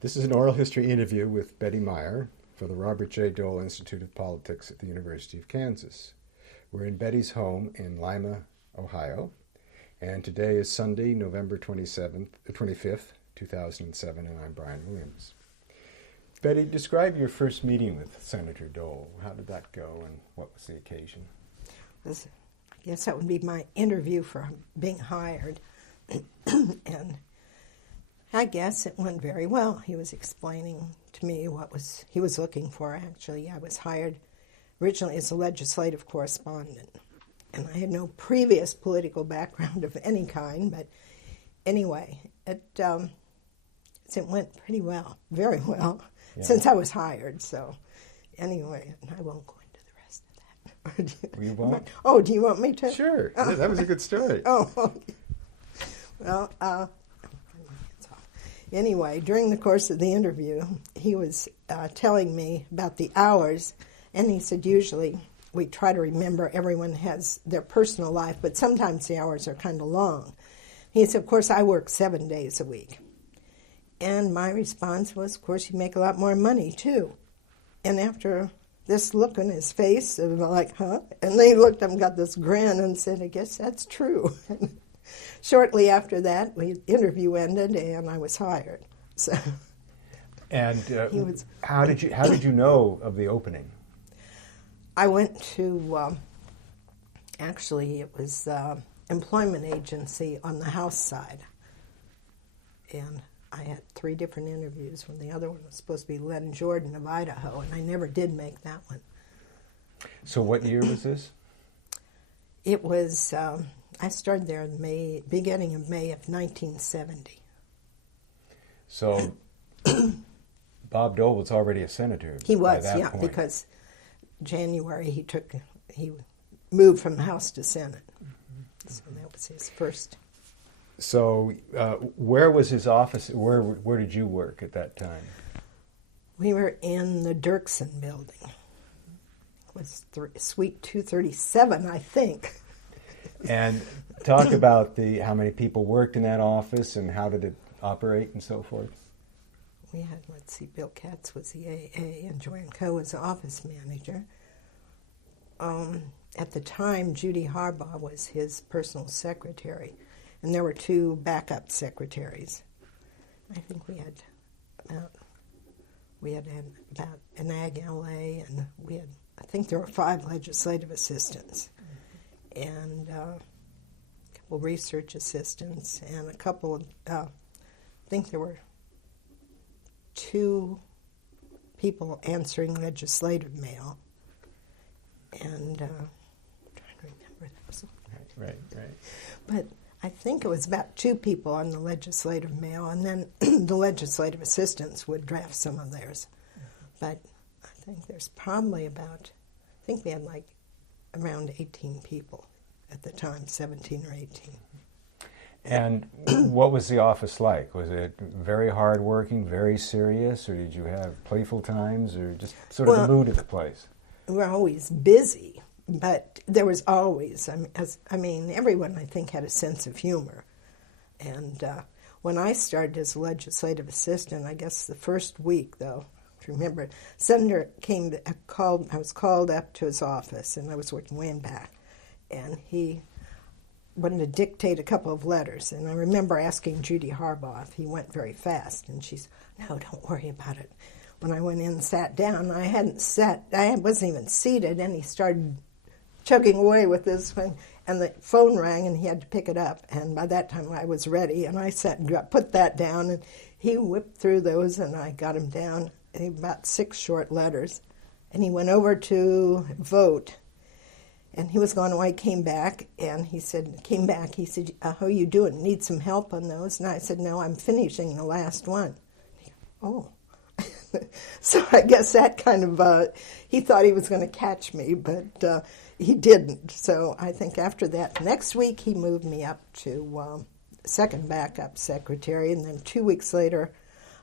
This is an oral history interview with Betty Meyer for the Robert J. Dole Institute of Politics at the University of Kansas. We're in Betty's home in Lima, Ohio, and today is Sunday, November 25th, 2007, and I'm Brien Williams. Betty, describe your first meeting with Senator Dole. How did that go, and what was the occasion? I guess that would be my interview for being hired, and I guess it went very well. He was explaining to me what he was looking for. Actually, I was hired originally as a legislative correspondent, and I had no previous political background of any kind, but anyway, it went pretty well, very well, since I was hired. So anyway, I won't go into the rest of that. You won't? Oh, do you want me to? Sure. Yeah, that was a good story. Oh, okay. Well, anyway, during the course of the interview, he was telling me about the hours, and he said usually we try to remember everyone has their personal life, but sometimes the hours are kind of long. He said, of course, I work 7 days a week. And my response was, of course, you make a lot more money, too. And after this look on his face, and like, huh? And then he looked up and got this grin and said, I guess that's true. Shortly after that, the interview ended, and I was hired. So, and how did you know of the opening? I went to actually it was employment agency on the House side, and I had 3 different interviews. When the other one was supposed to be Len Jordan of Idaho, and I never did make that one. So, what year was this? It was. I started there in beginning of May of 1970. So, Bob Dole was already a senator. He was, by that point. Because January he moved from House to Senate. Mm-hmm. So that was his first. So, where was his office? Where did you work at that time? We were in the Dirksen building. It was Suite 237, I think. And talk about how many people worked in that office and how did it operate and so forth. We had, Bill Katz was the AA and Joanne Coe was the office manager. At the time, Judy Harbaugh was his personal secretary, and there were 2 backup secretaries. I think we had about an Ag LA, and I think there were 5 legislative assistants. And a couple research assistants, and a couple of, I think there were 2 people answering legislative mail. And I'm trying to remember that. Right. But I think it was about 2 people on the legislative mail, and then the legislative assistants would draft some of theirs. But I think there's probably we had around 18 people at the time, 17 or 18. And what was the office like? Was it very hard-working, very serious, or did you have playful times, or just sort of the mood of the place? We were always busy, but there was always, everyone, I think, had a sense of humor. And when I started as a legislative assistant, I guess the first week, though, remember, Senator I was called up to his office, and I was working way in back, and he wanted to dictate a couple of letters, and I remember asking Judy Harbaugh if he went very fast, and she said, no, don't worry about it. When I went in and sat down, I wasn't even seated, and he started chugging away with this thing, and the phone rang, and he had to pick it up, and by that time I was ready, and I put that down, and he whipped through those, and I got him down. About 6 short letters, and he went over to vote, and he was gone away, came back, and he said, how are you doing? Need some help on those? And I said, no, I'm finishing the last one. Oh. So I guess that kind of, he thought he was going to catch me, but he didn't. So I think after that, next week he moved me up to second backup secretary, and then 2 weeks later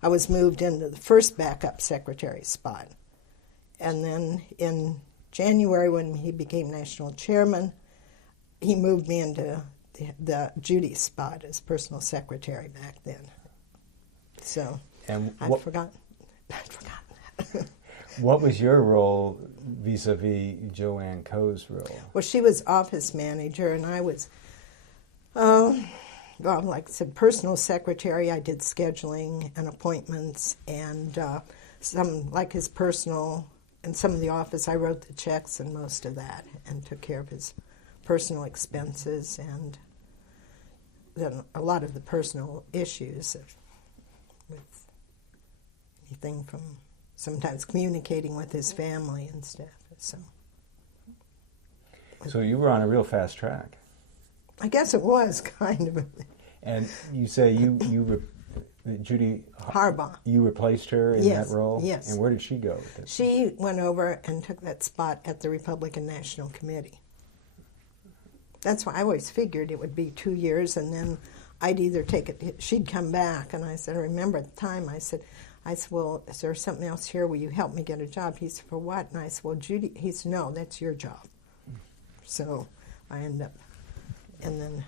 I was moved into the first backup secretary spot. And then in January, when he became national chairman, he moved me into the Judy spot as personal secretary back then. So And I'd forgotten that. What was your role vis-a-vis Joanne Coe's role? Well, she was office manager, and I was, like I said, personal secretary. I did scheduling and appointments, and some, like his personal, and some of the office, I wrote the checks and most of that, and took care of his personal expenses, and then a lot of the personal issues with anything from sometimes communicating with his family and stuff. So you were on a real fast track. I guess it was kind of. And you say Judy Harbaugh. You replaced her in Yes, that role? yes. And where did she go? She went over and took that spot at the Republican National Committee. That's why I always figured it would be 2 years, and then I'd either take it, she'd come back, and I said, I remember at the time, I said, well, is there something else here? Will you help me get a job? He said, for what? And I said, well, Judy, he said, no, that's your job. So I ended up, and then,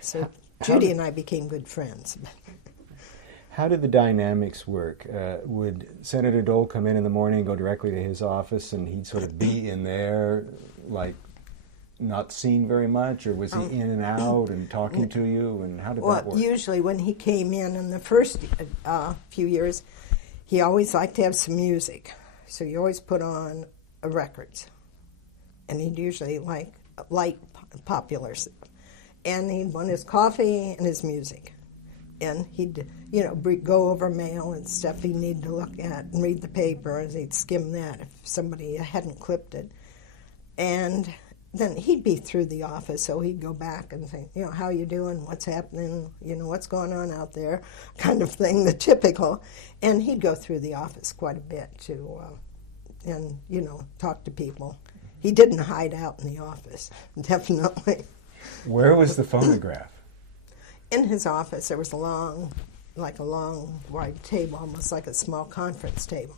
so Judy and I became good friends. How did the dynamics work? Would Senator Dole come in the morning and go directly to his office, and he'd sort of be in there, like, not seen very much, or was he in and out and talking to you, and how did that work? Usually when he came in the first few years, he always liked to have some music, so he always put on records, and he'd usually like light popular stuff, and he'd want his coffee and his music, and he'd go over mail and stuff he'd need to look at and read the paper, and he'd skim that if somebody hadn't clipped it, and then he'd be through the office, so he'd go back and say, how you doing, what's happening, what's going on out there, kind of thing, the typical. And he'd go through the office quite a bit and talk to people. He didn't hide out in the office, definitely. Where was the phonograph? In his office, there was a long, wide table, almost like a small conference table.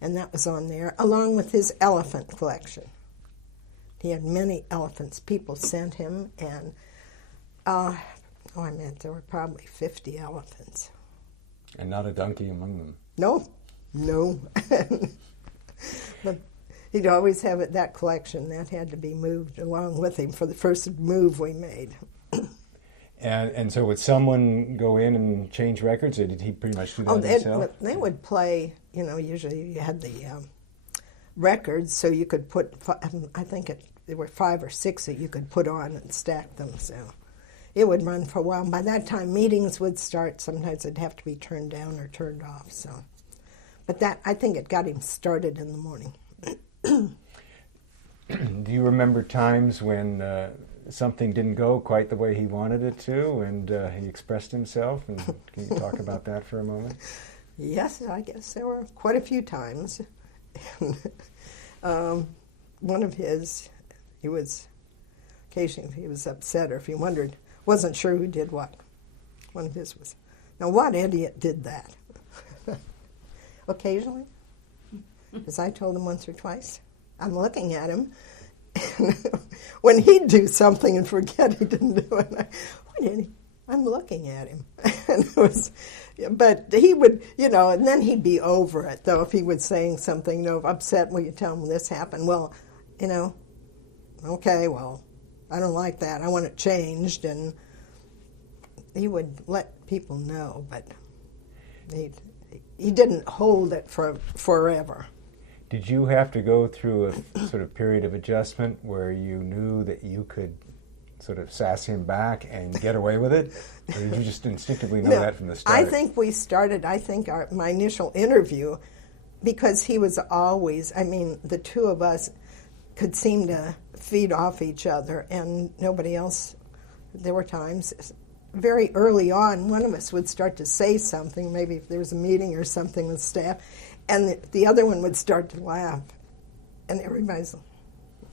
And that was on there, along with his elephant collection. He had many elephants. People sent him, and there were probably 50 elephants. And not a donkey among them? No. But he'd always have that collection. That had to be moved along with him for the first move we made. And so would someone go in and change records, or did he pretty much do that himself? They would play, usually you had the records, so you could put, I think there were 5 or 6 that you could put on and stack them, so it would run for a while. By that time, meetings would start. Sometimes it'd have to be turned down or turned off, so. But I think it got him started in the morning. Do you remember times when something didn't go quite the way he wanted it to, and he expressed himself? And can you talk about that for a moment? Yes, I guess there were quite a few times. One of his, occasionally if he was upset or if he wasn't sure who did what. One of his was, now what idiot did that? Occasionally, because I told him once or twice, I'm looking at him, and when he'd do something and forget he didn't do it, what did he? I'm looking at him. And but he would, and then he'd be over it, though, if he was saying something, upset, will you tell him this happened? Well, okay, well, I don't like that. I want it changed. And he would let people know, but he didn't hold it for forever. Did you have to go through a sort of period of adjustment where you knew that you could sort of sass him back and get away with it? Or did you just instinctively know that from the start? I think we started, my initial interview, because he was always, the two of us could seem to feed off each other, and nobody else. There were times very early on, one of us would start to say something, maybe if there was a meeting or something with staff, and the other one would start to laugh. And everybody's,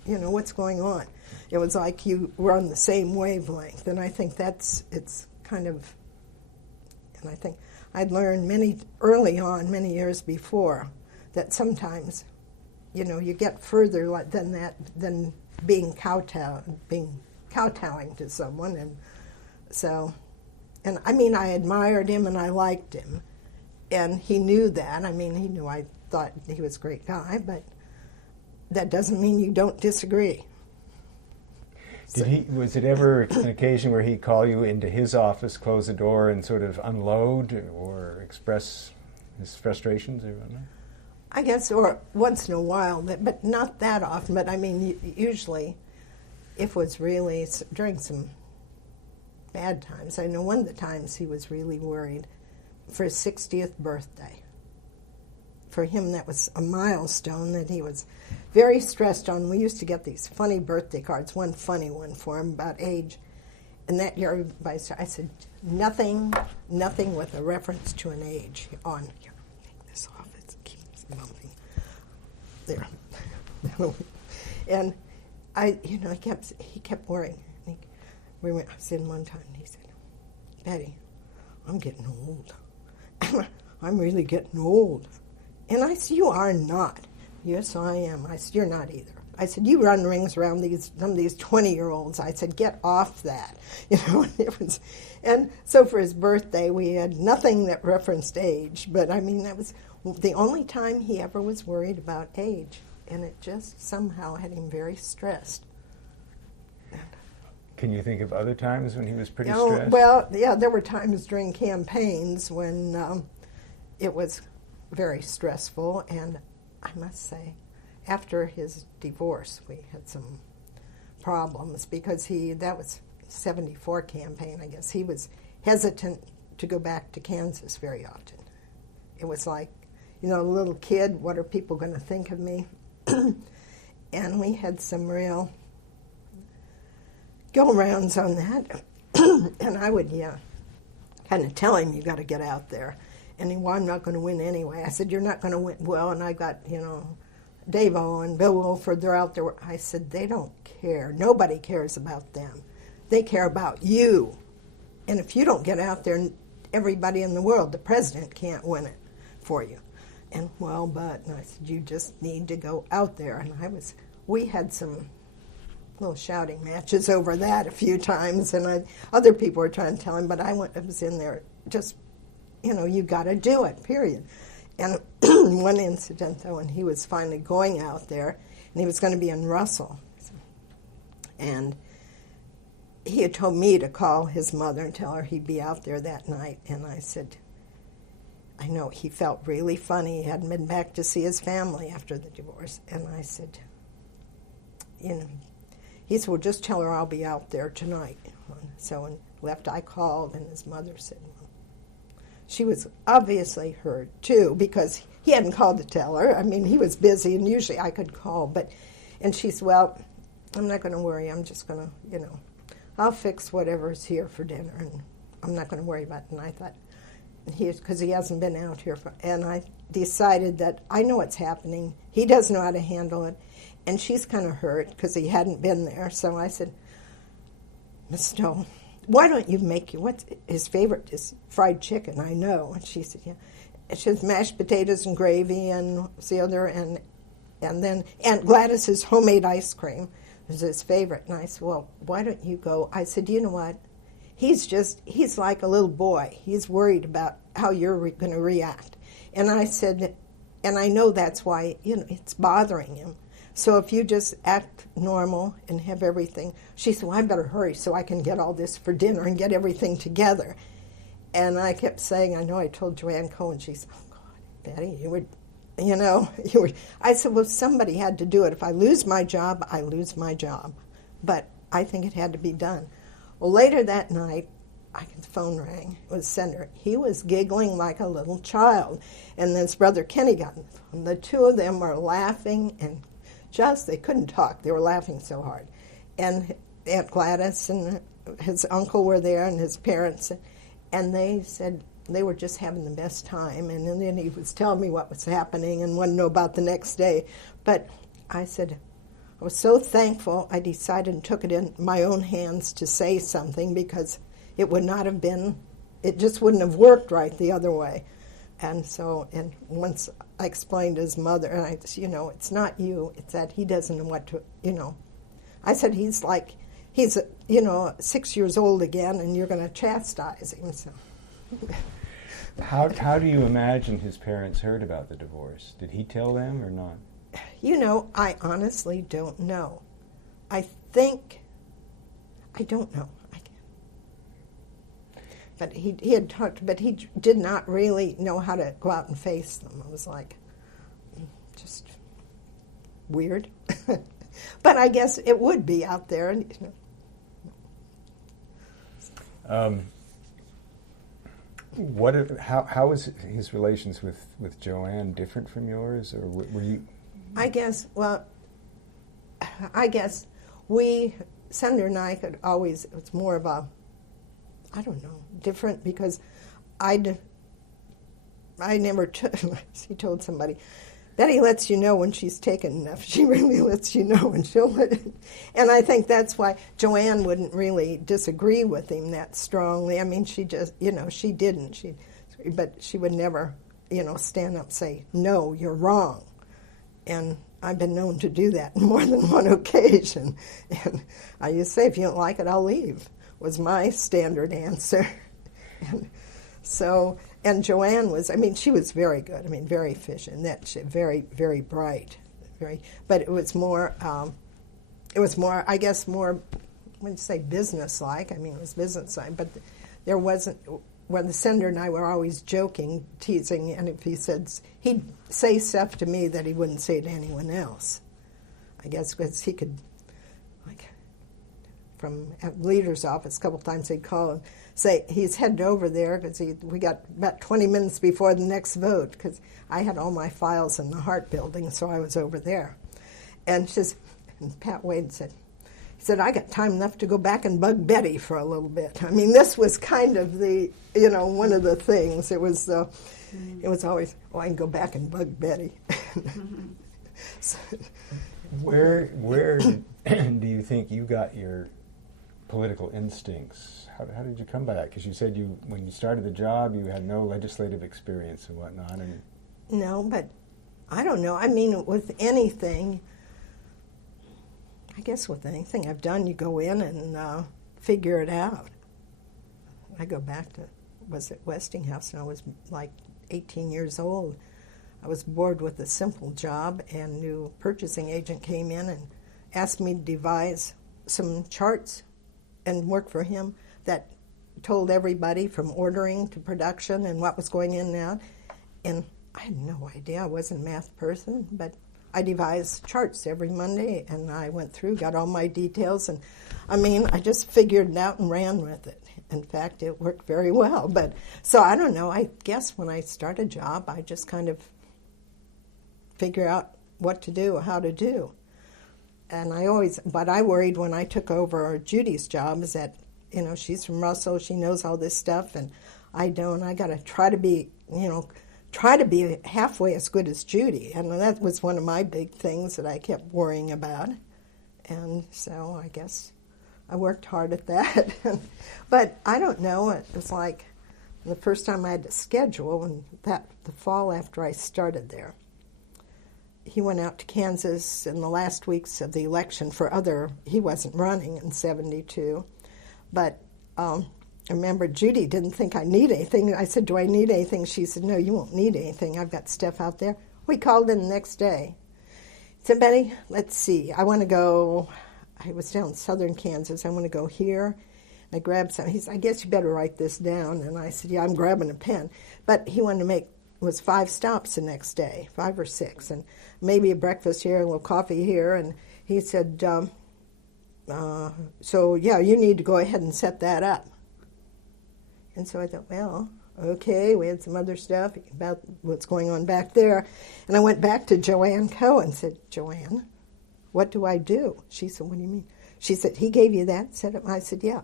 what's going on? It was like you were on the same wavelength, and I think it's kind of, and I think I'd learned early on, many years before, that sometimes, you get further than that, than being kowtowing to someone, and so, and I admired him and I liked him, And he knew that. I mean, he knew I thought he was a great guy, but that doesn't mean you don't disagree. Was it ever an occasion where he'd call you into his office, close the door, and sort of unload or express his frustrations? Or whatnot? I guess, or once in a while, but not that often. But I mean, usually, if it was really during some bad times. I know one of the times he was really worried for his 60th birthday. For him, that was a milestone that he was very stressed on. We used to get these funny birthday cards, one funny one for him about age. And that year, everybody started, I said, nothing with a reference to an age on here. Take this off. It keeps bumping. There. And he kept worrying. I was in one time, and he said, Betty, I'm getting old. I'm really getting old. And I said, you are not. Yes, I am. I said, you're not either. I said, you run rings around some of these 20-year-olds. I said, get off that. And so for his birthday, we had nothing that referenced age. But, I mean, that was the only time he ever was worried about age. And it just somehow had him very stressed. Can you think of other times when he was pretty stressed? Well, yeah, there were times during campaigns when it was very stressful, and I must say, after his divorce, we had some problems because that was 74 campaign, I guess. He was hesitant to go back to Kansas very often. It was like, a little kid, what are people going to think of me? And we had some real go-arounds on that. And I would, kind of tell him, you got to get out there. And he, well, I'm not going to win anyway. I said, you're not going to win. Well, and I got, Davo and Bill Wolford, they're out there. I said, they don't care. Nobody cares about them. They care about you. And if you don't get out there, everybody in the world, the president can't win it for you. And, and I said, you just need to go out there. And we had some little shouting matches over that a few times. And other people were trying to tell him, but I was in there just, you got to do it, period. And one incident, though, when he was finally going out there, and he was going to be in Russell, and he had told me to call his mother and tell her he'd be out there that night. And I said, I know, he felt really funny. He hadn't been back to see his family after the divorce. And I said, he said, well, just tell her I'll be out there tonight. So when left, I called, and his mother said, she was obviously hurt, too, because he hadn't called to tell her. I mean, he was busy, and usually I could call. And she said, well, I'm not going to worry. I'm just going to, I'll fix whatever's here for dinner, and I'm not going to worry about it. And I thought, because he hasn't been out here. And I decided that I know what's happening. He doesn't know how to handle it. And she's kind of hurt because he hadn't been there. So I said, Miss Dole, why don't you what's his favorite is fried chicken, I know. And she said, yeah. And she has mashed potatoes and gravy and the other, and then Aunt Gladys's homemade ice cream is his favorite. And I said, well, why don't you go? I said, you know what? He's like a little boy. He's worried about how you're going to react. And I said, and I know that's why, it's bothering him. So if you just act normal and have everything. She said, well, I better hurry so I can get all this for dinner and get everything together. And I kept saying, I know I told Joanne Cohen. She said, oh, God, Betty, you were. I said, well, somebody had to do it. If I lose my job, I lose my job. But I think it had to be done. Well, later that night, the phone rang. It was Senator. He was giggling like a little child. And then his brother Kenny got on the phone. The two of them were laughing and they couldn't talk. They were laughing so hard. And Aunt Gladys and his uncle were there and his parents. And they said they were just having the best time. And then he was telling me what was happening and wanted to know about the next day. But I said, I was so thankful I decided and took it in my own hands to say something because it would not have been, it just wouldn't have worked right the other way. And and once I explained to his mother, and I said, it's not you, it's that he doesn't know what to, I said, he's 6 years old again, and you're going to chastise him. So. How do you imagine his parents heard about the divorce? Did he tell them or not? You know, I honestly don't know. I think, I don't know. But he had talked, but he did not really know how to go out and face them. I was like, just weird. But I guess it would be out there. And, you know. How was his relations with Joanne different from yours, or were you? I guess Senator and I could always, it was more of a, I don't know, different, because I never took, he told somebody, Betty lets you know when she's taken enough. She really lets you know, and she'll let it. And I think that's why Joanne wouldn't really disagree with him that strongly. I mean, she just, you know, she didn't. But she would never, you know, stand up and say, no, you're wrong. And I've been known to do that on more than one occasion. And I used to say, if you don't like it, I'll leave, was my standard answer. And so, and Joanne was, I mean, she was very good. I mean, very efficient. Very, very bright. But it was more, I guess, more, when you say business-like, I mean, it was business-like, but there wasn't, when the senator and I were always joking, teasing, and if he said, he'd say stuff to me that he wouldn't say to anyone else. I guess because he could, like, from at the leader's office, a couple times they'd call and say, he's headed over there, because we got about 20 minutes before the next vote, because I had all my files in the Hart building, so I was over there. And Pat Wade said, I got time enough to go back and bug Betty for a little bit. I mean, this was kind of the, you know, one of the things. It was always, I can go back and bug Betty. So, where do you think you got your political instincts? How did you come by that? Because you said when you started the job, you had no legislative experience and whatnot. And no, but I don't know. I mean, with anything, I guess with anything I've done, you go in and figure it out. I go back to, was at Westinghouse, and I was like 18 years old. I was bored with a simple job, and a new purchasing agent came in and asked me to devise some charts and work for him that told everybody from ordering to production and what was going in and out. And I had no idea. I wasn't a math person, but I devised charts every Monday, and I went through, got all my details, and I mean, I just figured it out and ran with it. In fact, it worked very well. But so I don't know. I guess when I start a job, I just kind of figure out what to do, how to do. And but I worried when I took over Judy's job is that, you know, she's from Russell, she knows all this stuff, and I don't. I got to try to be, you know, halfway as good as Judy. And that was one of my big things that I kept worrying about. And so I guess I worked hard at that. But I don't know. It was like the first time I had to schedule, and the fall after I started there. He went out to Kansas in the last weeks of the election he wasn't running in 72. But I remember Judy didn't think I need anything. I said, do I need anything? She said, no, you won't need anything. I've got stuff out there. We called in the next day. He said, Betty, let's see. I want to go, I was down in southern Kansas. I want to go here. And I grabbed some. He said, I guess you better write this down. And I said, yeah, I'm grabbing a pen. But he wanted to was 5 stops the next day, 5 or 6, and maybe a breakfast here, a little coffee here. And he said, so, yeah, you need to go ahead and set that up. And so I thought, well, okay, we had some other stuff about what's going on back there. And I went back to Joanne Coe and said, Joanne, what do I do? She said, what do you mean? She said, he gave you that? Set up? I said, yeah.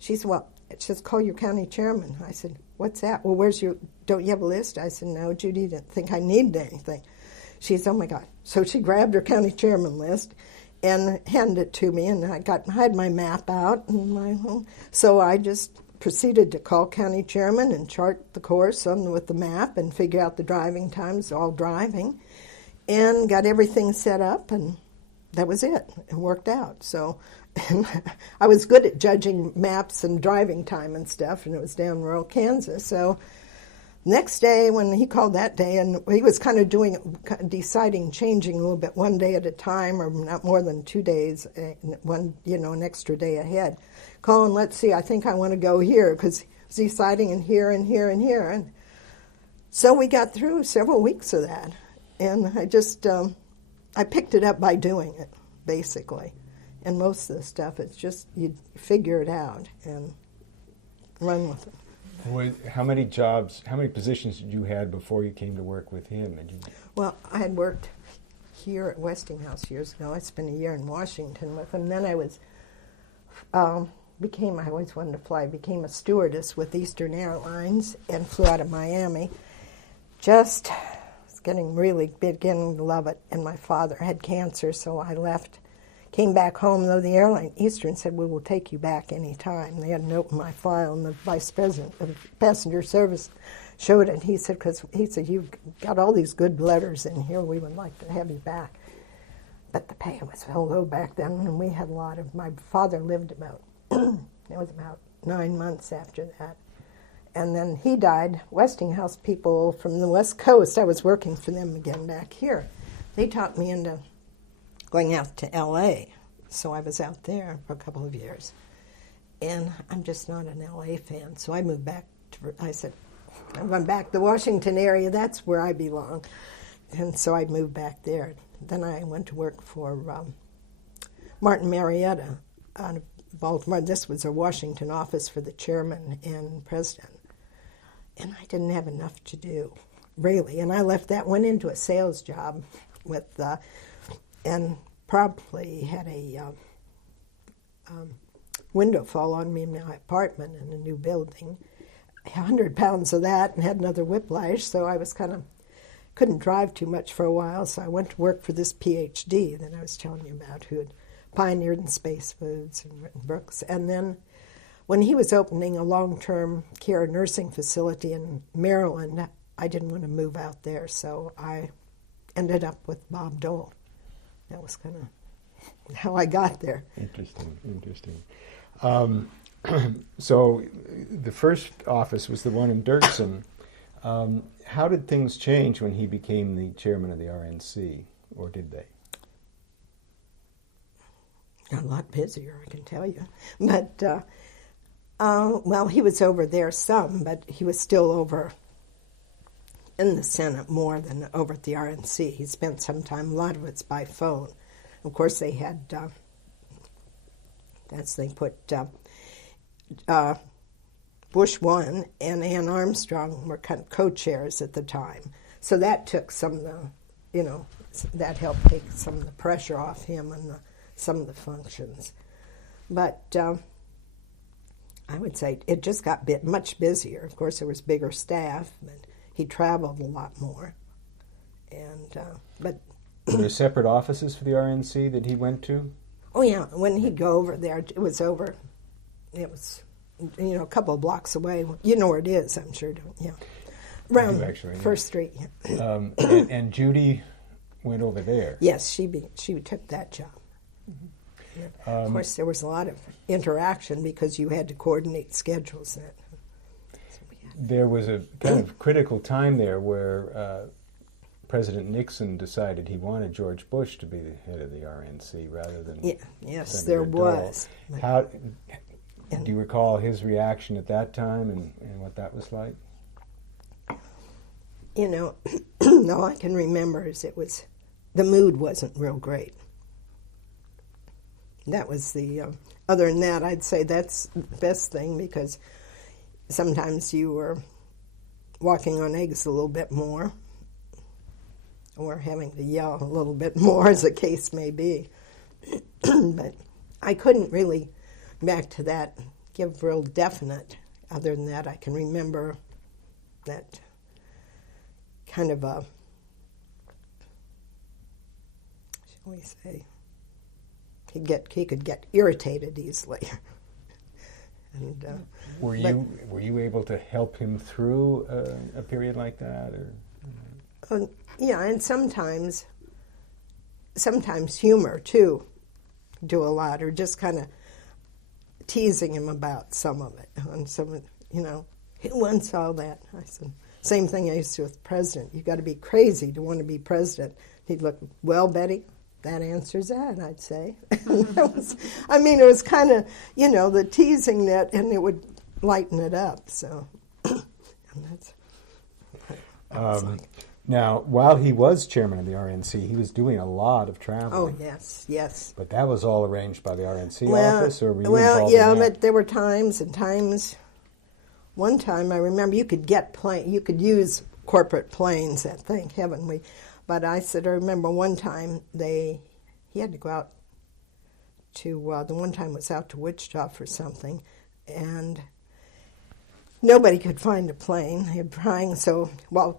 She said, well, just call your county chairman. I said, what's that? Well, don't you have a list? I said, no, Judy didn't think I needed anything. She said, oh, my God. So she grabbed her county chairman list and handed it to me, and I had my map out. So I just proceeded to call county chairman and chart the course with the map and figure out the driving times, all driving, and got everything set up, and that was it. It worked out. So I was good at judging maps and driving time and stuff, and it was down rural Kansas. So Next day, when he called that day, and he was kind of deciding, changing a little bit, one day at a time, or not more than 2 days, an extra day ahead. Colin, let's see, I think I want to go here, because he was deciding and here and here and here. And so we got through several weeks of that. And I picked it up by doing it, basically. And most of the stuff, it's just, you figure it out and run with it. How many positions did you had before you came to work with him? Well, I had worked here at Westinghouse years ago. I spent a year in Washington with him. Then I always wanted to fly, became a stewardess with Eastern Airlines and flew out of Miami. Just was beginning to love it. And my father had cancer, so I left. Came back home, though the airline, Eastern, said, we will take you back any time. They hadn't opened my file, and the vice president of passenger service showed it. He said, you've got all these good letters in here. We would like to have you back. But the pay was so low back then, and we had my father lived it was about 9 months after that. And then he died. Westinghouse people from the West Coast, I was working for them again back here. They talked me into going out to L.A., so I was out there for a couple of years. And I'm just not an L.A. fan, so I moved back I said, I'm going back to the Washington area, that's where I belong. And so I moved back there. Then I went to work for Martin Marietta out of Baltimore. This was a Washington office for the chairman and president. And I didn't have enough to do, really. And I left that, went into a sales job with and probably had a window fall on me in my apartment in a new building. 100 pounds of that, and had another whiplash, so I was couldn't drive too much for a while, so I went to work for this PhD that I was telling you about, who had pioneered in space foods and written books. And then when he was opening a long-term care nursing facility in Maryland, I didn't want to move out there, so I ended up with Bob Dole. That was kind of how I got there. Interesting. So the first office was the one in Dirksen. How did things change when he became the chairman of the RNC, or did they? A lot busier, I can tell you. But, well, he was over there some, but he was still over in the Senate more than over at the RNC. He spent some time, a lot of it's by phone. Of course, they had, Bush 1 and Ann Armstrong were kind of co-chairs at the time. So that took some of the, that helped take some of the pressure off him and some of the functions. But I would say it just got much busier. Of course, there was bigger staff, but he traveled a lot more. And but were there separate offices for the RNC that he went to? Oh yeah, when he'd go over there, it was a couple of blocks away. You know where it is, I'm sure. Yeah, around First Street. Yeah. And Judy went over there. Yes, she took that job. Mm-hmm. Yeah. Of course, there was a lot of interaction because you had to coordinate schedules. There was a kind of critical time there where President Nixon decided he wanted George Bush to be the head of the RNC rather than yes, Senator there Dole. was. How do you recall his reaction at that time and what that was like? All I can remember is the mood wasn't real great. That was other than that, I'd say that's the best thing because sometimes you were walking on eggs a little bit more or having to yell a little bit more, as the case may be. But I couldn't really, back to that, give real definite. Other than that, I can remember that kind of a, shall we say, he could get irritated easily. And, were you able to help him through a period like that, or? Yeah, and sometimes humor too, do a lot, or just kind of teasing him about some of it. And who wants all that? I said, Same thing I used to with the president. You got to be crazy to want to be president. He'd look, well, Betty, that answers that, I'd say. It was kind of, the teasing that, and it would lighten it up. So, and that's. Now, while he was chairman of the RNC, he was doing a lot of traveling. Oh, yes. But that was all arranged by the RNC office, or were you well, involved yeah, in that? but there were times and times. One time, I remember you could use corporate planes. Thank heaven we. But I remember one time he had to go out to the one time was out to Wichita for something, and nobody could find a plane. They were trying,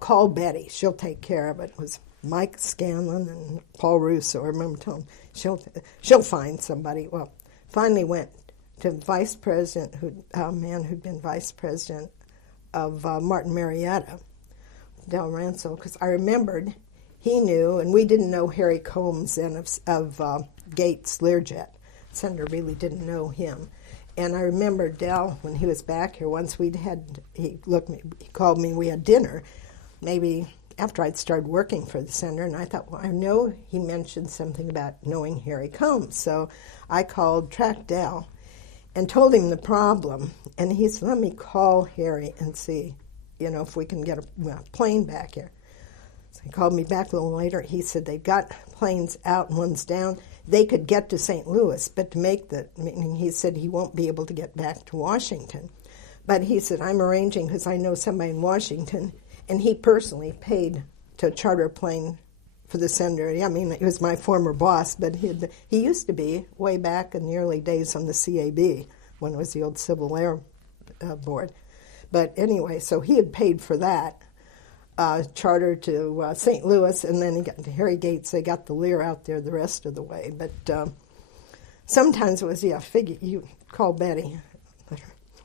call Betty. She'll take care of it. It was Mike Scanlon and Paul Russo. I remember telling him, she'll find somebody. Well, finally went to vice president, a man who'd been vice president of Martin Marietta, Del Ransel, because I remembered he knew, and we didn't know Harry Combs then of Gates Learjet. Senator really didn't know him. And I remember Del, when he was back here, once he called me, we had dinner, maybe after I'd started working for the center, and I thought, well, I know he mentioned something about knowing Harry Combs. So I tracked Del, and told him the problem. And he said, let me call Harry and see, if we can get a plane back here. So he called me back a little later. He said they've got planes out and one's down. They could get to St. Louis, but he said he won't be able to get back to Washington. But he said, I'm arranging because I know somebody in Washington, and he personally paid to charter a plane for the senator. He was my former boss, but he used to be way back in the early days on the CAB when it was the old Civil Air Board. But anyway, so he had paid for that. Charter to St. Louis, and then he got to Harry Gates. They got the Lear out there the rest of the way. But sometimes it was, figure you call Betty.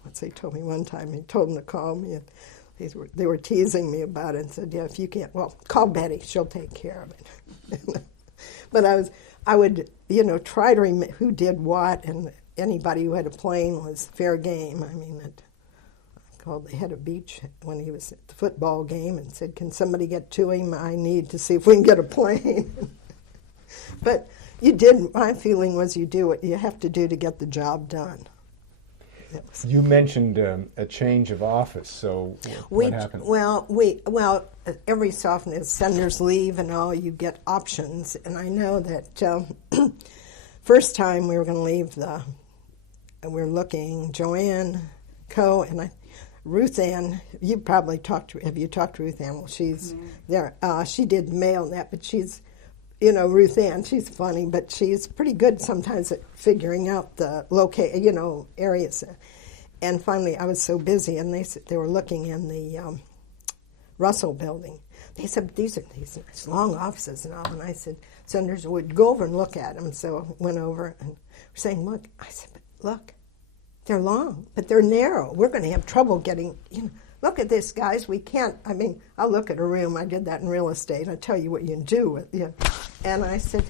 Once they told me one time, he told them to call me, and they were teasing me about it and said, if you can't, call Betty. She'll take care of it. But I would, try to remember who did what, and anybody who had a plane was fair game. Called the head of beach when he was at the football game and said, can somebody get to him? I need to see if we can get a plane. But my feeling was you do what you have to do to get the job done. You mentioned a change of office, so what happened? Well, every so often as senators leave and all, you get options. And I know that first time we were going to leave, we were looking, Joanne Coe and Ruth Ann, have you talked to Ruth Ann? Well, she's there. She did mail and that, but she's, Ruth Ann, she's funny, but she's pretty good sometimes at figuring out the areas. And finally, I was so busy, and they were looking in the Russell building. They said, these are these nice long offices and all. And I said, senators would go over and look at them. So I went over and we're saying, look. I said, but look. They're long, but they're narrow. We're going to have trouble getting, look at this, guys. We can't, I'll look at a room. I did that in real estate. I'll tell you what you can do with it. And I said,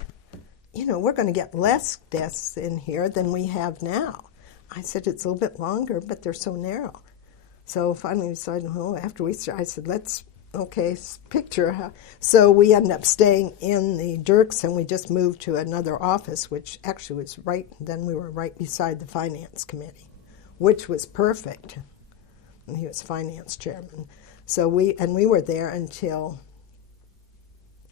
we're going to get less desks in here than we have now. I said, it's a little bit longer, but they're so narrow. So finally we decided, after we started, I said, picture how. So we ended up staying in the Dirks, and we just moved to another office, which actually was we were right beside the Finance Committee, which was perfect. And he was finance chairman. So we were there until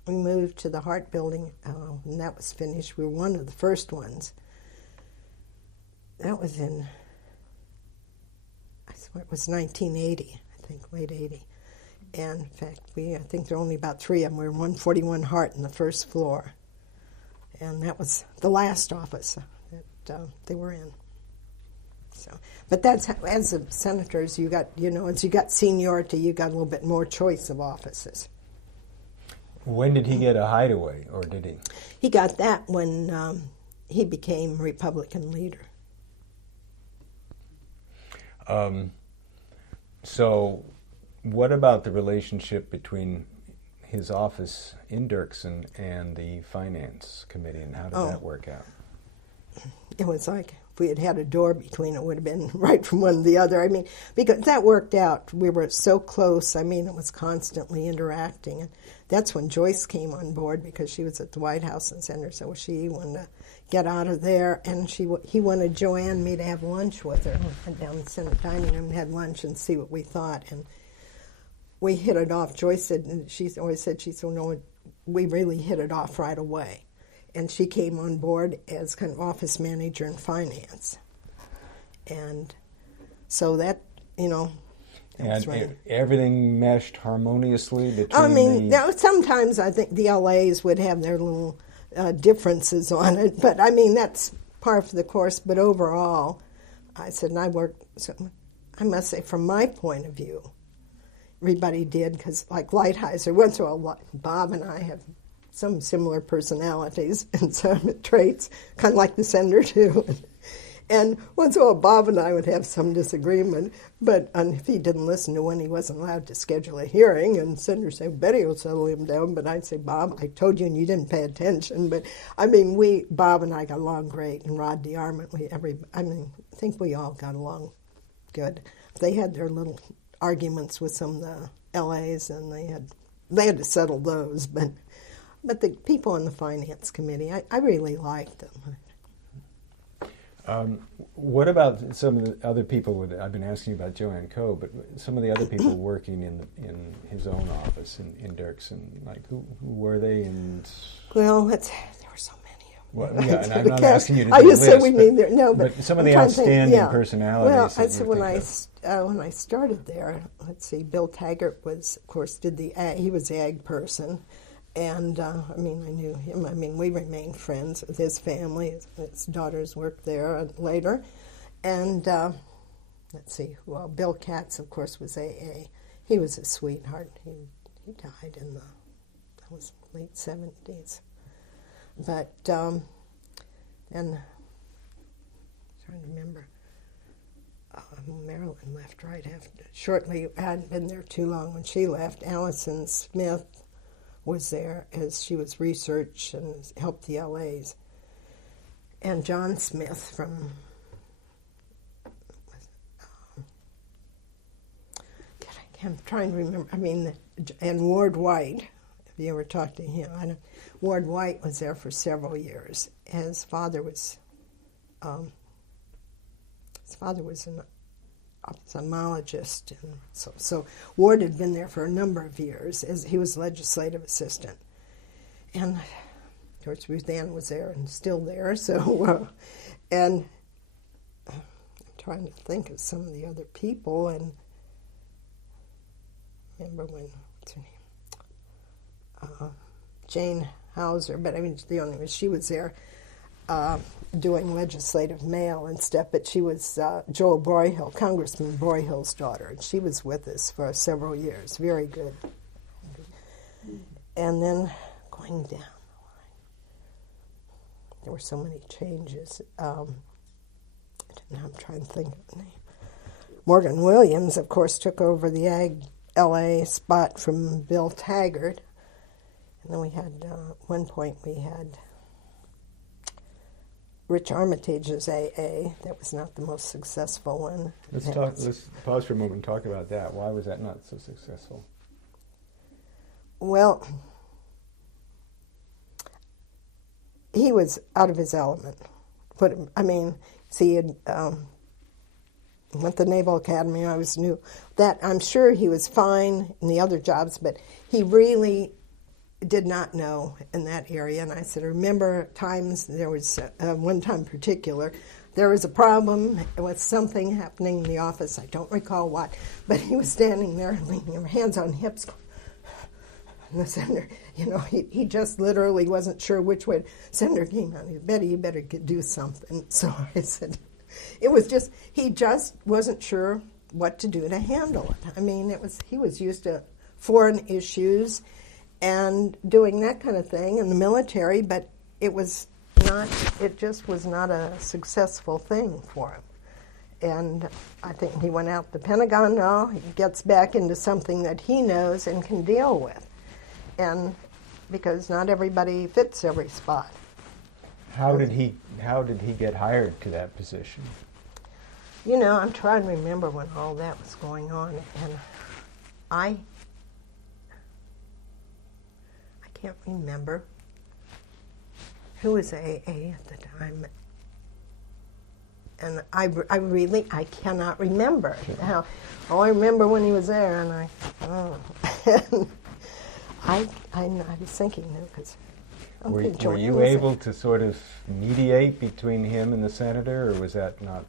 we moved to the Hart building, and that was finished. We were one of the first ones. That was in, I swear it was 1980, I think, late 80. And in fact, I think there were only about three of them. We were 141 Hart in the first floor. And that was the last office that they were in. So, but that's how, as the senators, you got, as you got seniority, you got a little bit more choice of offices. When did he get a hideaway, or did he? He got that when he became Republican leader. So what about the relationship between his office in Dirksen and the Finance Committee, and how did that work out? It was like if we had had a door between, it would have been right from one to the other. I mean, because that worked out. We were so close. I mean, it was constantly interacting. And that's when Joyce came on board, because she was at the White House and Senator, so she wanted to get out of there. And he wanted Joanne and me to have lunch with her. We went down to the Senate dining room and had lunch and see what we thought. And we hit it off. Joyce said, and she's always said, she said, no, we really hit it off right away. And she came on board as kind of office manager in finance. And so that, and everything meshed harmoniously between I mean, sometimes I think the LAs would have their little differences on it, but I mean, that's par for the course. But overall, I said, and I must say, from my point of view, everybody did, because like Lighthizer, once in a while, Bob and I have some similar personalities and some traits, kind of like the senator too. And once in a while, Bob and I would have some disagreement, but if he didn't listen to when he wasn't allowed to schedule a hearing, and Senator said, Betty will settle him down, but I'd say, Bob, I told you and you didn't pay attention. But, I mean, Bob and I got along great, and Rod DeArmond, I think we all got along good. They had their little arguments with some of the LAs, and they had to settle those, but the people on the Finance Committee, I really liked them. What about some of the other people? I've been asking you about Joanne Coe, but some of the other people working in his own office in Dirksen, like who were they? And well, there were so many. Well, yeah, and I'm not asking you to do I just a said list, we need there. No, but some of the outstanding personalities. Well, I said when I started there, let's see, Bill Taggart was, of course, he was the ag person. And, I knew him. We remained friends with his family. His daughters worked there later. And, let's see, well, Bill Katz, of course, was AA. He was a sweetheart. He died in the late 70s. But, and I'm trying to remember, Marilyn left right after, shortly, I hadn't been there too long when she left. Allison Smith was there as she was research and helped the LAs. And John Smith from, I'm trying to remember, and Ward White, if you ever talked to him, Ward White was there for several years. His father was an ophthalmologist, and so Ward had been there for a number of years as he was legislative assistant, and of course Ruth Ann was there and still there. So, and I'm trying to think of some of the other people, and remember what's her name, Jane Hauser, but she was there. Doing legislative mail and stuff, but she was Joel Broyhill, Congressman Broyhill's daughter, and she was with us for several years. Very good. And then going down the line, there were so many changes. I'm trying to think of the name. Morgan Williams, of course, took over the Ag LA spot from Bill Taggart, and then we had, at one point we had Rich Armitage's AA. That was not the most successful one. Let's pause for a moment and talk about that. Why was that not so successful? Well, he was out of his element. He had went to the Naval Academy. I always knew that. I'm sure he was fine in the other jobs, but he really did not know in that area. And I said, remember times, there was one time in particular, there was a problem with something happening in the office. I don't recall what, but he was standing there leaning his hands on hips. And the senator, he just literally wasn't sure which way. Senator came out, you better do something. So I said, he just wasn't sure what to do to handle it. He was used to foreign issues and doing that kind of thing in the military, but it just was not a successful thing for him. And I think he went out the Pentagon now, he gets back into something that he knows and can deal with. And because not everybody fits every spot. How did he get hired to that position? You know, I'm trying to remember when all that was going on, and I can't remember who was AA at the time, and I cannot remember. Sure. I remember when he was there, and I was thinking, because were you able to sort of mediate between him and the senator, or was that not?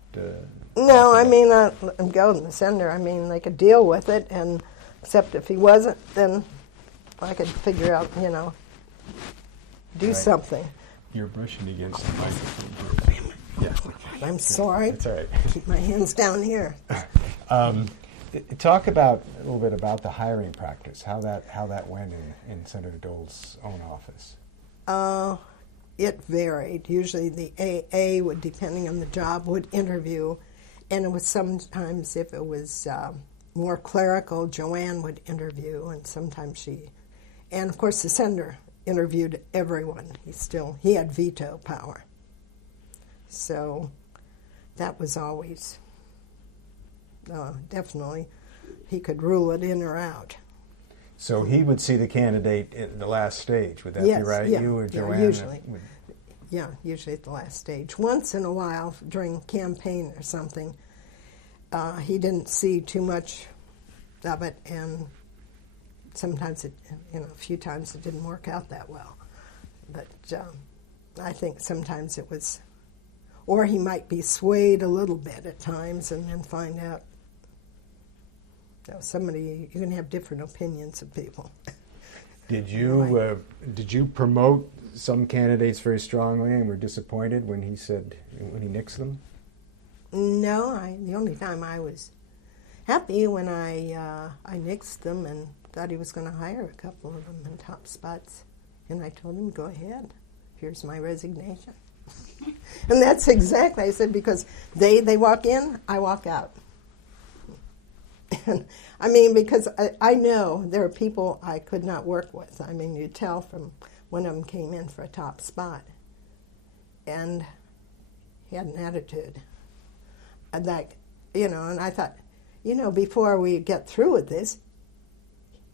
No, I mean, go to the senator. I mean, they could deal with it, and except if he wasn't, then I could figure out, do something. You're brushing against the microphone. Yeah. I'm sorry. That's all right. Keep my hands down here. Talk a little bit about the hiring practice. How that went in Senator Dole's own office. It varied. Usually the AA would, depending on the job, would interview, and it was sometimes, if it was more clerical, Joanne would interview, and sometimes and of course the senator interviewed everyone. He had veto power. So that was always, definitely, he could rule it in or out. So he would see the candidate at the last stage. Would that be right? Yeah, you or Joanne? Usually. Usually at the last stage. Once in a while, during campaign or something, he didn't see too much of it, and sometimes a few times it didn't work out that well. But I think sometimes it was, or he might be swayed a little bit at times, and then find out. You can have different opinions of people. Did you promote some candidates very strongly and were disappointed when he nixed them? No, the only time I was happy when I nixed them and thought he was going to hire a couple of them in top spots, and I told him, go ahead, here's my resignation. And that's exactly, I said, because they walk in, I walk out. And I mean, because I know there are people I could not work with. I mean, you tell from one of them came in for a top spot, and he had an attitude. And and I thought, before we get through with this,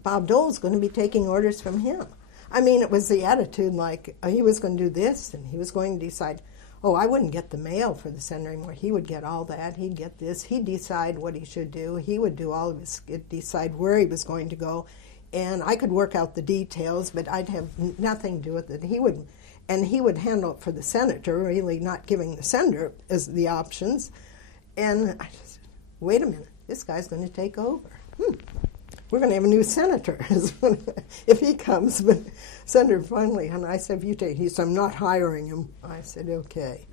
Bob Dole's going to be taking orders from him. I mean, it was the attitude like he was going to do this, and he was going to decide, I wouldn't get the mail for the senator anymore. He would get all that. He'd get this. He'd decide what he should do. He would do all of his, decide where he was going to go. And I could work out the details, but I'd have nothing to do with it. He would handle it for the senator, really not giving the senator as the options. And I just said, wait a minute, this guy's going to take over. We're going to have a new senator if he comes. But Senator finally, and I said, he said, I'm not hiring him. I said, okay.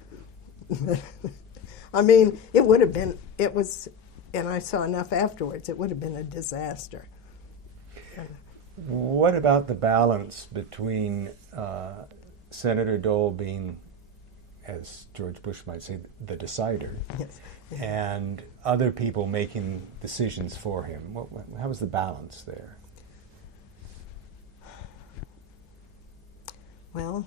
I mean, and I saw enough afterwards, it would have been a disaster. What about the balance between Senator Dole being, as George Bush might say, the decider, yes, and other people making decisions for him? How was the balance there? Well,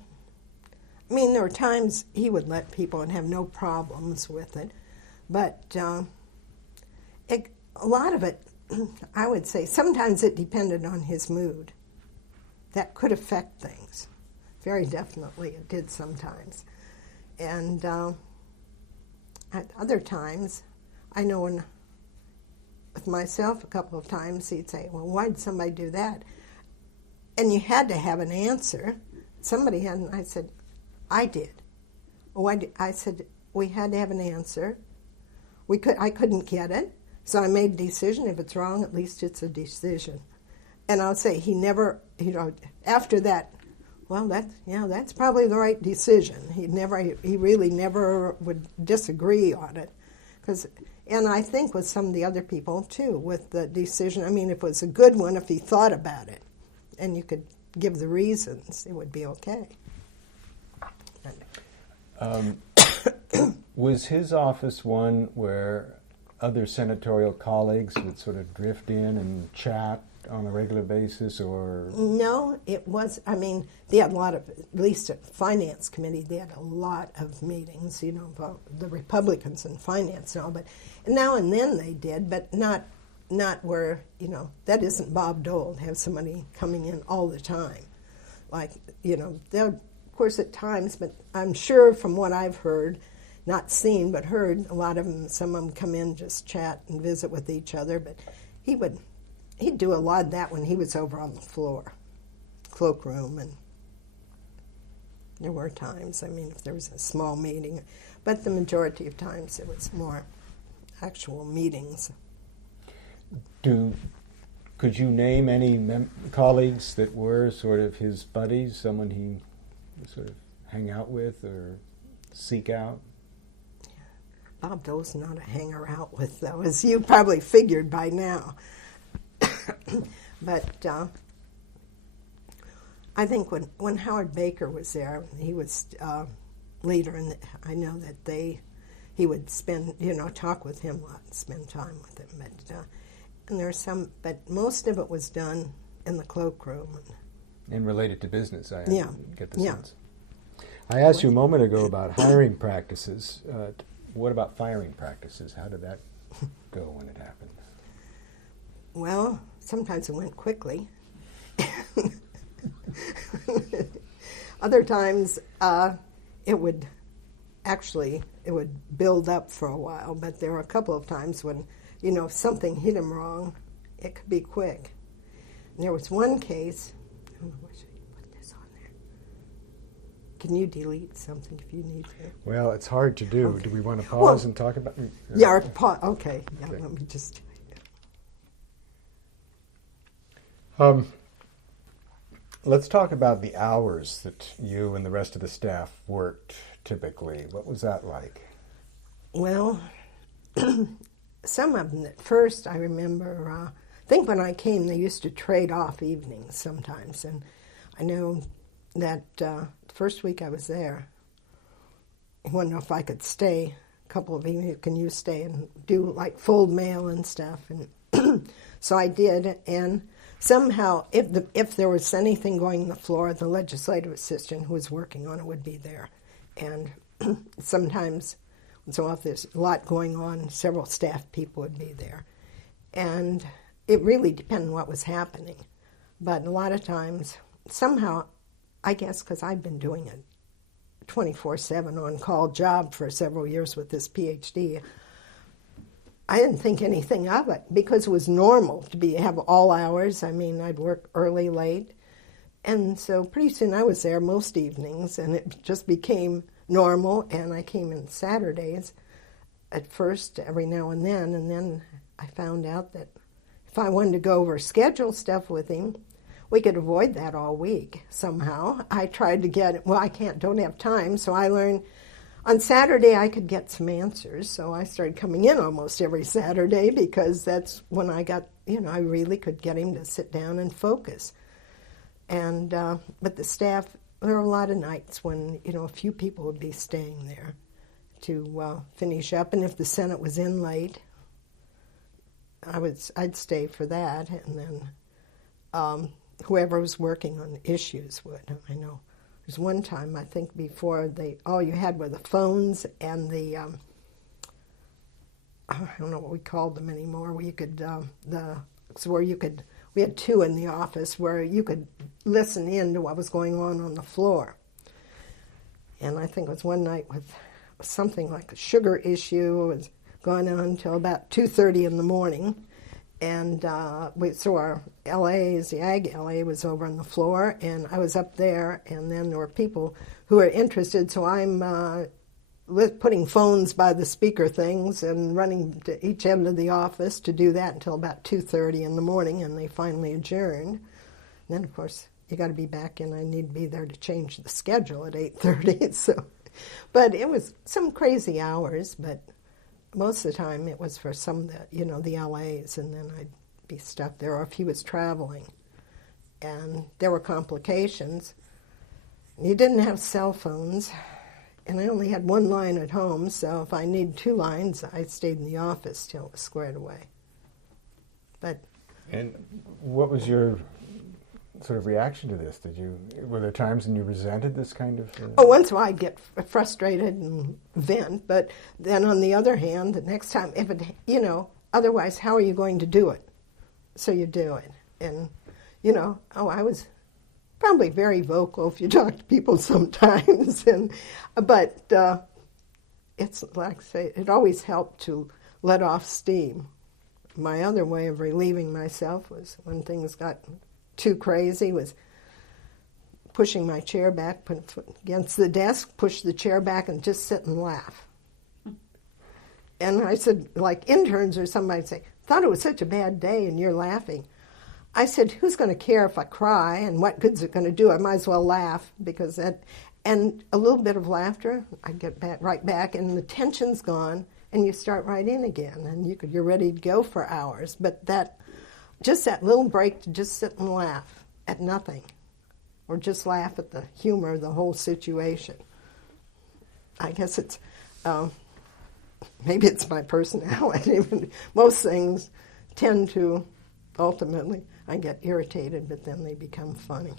I mean, there were times he would let people and have no problems with it, but a lot of it, I would say, sometimes it depended on his mood. That could affect things. Very definitely it did sometimes. And at other times, I know with myself a couple of times, he'd say, well, why did somebody do that? And you had to have an answer. Somebody had, and I said, I did. I said, we had to have an answer. I couldn't get it, so I made a decision. If it's wrong, at least it's a decision. And I'll say he never, after that, well, that's probably the right decision. He really never would disagree on it, and I think with some of the other people too, with the decision. I mean, if it was a good one, if he thought about it, and you could give the reasons, it would be okay. Was his office one where other senatorial colleagues would sort of drift in and chat on a regular basis, or? No, it was, I mean, they had a lot of, at least at Finance Committee, they had a lot of meetings, you know, about the Republicans and finance and all, but now and then they did, but not where, you know, that isn't Bob Dole to have somebody coming in all the time. Like, you know, they'll, of course, at times, but I'm sure from what I've heard, not seen, but heard, a lot of them, some of them come in, just chat and visit with each other, but he'd do a lot of that when he was over on the floor, cloakroom, and there were times, I mean, if there was a small meeting, but the majority of times it was more actual meetings. Could you name any colleagues that were sort of his buddies, someone he would sort of hang out with or seek out? Bob Dole's not a hanger out with, though, as you probably figured by now. But I think when Howard Baker was there, he was leader, and I know that he would spend, you know, talk with him a lot and spend time with him. But and there's some, but most of it was done in the cloakroom. And related to business, I get the sense. I asked you a moment ago about hiring practices. What about firing practices? How did that go when it happened? Well, sometimes it went quickly. Other times it would build up for a while, but there were a couple of times when, you know, if something hit him wrong, it could be quick. And there was one case, I don't know, where should I put this on there? Can you delete something if you need to? Well, it's hard to do. Okay. Do we want to pause and talk about it? Yeah, okay. Yeah, okay. Let me just... Let's talk about the hours that you and the rest of the staff worked typically. What was that like? Well, some of them at first, I remember, I think when I came, they used to trade off evenings sometimes. And I know that the first week I was there, I wanted to know if I could stay a couple of evenings. Can you stay and do, like, fold mail and stuff? And so I did, and somehow, if there was anything going on the floor, the legislative assistant who was working on it would be there. And sometimes, so if there's a lot going on, several staff people would be there. And it really depended on what was happening. But a lot of times, somehow, I guess because I've been doing a 24/7 on-call job for several years with this PhD, I didn't think anything of it because it was normal to have all hours. I mean, I'd work early, late. And so pretty soon I was there most evenings, and it just became normal. And I came in Saturdays at first every now and then I found out that if I wanted to go over schedule stuff with him, we could avoid that all week somehow. I tried to don't have time, so I learned on Saturday I could get some answers, so I started coming in almost every Saturday because that's when I got, you know, I really could get him to sit down and focus. And but the staff, there were a lot of nights when, you know, a few people would be staying there to finish up, and if the Senate was in late, I'd stay for that, and then whoever was working on the issues would. I know. There's one time, I think, before all you had were the phones and the, I don't know what we called them anymore, where you could, we had two in the office where you could listen in to what was going on the floor. And I think it was one night with something like a sugar issue. It was going on until about 2:30 in the morning. And so our LAs, the Ag LA was over on the floor, and I was up there, and then there were people who were interested, so I'm putting phones by the speaker things and running to each end of the office to do that until about 2:30 in the morning, and they finally adjourned. And then, of course, you got to be back, and I need to be there to change the schedule at 8:30. So, but it was some crazy hours, but most of the time it was for some of the, you know, the LAs, and then I'd be stuck there, or if he was traveling. And there were complications. You didn't have cell phones, and I only had one line at home, so if I needed two lines, I stayed in the office till it was squared away. But And what was your sort of reaction to this? Were there times when you resented this kind of? Oh, once in a while I'd get frustrated and vent, but then on the other hand, the next time, if it, otherwise, how are you going to do it? So you do it, and I was probably very vocal if you talk to people sometimes, but it's like I say, it always helped to let off steam. My other way of relieving myself was when things got too crazy was pushing my chair back, put a foot against the desk, push the chair back, and just sit and laugh. And I said, like interns or somebody say, thought it was such a bad day and you're laughing. I said, who's going to care if I cry and what good's it going to do? I might as well laugh because that, and a little bit of laughter, I get back, right back and the tension's gone and you start right in again and you're ready to go for hours. But that little break to just sit and laugh at nothing or just laugh at the humor of the whole situation. I guess it's, maybe it's my personality. Most things tend to, ultimately, I get irritated, but then they become funny.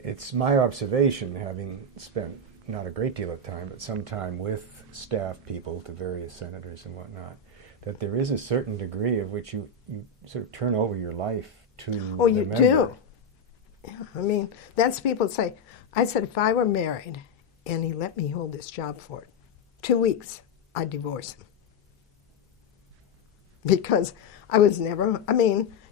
It's my observation, having spent not a great deal of time, but some time with staff people to various senators and whatnot, that there is a certain degree of which you sort of turn over your life to the member. Oh, you do. Yeah, I mean, that's people say, I said if I were married and he let me hold this job for 2 weeks, I'd divorce him. Because I was never,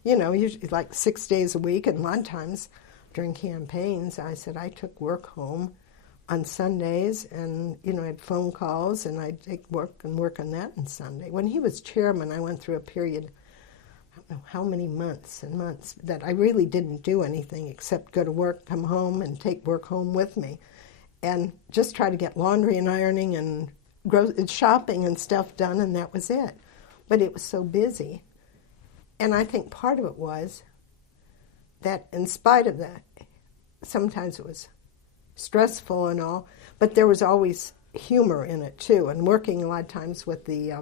usually like 6 days a week, and a lot of times during campaigns, I said I took work home on Sundays and, I had phone calls and I'd take work on that on Sunday. When he was chairman, I went through a period, I don't know how many months and months, that I really didn't do anything except go to work, come home, and take work home with me. And just try to get laundry and ironing and shopping and stuff done, and that was it. But it was so busy. And I think part of it was that in spite of that, sometimes it was stressful and all, but there was always humor in it too. And working a lot of times with the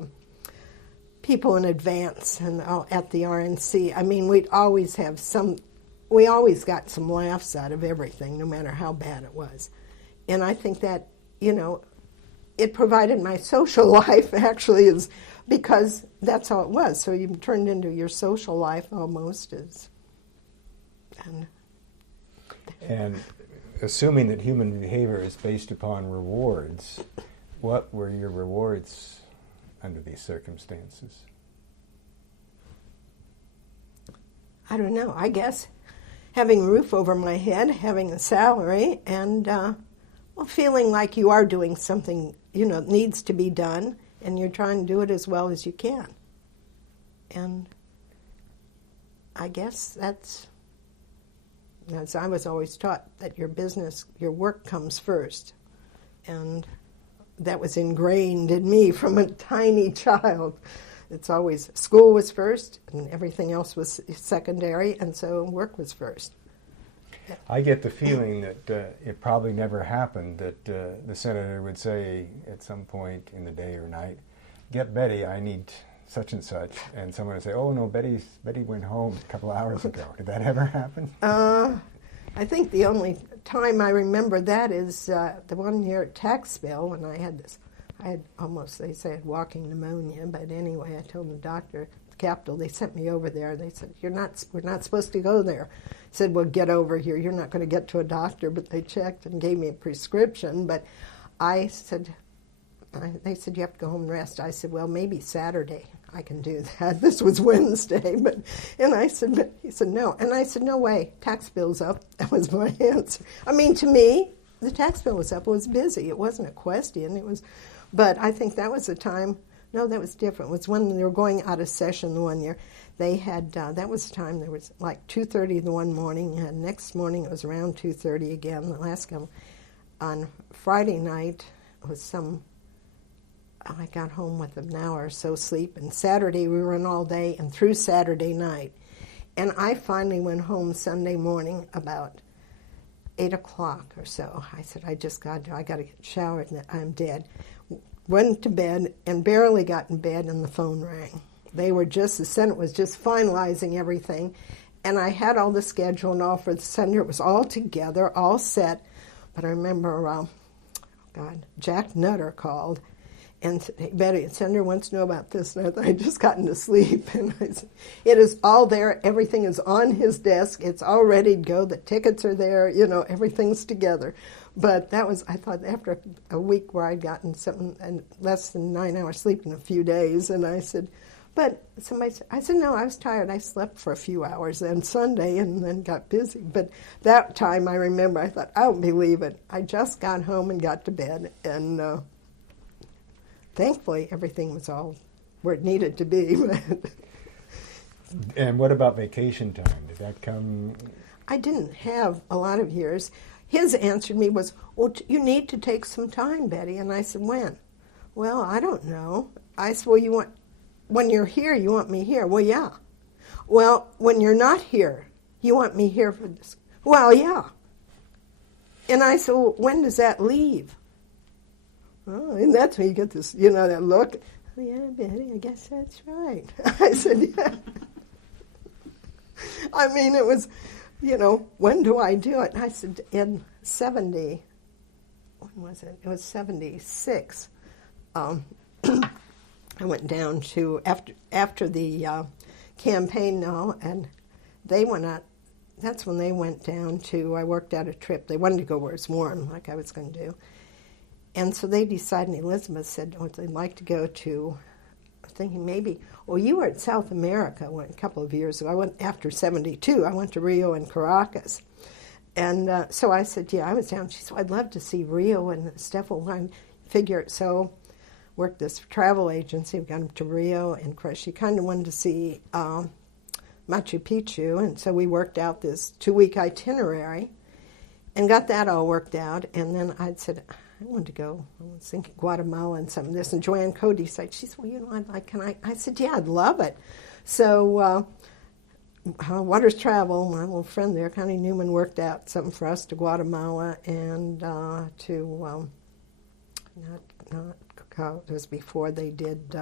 people in advance and at the RNC, we'd always have we always got some laughs out of everything, no matter how bad it was. And I think that, it provided my social life actually is because that's how it was. So you turned into your social life almost as. And assuming that human behavior is based upon rewards, what were your rewards under these circumstances? I don't know. I guess having a roof over my head, having a salary, and feeling like you are doing something, needs to be done, and you're trying to do it as well as you can. And I guess that's, as I was always taught, that your work comes first. And that was ingrained in me from a tiny child. It's always, school was first, and everything else was secondary, and so work was first. I get the feeling that it probably never happened that the senator would say at some point in the day or night, "Get Betty, I need such and such," and someone would say, "Oh no, Betty went home a couple hours ago." Did that ever happen? I think the only time I remember that is the one year at tax bill when I had almost, they say I had walking pneumonia, but anyway, I told the doctor at the Capitol, they sent me over there, they said, we're not supposed to go there. I said, well, get over here, you're not going to get to a doctor, but they checked and gave me a prescription, but they said, you have to go home and rest. I said, well, maybe Saturday I can do that. This was Wednesday, he said, no. And I said, no way, tax bill's up. That was my answer. To me, the tax bill was up. It was busy. It wasn't a question. But I think that was the time, no, that was different. It was when they were going out of session the one year. They had, that was the time, there was like 2:30 the one morning, and next morning it was around 2:30 again, the last one. On Friday night, it was I got home with an hour or so sleep, and Saturday we were in all day and through Saturday night. And I finally went home Sunday morning about 8 o'clock or so. I said, I got to get showered and I'm dead. Went to bed and barely got in bed and the phone rang. the Senate was just finalizing everything. And I had all the schedule and all for the Senator. It was all together, all set. But I remember, Jack Nutter called and said, "Hey, Betty, the Senator wants to know about this." And I thought, I'd just gotten to sleep. And I said, "It is all there. Everything is on his desk. It's all ready to go. The tickets are there. Everything's together." But that was, I thought, after a week where I'd gotten something and less than 9 hours sleep in a few days. And I said, I said, no, I was tired. I slept for a few hours then Sunday and then got busy. But that time I remember, I thought, I don't believe it. I just got home and got to bed. And thankfully, everything was all where it needed to be. And what about vacation time? Did that come? I didn't have a lot of years. His answer to me was, "Well, you need to take some time, Betty." And I said, "When?" "Well, I don't know." I said, "Well, when you're here, you want me here?" "Well, yeah." "Well, when you're not here, you want me here for this?" "Well, yeah." And I said, "Well, when does that leave?" "Oh," and that's when you get this, that look. "Oh, yeah, Betty, I guess that's right." I said, "Yeah." I mean, it was, when do I do it? And I said, in 70, when was it? It was 76. I went down to, after the campaign now, and they went out. That's when they went down to, I worked out a trip. They wanted to go where it's warm, like I was going to do. And so they decided, and Elizabeth said, they'd like to go to, thinking maybe, you were at South America a couple of years ago. I went after 72. I went to Rio and Caracas. And so I said, yeah, I was down. She said, "I'd love to see Rio." And Steph will figure it. So worked this travel agency. We got him to Rio. And of course, she kind of wanted to see Machu Picchu. And so we worked out this 2-week itinerary and got that all worked out. And then I said, I wanted to go. I was thinking Guatemala and some of this. And Joanne Cody said, she said, "Well, can I?" I said, "Yeah, I'd love it." So Waters Travel, my little friend there, Connie Newman, worked out something for us to Guatemala and to, it was before they did,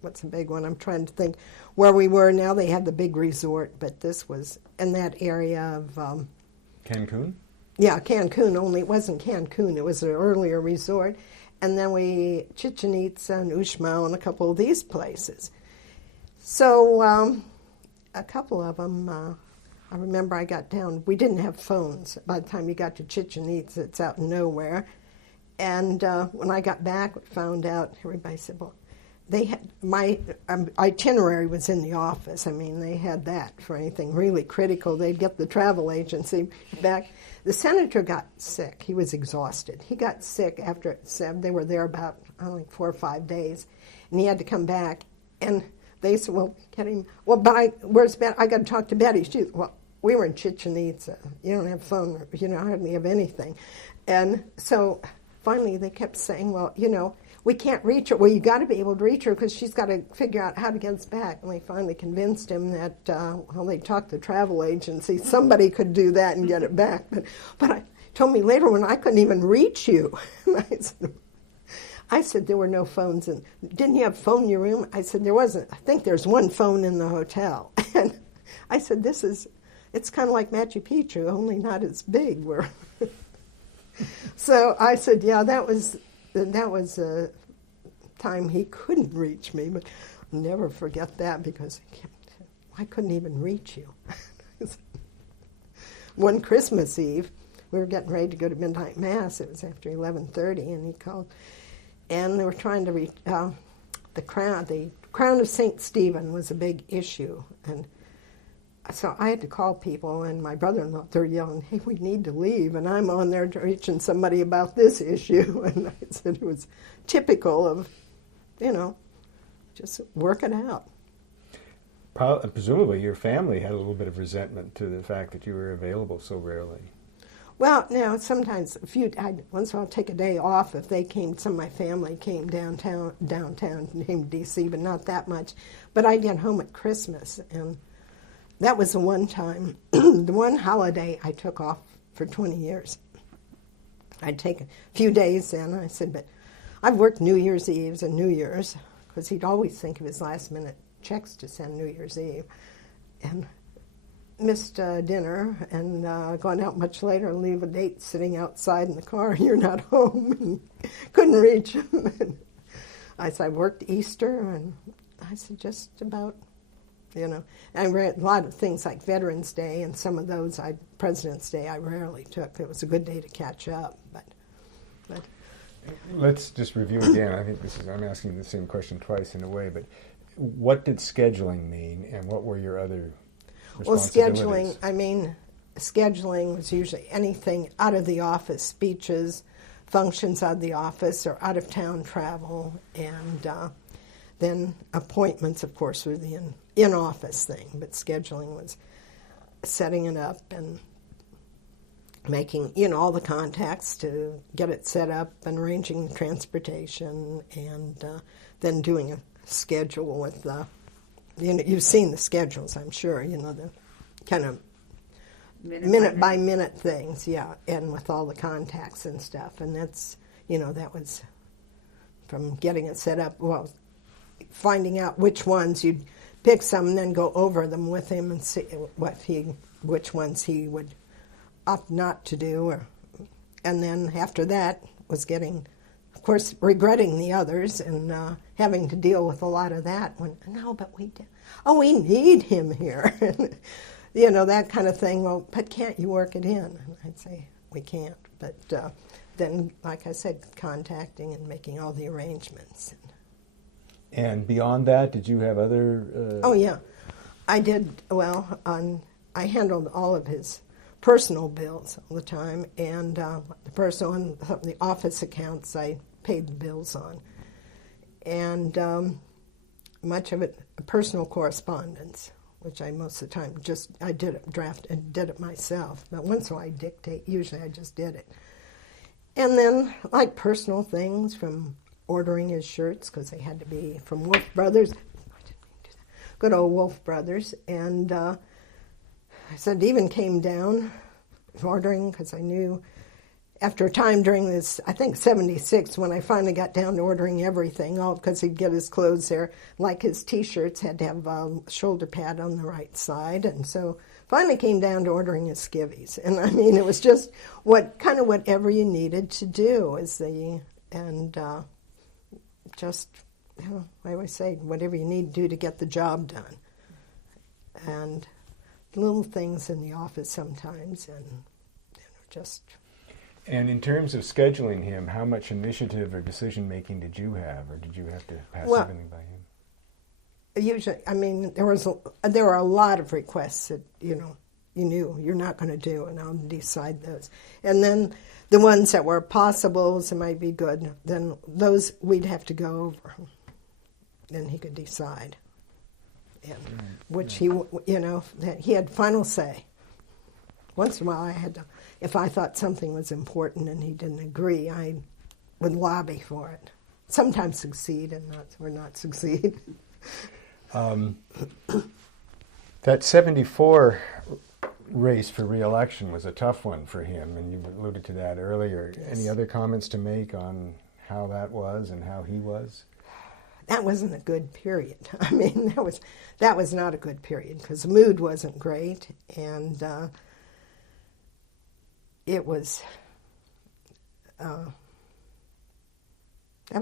what's the big one? I'm trying to think where we were. Now they had the big resort, but this was in that area of... Cancun? Yeah, Cancun, only it wasn't Cancun. It was an earlier resort. And then Chichen Itza and Uxmal and a couple of these places. So a couple of them, I remember I got down. We didn't have phones. By the time you got to Chichen Itza, it's out in nowhere. And when I got back, I found out, everybody said, well, they had, my itinerary was in the office. I mean, they had that for anything really critical. They'd get the travel agency back. The senator got sick. He was exhausted. He got sick after they were there about, 4 or 5 days, and he had to come back. And they said, "Well, get him. Well, but where's Betty? I got to talk to Betty." She said, "Well, we were in Chichen Itza. You don't have phone, hardly have anything." And so finally they kept saying, "Well, we can't reach her." "Well, you got to be able to reach her because she's got to figure out how to get us back." And they finally convinced him that, they talked to the travel agency. Somebody could do that and get it back. But I told me later when I couldn't even reach you. And I said there were no phones. And didn't you have a phone in your room? I said there wasn't. I think there's one phone in the hotel. And I said it's kind of like Machu Picchu, only not as big. So I said, yeah, that was a time he couldn't reach me, but I'll never forget that because I couldn't even reach you. One Christmas Eve, we were getting ready to go to midnight mass. It was after 11:30, and he called, and they were trying to reach the crown. The crown of St. Stephen was a big issue, and so I had to call people, and my brother-in-law, they're yelling, "Hey, we need to leave," and I'm on there reaching somebody about this issue, and I said it was typical of, just work it out. Presumably your family had a little bit of resentment to the fact that you were available so rarely. Well, sometimes once I'll take a day off if some of my family came downtown, came to D.C., but not that much. But I'd get home at Christmas, and that was the one time, the one holiday I took off for 20 years. I'd take a few days then. I said, but I've worked New Year's Eves and New Year's, because he'd always think of his last-minute checks to send New Year's Eve. And missed dinner and gone out much later and leave a date sitting outside in the car. You're not home. And couldn't reach him. And I said, I worked Easter, and I said, just about, I read a lot of things like Veterans Day, and some of those, President's Day, I rarely took. It was a good day to catch up. But let's just review again. I think I'm asking the same question twice in a way, but what did scheduling mean, and what were your other responsibilities? Well, scheduling was usually anything out of the office, speeches, functions out of the office, or out-of-town travel, and then appointments, of course, were the in-office thing, but scheduling was setting it up and making, all the contacts to get it set up and arranging the transportation, and then doing a schedule with the, you've seen the schedules, I'm sure, the kind of minute by minute things, yeah, and with all the contacts and stuff. And that's, that was from getting it set up, finding out which ones you'd pick some and then go over them with him and see which ones he would opt not to do. And then after that was getting, of course, regretting the others and having to deal with a lot of that. We need him here. That kind of thing. Well, but can't you work it in? And I'd say, we can't. But then, like I said, contacting and making all the arrangements. And beyond that, did you have other... Oh, yeah. I did, I handled all of his personal bills all the time, and the personal and the office accounts I paid the bills on. And much of it, personal correspondence, which I most of the time I did it myself. But once in a while I dictate, usually I just did it. And then, like personal things, from ordering his shirts, because they had to be from Wolf Brothers, good old Wolf Brothers, and I said even came down ordering, because I knew after a time during this, I think 76, when I finally got down to ordering everything, all because he'd get his clothes there, like his T-shirts had to have a shoulder pad on the right side, and so finally came down to ordering his skivvies. And it was just whatever you needed to do, I always say, whatever you need to do to get the job done. And little things in the office sometimes, and just... And in terms of scheduling him, how much initiative or decision-making did you have, or did you have to pass everything by him? Usually, there were a lot of requests that, you knew you're not going to do, and I'll decide those. And then the ones that were possibles and might be good, then those we'd have to go over. Then he could decide. And which that he had final say. Once in a while I had to, if I thought something was important and he didn't agree, I would lobby for it. Sometimes succeed or not succeed. That 74 race for re-election was a tough one for him, and you alluded to that earlier. Yes. Any other comments to make on how that was and how he was? That wasn't a good period. That was not a good period, because the mood wasn't great, and it was that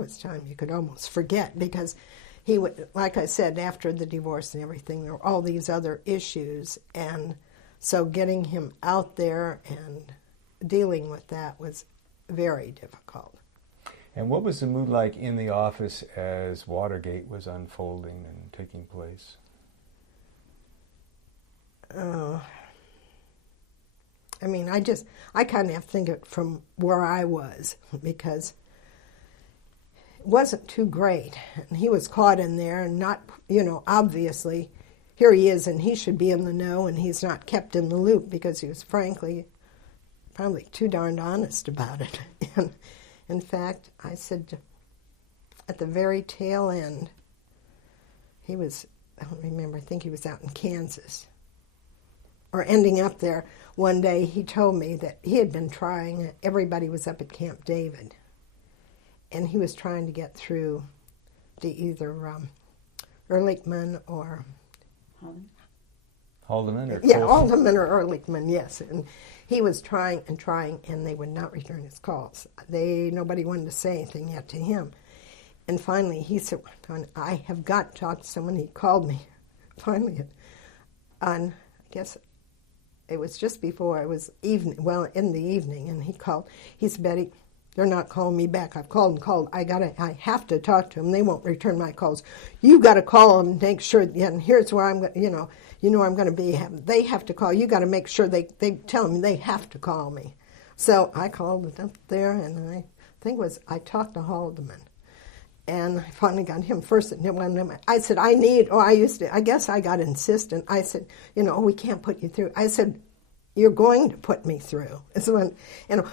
was time you could almost forget, because he would, like I said, after the divorce and everything, there were all these other issues, and so getting him out there and dealing with that was very difficult. And what was the mood like in the office as Watergate was unfolding and taking place? I kind of think it from where I was, because it wasn't too great. And he was caught in there, and not, obviously, here he is, and he should be in the know, and he's not kept in the loop, because he was frankly probably too darned honest about it. And in fact, I said at the very tail end, he was, I don't remember, I think he was out in Kansas, or ending up there. One day he told me that he had been trying, everybody was up at Camp David, and he was trying to get through to either Ehrlichman or... Haldeman or Yeah, Colson? Haldeman or Ehrlichman, yes. And he was trying, and they would not return his calls. Nobody wanted to say anything yet to him. And finally, he said, I have got to talk to someone. He called me, finally, I guess it was just before it was evening, well, in the evening, and he called. He said, Betty, they're not calling me back. I've called and called. I have to talk to them. They won't return my calls. You got to call them and make sure, and here's where I'm going, you know I'm going to be. They have to call. You got to make sure they tell me they have to call me. So I called up there, and I think I talked to Haldeman. And I finally got him first. I said, I guess I got insistent. I said, we can't put you through. I said, you're going to put me through. So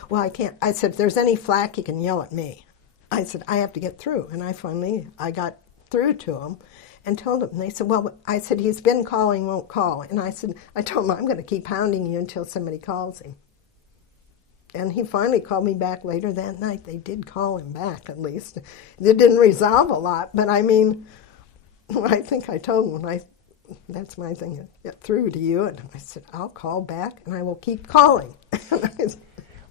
well, I can't. I said, if there's any flack, you can yell at me. I said, I have to get through. And I got through to him and told him. And they said, well, I said, he's been calling, won't call. And I told him, I'm going to keep hounding you until somebody calls him. And he finally called me back later that night. They did call him back, at least. It didn't resolve a lot, but I mean, I think I told him, that's my thing, get through to you. And I said, I'll call back, and I will keep calling.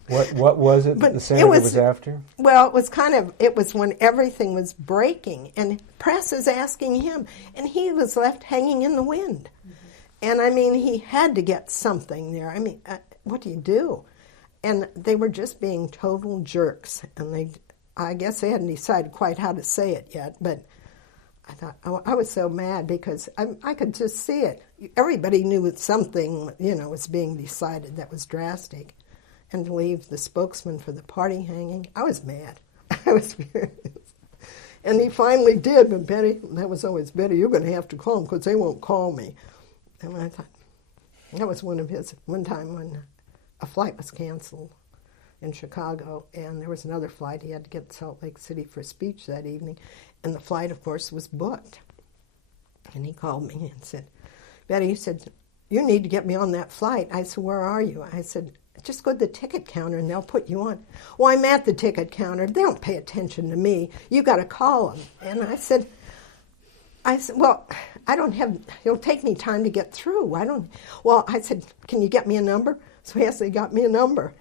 What was it that the senator was after? Well, it was when everything was breaking, and press is asking him, and he was left hanging in the wind. Mm-hmm. And I mean, he had to get something there. I mean, what do you do? And they were just being total jerks, and I guess they hadn't decided quite how to say it yet, but I thought, I was so mad because I could just see it. Everybody knew something, was being decided that was drastic. And to leave the spokesman for the party hanging, I was mad. I was furious. And he finally did, but Betty, that was always Betty, you're going to have to call them because they won't call me. And I thought, that was one time when a flight was canceled in Chicago, and there was another flight. He had to get to Salt Lake City for a speech that evening, and the flight, of course, was booked. And he called me and said, Betty, he said, you need to get me on that flight. I said, where are you? I said, just go to the ticket counter and they'll put you on. Well, I'm at the ticket counter. They don't pay attention to me. You got to call them. And I said, well, I don't have, it'll take me time to get through. I said, can you get me a number? So yes, they got me a number.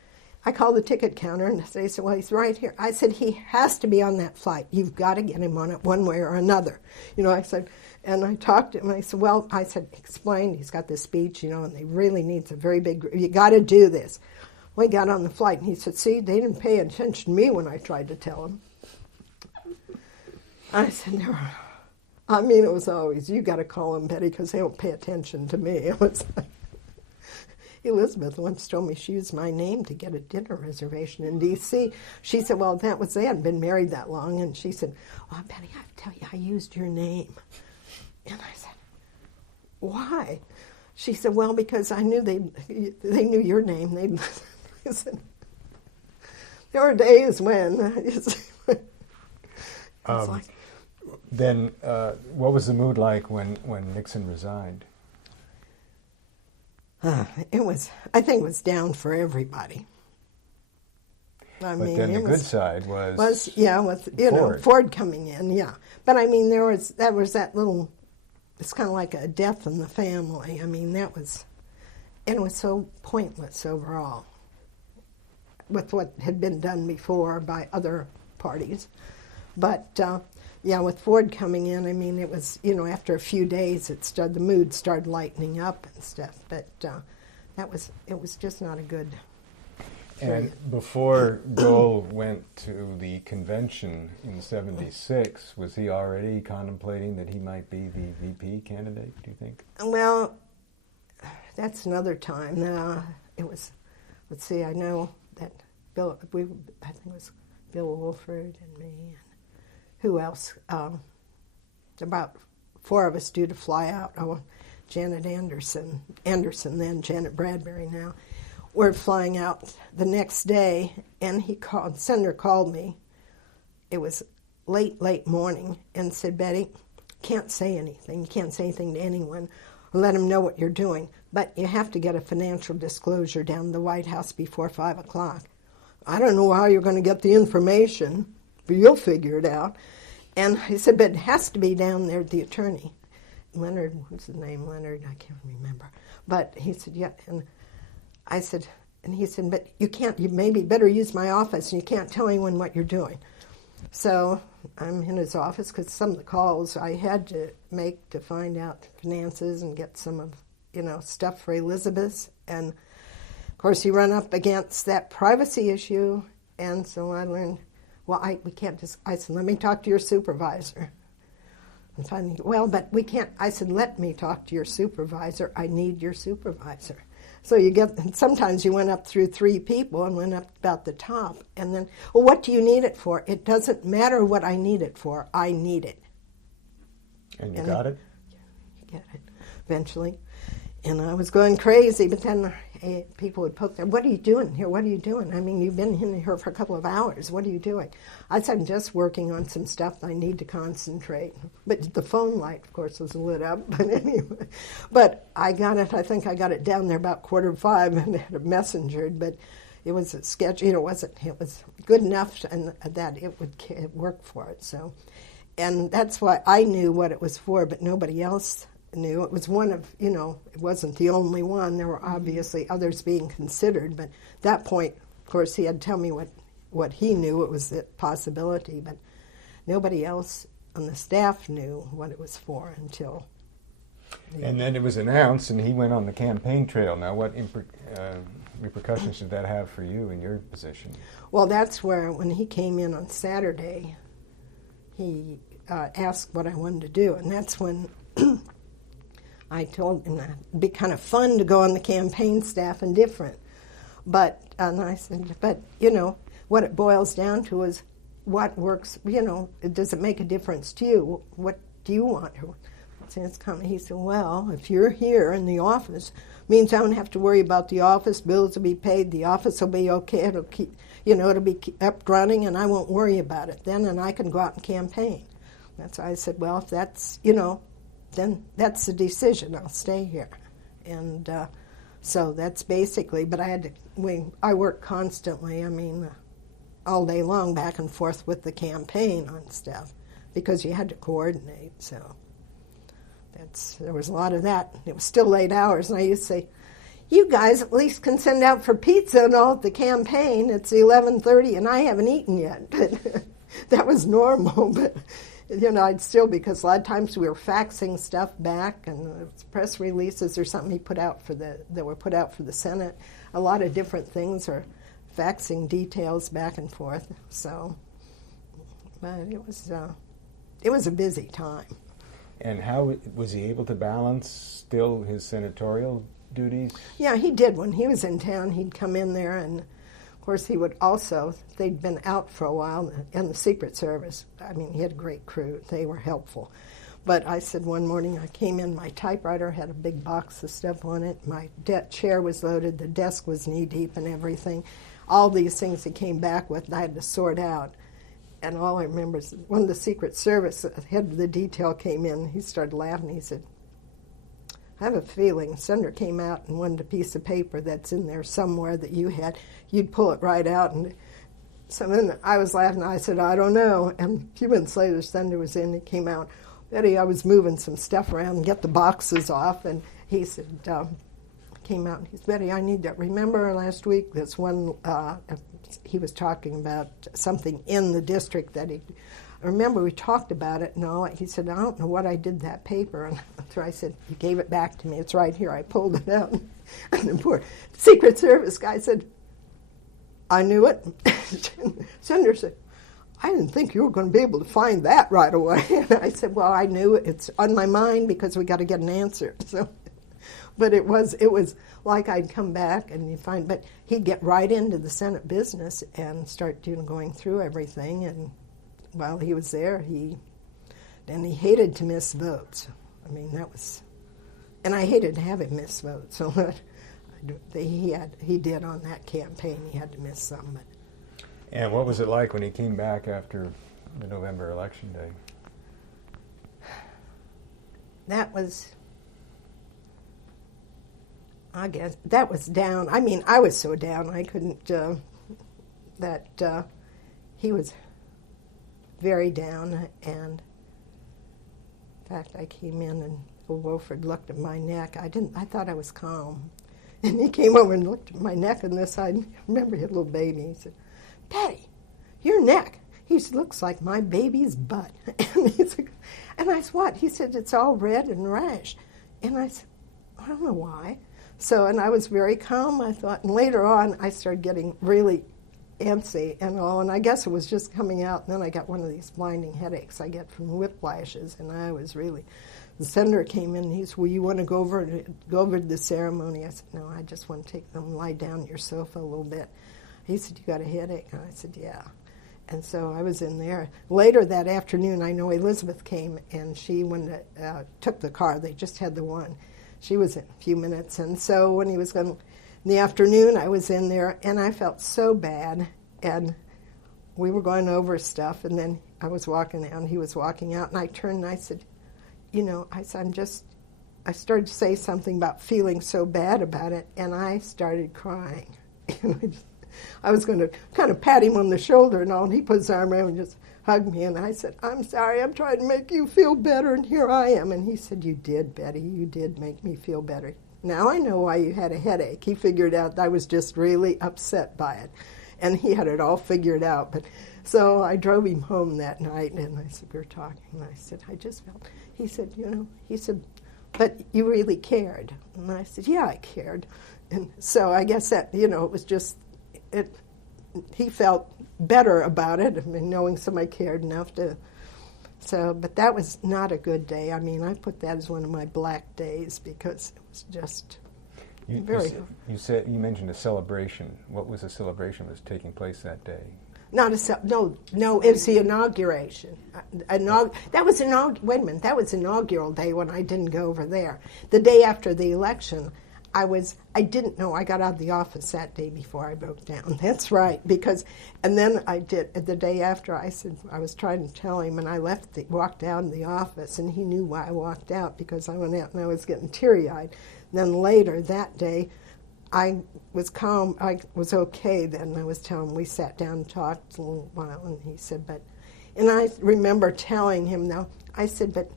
I called the ticket counter, and they said, well, he's right here. I said, he has to be on that flight. You've got to get him on it one way or another. I said, and I talked to him, and I said, explain, he's got this speech, and they really needs a very big, you got to do this. Well, he got on the flight, and he said, see, they didn't pay attention to me when I tried to tell him. I said, no. It was always, you got to call them, Betty, because they don't pay attention to me. It was like, Elizabeth once told me she used my name to get a dinner reservation in D.C. She said, well, they hadn't been married that long. And she said, oh, Betty, I tell you, I used your name. And I said, why? She said, well, because I knew they knew your name. They'd listen. There were days when it's like... Then what was the mood like when Nixon resigned? I think it was down for everybody. But then the good side was Ford coming in, yeah. But there was that little, it's kind of like a death in the family. It was so pointless overall with what had been done before by other parties. But with Ford coming in, it was, after a few days, the mood started lightening up and stuff. But it was just not a good period. And before Dole went to the convention in '76, was he already contemplating that he might be the VP candidate, do you think? Well, that's another time. It was, let's see, I know that I think it was Bill Wolford and me and who else? About 4 of us due to fly out. Janet Anderson then, Janet Bradbury now. We're flying out the next day, and Senator called me. It was late morning, and said, Betty, can't say anything. You can't say anything to anyone. Let them know what you're doing. But you have to get a financial disclosure down to the White House before 5 o'clock. I don't know how you're going to get the information, but you'll figure it out. And he said, but it has to be down there at the attorney. Leonard, what's his name, Leonard, I can't remember. But he said, yeah, and I said, and he said, but you can't, you maybe better use my office, and you can't tell anyone what you're doing. So I'm in his office because some of the calls I had to make to find out finances and get some of, stuff for Elizabeth. And, of course, you run up against that privacy issue, and so I learned, we can't just, I said, let me talk to your supervisor. And finally, well, but we can't, I said, let me talk to your supervisor. I need your supervisor. So sometimes you went up through 3 people and went up about the top. And then, well, what do you need it for? It doesn't matter what I need it for. I need it. And you got it? You get it, eventually. And I was going crazy, but then people would poke there, what are you doing here? What are you doing? I mean, you've been in here for a couple of hours. What are you doing? I said, I'm just working on some stuff. I need to concentrate. But the phone light, of course, was lit up. But anyway, but I got it. I think I got it down there about 4:45 and had a messenger. But it was a sketch. It was good enough and that it would work for it. So, and that's why I knew what it was for, but nobody else knew. It was one of, it wasn't the only one. There were obviously others being considered, but at that point, of course, he had to tell me what he knew. It was a possibility, but nobody else on the staff knew what it was for until... And then it was announced, and he went on the campaign trail. Now, what repercussions did that have for you in your position? Well, that's where, when he came in on Saturday, he asked what I wanted to do, and that's when... I told him that it'd be kind of fun to go on the campaign staff and different. And I said, but, what it boils down to is what works, does it make a difference to you? What do you want? He said, well, if you're here in the office, means I don't have to worry about the office, bills will be paid, the office will be okay, it'll keep, it'll be kept running, and I won't worry about it then, and I can go out and campaign. That's why I said, well, if that's, then that's the decision. I'll stay here. And so that's basically, but I worked constantly, all day long back and forth with the campaign on stuff because you had to coordinate. So there was a lot of that. It was still late hours, and I used to say, you guys at least can send out for pizza and all at the campaign. It's 11:30 and I haven't eaten yet. But that was normal, but I'd still, because a lot of times we were faxing stuff back, and press releases or something that were put out for the Senate. A lot of different things are faxing details back and forth. So, but it was a busy time. And how was he able to balance still his senatorial duties? Yeah, he did. When he was in town, he'd come in there, and of course he would also, they'd been out for a while, and the Secret Service, he had a great crew. They were helpful. But I said one morning I came in, my typewriter had a big box of stuff on it, my chair was loaded, the desk was knee-deep and everything. All these things he came back with, I had to sort out. And all I remember is when the Secret Service head of the detail came in, he started laughing. He said, I have a feeling Senator came out and wanted a piece of paper that's in there somewhere that you had. You'd pull it right out. And so then I was laughing. I said, I don't know. And a few minutes later, Senator was in. He came out. Betty, I was moving some stuff around and get the boxes off. And he said, came out and he said, Betty, I need to remember last week this one, he was talking about something in the district that I remember we talked about it. No, he said, I don't know what I did that paper. And so I said, you gave it back to me. It's right here. I pulled it out. And the poor Secret Service guy said, I knew it. Senator said, I didn't think you were going to be able to find that right away. And I said, well, I knew it. It's on my mind because we got to get an answer. So, but it was like I'd come back and but he'd get right into the Senate business and start going through everything. And while he was there, he hated to miss votes. And I hated to have him miss votes. So he did on that campaign. He had to miss some. But. And what was it like when he came back after the November election day? That was, I guess, that was down. I was so down I couldn't, he was very down. And in fact, I came in and Principal Wilford looked at my neck. I thought I was calm. And he came over and looked at my neck on this side. I remember he had a little baby. He said, "Patty, your neck." He said, "Looks like my baby's butt." And I said, "What?" He said, "It's all red and rash." And I said, "I don't know why." So, and I was very calm, I thought. And later on, I started getting really antsy and all. And I guess it was just coming out. And then I got one of these blinding headaches I get from whiplashes. And I was really... The senator came in and he said, "Well, you want to go over to the ceremony?" I said, "No, I just want to take them and lie down on your sofa a little bit." He said, "You got a headache?" And I said, "Yeah." And so I was in there. Later that afternoon, I know Elizabeth came, and she took the car. They just had the one. She was in a few minutes. And so when he was going, in the afternoon, I was in there, and I felt so bad. And we were going over stuff, and then I was walking out, and he was walking out, and I turned and I said, I started to say something about feeling so bad about it, and I started crying. And I was going to kind of pat him on the shoulder and all, and he put his arm around me and just hugged me, and I said, "I'm sorry, I'm trying to make you feel better, and here I am." And he said, "You did, Betty, you did make me feel better. Now I know why you had a headache." He figured out I was just really upset by it, and he had it all figured out. But so I drove him home that night, and I said, we were talking, and I said, "I just felt," he said, "But you really cared." And I said, "Yeah, I cared." And so I guess that, it was just, he felt better about it, knowing somebody cared enough to. So, but that was not a good day. I mean, I put that as one of my black days because it was just very. You mentioned a celebration. What was the celebration that was taking place that day? No, it's the inauguration. That was wait a minute, that was inaugural day when I didn't go over there. The day after the election, I didn't know. I got out of the office that day before I broke down. That's right, and then I did, the day after, I said, I was trying to tell him, and I walked out of the office, and he knew why I walked out, because I went out and I was getting teary-eyed. Then later that day, I was calm. I was okay then. I was telling him, we sat down and talked a little while, and he said, and I remember telling him, though, I said, "But,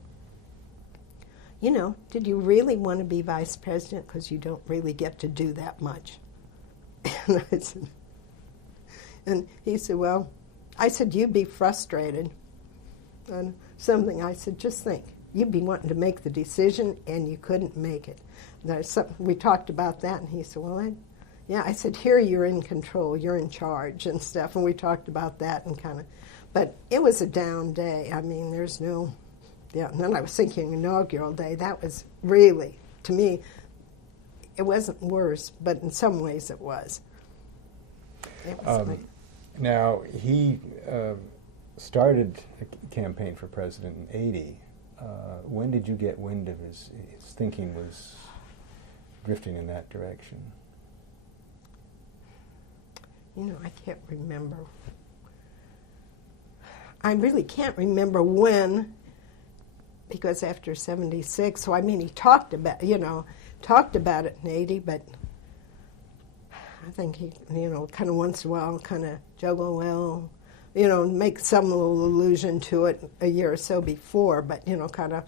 did you really want to be vice president? Because you don't really get to do that much." And he said, "Well," I said, "you'd be frustrated." And I said, "Just think, you'd be wanting to make the decision, and you couldn't make it." We talked about that, and he said, "Well, yeah." I said, "Here you're in control, you're in charge and stuff," and we talked about that and kind of, but it was a down day. I mean, there's no, and then I was thinking inaugural day, that was really, to me, it wasn't worse, but in some ways it was. Now, he started a campaign for president in 1980. When did you get wind of his thinking was drifting in that direction? I can't remember. I really can't remember when, because after 1976, so I mean, he talked about it in 1980, but I think he, kind of once in a while, kind of juggle, make some little allusion to it a year or so before, but, kind of,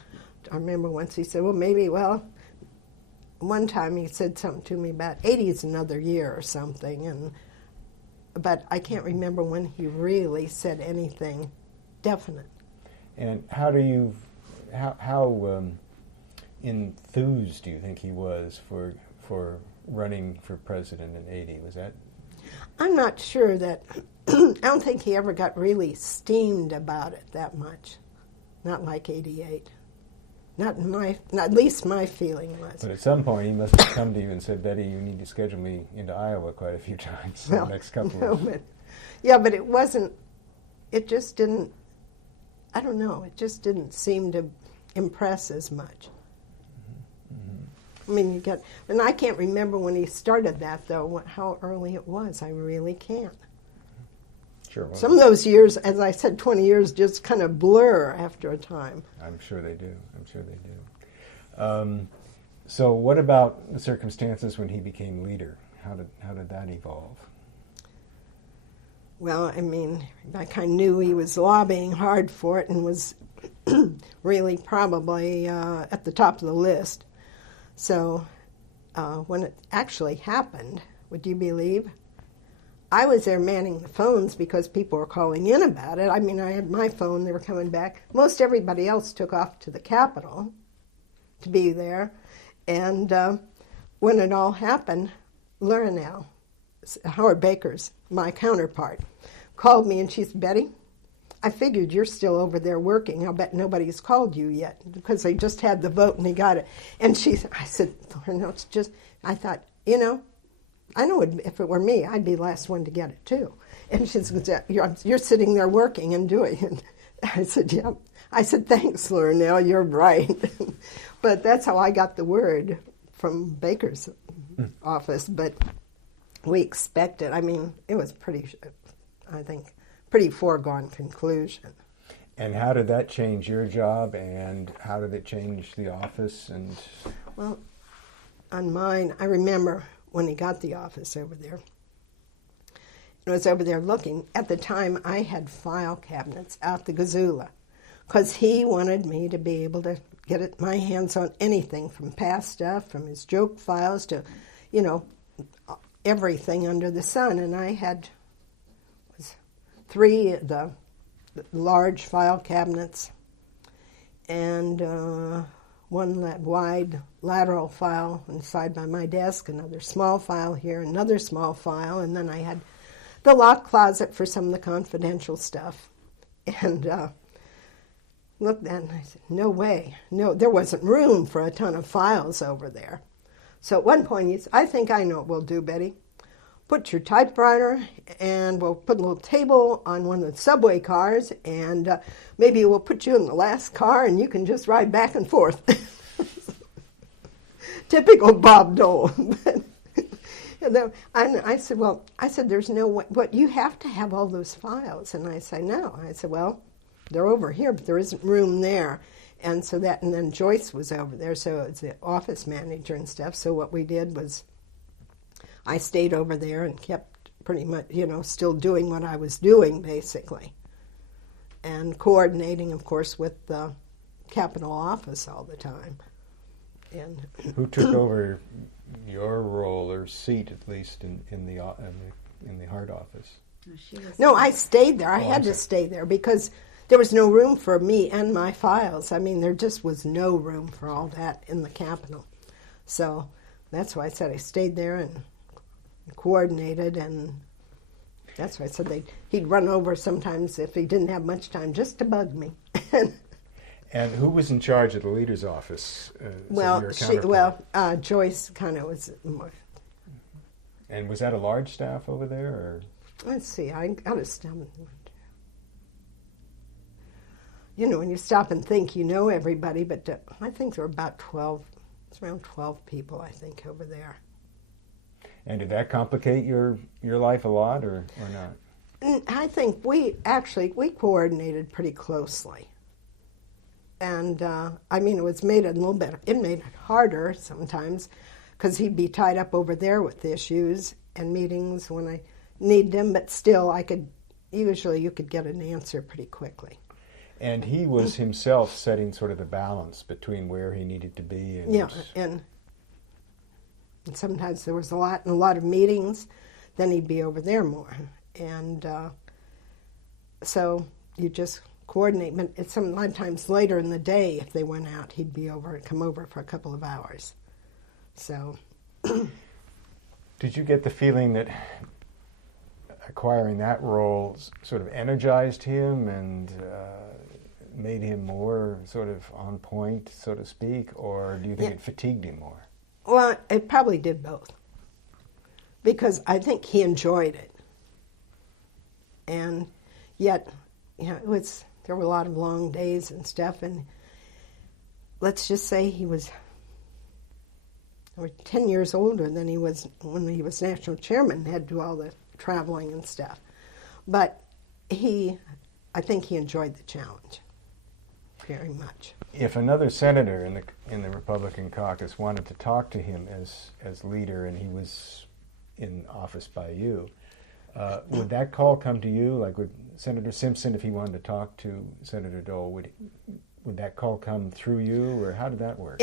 I remember once he said, one time he said something to me about 80 is another year or something, but I can't remember when he really said anything definite. And how enthused do you think he was for running for president in 1980? Was that? I'm not sure that, I don't think he ever got really steamed about it that much. Not like 1988. At least my feeling was. But at some point he must have come to you and said, "Betty, you need to schedule me into Iowa quite a few times in the next couple of years." But it wasn't, it just didn't, I don't know, it just didn't seem to impress as much. Mm-hmm. I mean, and I can't remember when he started that, though, how early it was. I really can't. Sure. Some of those years, as I said, 20 years, just kind of blur after a time. I'm sure they do. So what about the circumstances when he became leader? How did that evolve? Well, I mean, I kind of knew he was lobbying hard for it and was really probably at the top of the list. So when it actually happened, would you believe? I was there manning the phones because people were calling in about it. I mean, I had my phone, they were coming back. Most everybody else took off to the Capitol to be there. And when it all happened, Lurnell, Howard Baker's, my counterpart, called me and she said, Betty, I figured you're still over there working. I'll bet nobody's called you yet because they just had the vote and he got it. And I said, Lurnell, it's just, I thought, I know if it were me, I'd be the last one to get it too. And she said, you're sitting there working and doing it. I said, yeah. I said, thanks, Lurnell, you're right. But that's how I got the word from Baker's office. But we expected, I mean, it was pretty foregone conclusion. And how did that change your job, and how did it change the office? And well, on mine, I remember when he got the office over there. I was over there looking. At the time, I had file cabinets out the gazoola because he wanted me to be able to get my hands on anything from past stuff, from his joke files to, everything under the sun. And I had three of the large file cabinets and one wide lateral file inside by my desk, another small file here, another small file, and then I had the locked closet for some of the confidential stuff. And looked then, and I said, no way. No, there wasn't room for a ton of files over there. So at one point he said, I think I know what we'll do, Betty. Put your typewriter, and we'll put a little table on one of the subway cars, and maybe we'll put you in the last car, and you can just ride back and forth. Typical Bob Dole. And I said, there's no way, but you have to have all those files. And I said, no. I said, well, they're over here, but there isn't room there. And then Joyce was over there, so it's the office manager and stuff. So what we did was, I stayed over there and kept pretty much, still doing what I was doing, basically. And coordinating, of course, with the Capitol office all the time. And who took over your role or seat, at least, in the Hart office? No, I stayed there. I had to stay there because there was no room for me and my files. I mean, there just was no room for all that in the Capitol. So that's why I said I stayed there and coordinated, and that's why I said he'd run over sometimes if he didn't have much time just to bug me. And who was in charge of the leader's office? Joyce kind of was more. And was that a large staff over there? Or? Let's see, I got to stop. When you stop and think, everybody, but I think there were about 12, it's around 12 people, I think, over there. And did that complicate your life a lot, or not? I think we coordinated pretty closely. And, it was made it made it harder sometimes because he'd be tied up over there with issues and meetings when I need them, but still you could get an answer pretty quickly. And he was himself setting sort of the balance between where he needed to be. And sometimes there was a lot of meetings, then he'd be over there more. And so you just coordinate. But sometimes later in the day, if they went out, he'd come over for a couple of hours. So. Did you get the feeling that acquiring that role sort of energized him and made him more sort of on point, so to speak, or do you think it fatigued him more? Well, it probably did both, because I think he enjoyed it, and yet, there were a lot of long days and stuff, and let's just say he was 10 years older than he was when he was national chairman and had to do all the traveling and stuff, but I think he enjoyed the challenge very much. If another senator in the Republican caucus wanted to talk to him as leader, and he was in office by you, Would that call come to you, like with Senator Simpson, if he wanted to talk to Senator Dole, would that call come through you, or how did that work?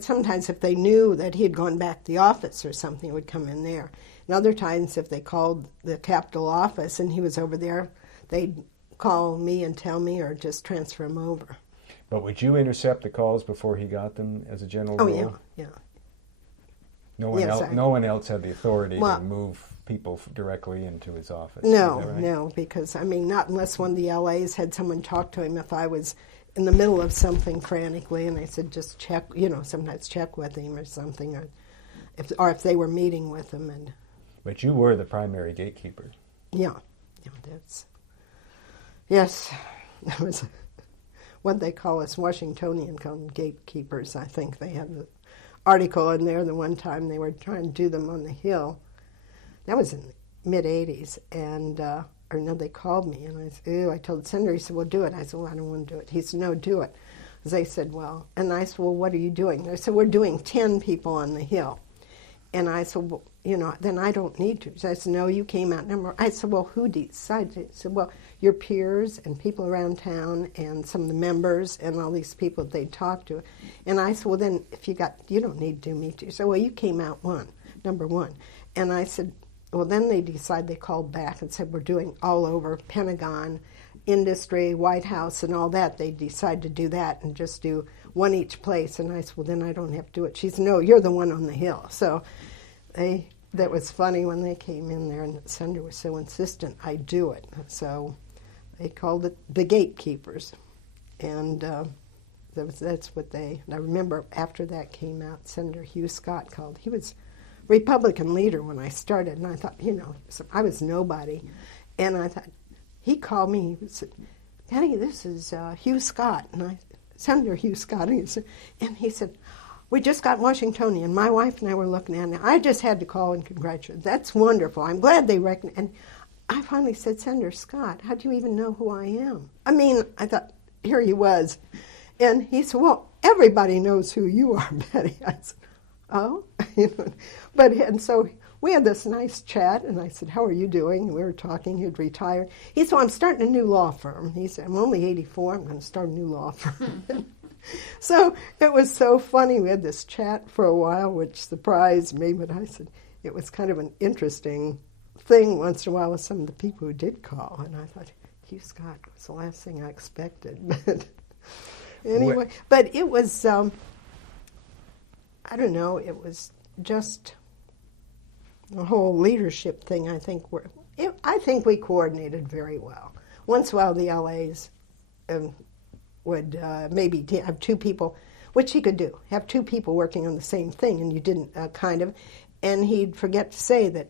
Sometimes if they knew that he had gone back to the office or something, it would come in there. And other times if they called the Capitol office and he was over there, they'd call me and tell me, or just transfer him over. But would you intercept the calls before he got them as a general rule? Yeah. No one else had the authority to move people directly into his office. No, because, not unless one of the LAs had someone talk to him if I was in the middle of something frantically, and I said, just check, sometimes check with him or something, or if they were meeting with him. But you were the primary gatekeeper. Yeah, yes, that was what they call us Washingtonian gatekeepers. I think they had the article in there the one time they were trying to do them on the Hill. That was in the mid-'80s, and they called me, and I said, I told the senator, he said, well, do it. I said, well, I don't want to do it. He said, no, do it. They said, well, and I said, well, what are you doing? They said, we're doing 10 people on the Hill. And I said, well, then I don't need to. So I said, no, you came out number. I said, well, who decided? He said, well, your peers and people around town and some of the members and all these people that they talked to. And I said, well, then if you don't need to do me too. So, well, you came out number one. And I said, well, then they called back and said, we're doing all over Pentagon, industry, White House, and all that. They decided to do that and just do one each place. And I said, well, then I don't have to do it. She said, no, you're the one on the Hill. So that was funny when they came in there, and the senator was so insistent I do it. So they called it the gatekeepers. And that's what and I remember after that came out, Senator Hugh Scott called. He was Republican leader when I started, and I thought, I was nobody. And I thought, he called me, he said, Patty, this is Hugh Scott, and Senator Hugh Scott, and he said, we just got Washingtonian. My wife and I were looking at it. I just had to call and congratulate. That's wonderful. I'm glad they recognize. And I finally said, Senator Scott, how do you even know who I am? I thought, here he was. And he said, well, everybody knows who you are, Betty. I said, oh? And so we had this nice chat, and I said, how are you doing? And we were talking. He'd retired. He said, well, I'm starting a new law firm. He said, I'm only 84. I'm going to start a new law firm. So it was so funny. We had this chat for a while, which surprised me, but I said it was kind of an interesting thing once in a while with some of the people who did call. And I thought, Hugh Scott was the last thing I expected. But anyway, but it was, I don't know, it was just the whole leadership thing. I think we coordinated very well. Once in a while, the LAs would maybe have two people, which he could do, have two people working on the same thing, and you didn't and he'd forget to say that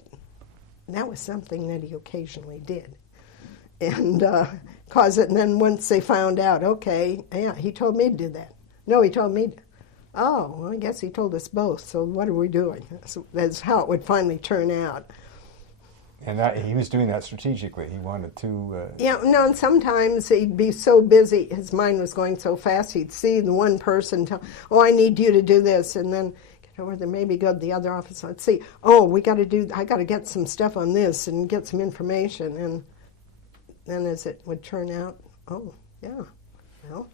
was something that he occasionally did, and cause it. And then once they found out, okay, yeah, he told me to do that. No, he told me. Oh, well, I guess he told us both. So what are we doing? So that's how it would finally turn out. And he was doing that strategically. He wanted to... and sometimes he'd be so busy, his mind was going so fast, he'd see the one person tell, oh, I need you to do this, and then get over there, maybe go to the other office, let's see, oh, I got to get some stuff on this and get some information, and then as it would turn out, oh, yeah, well...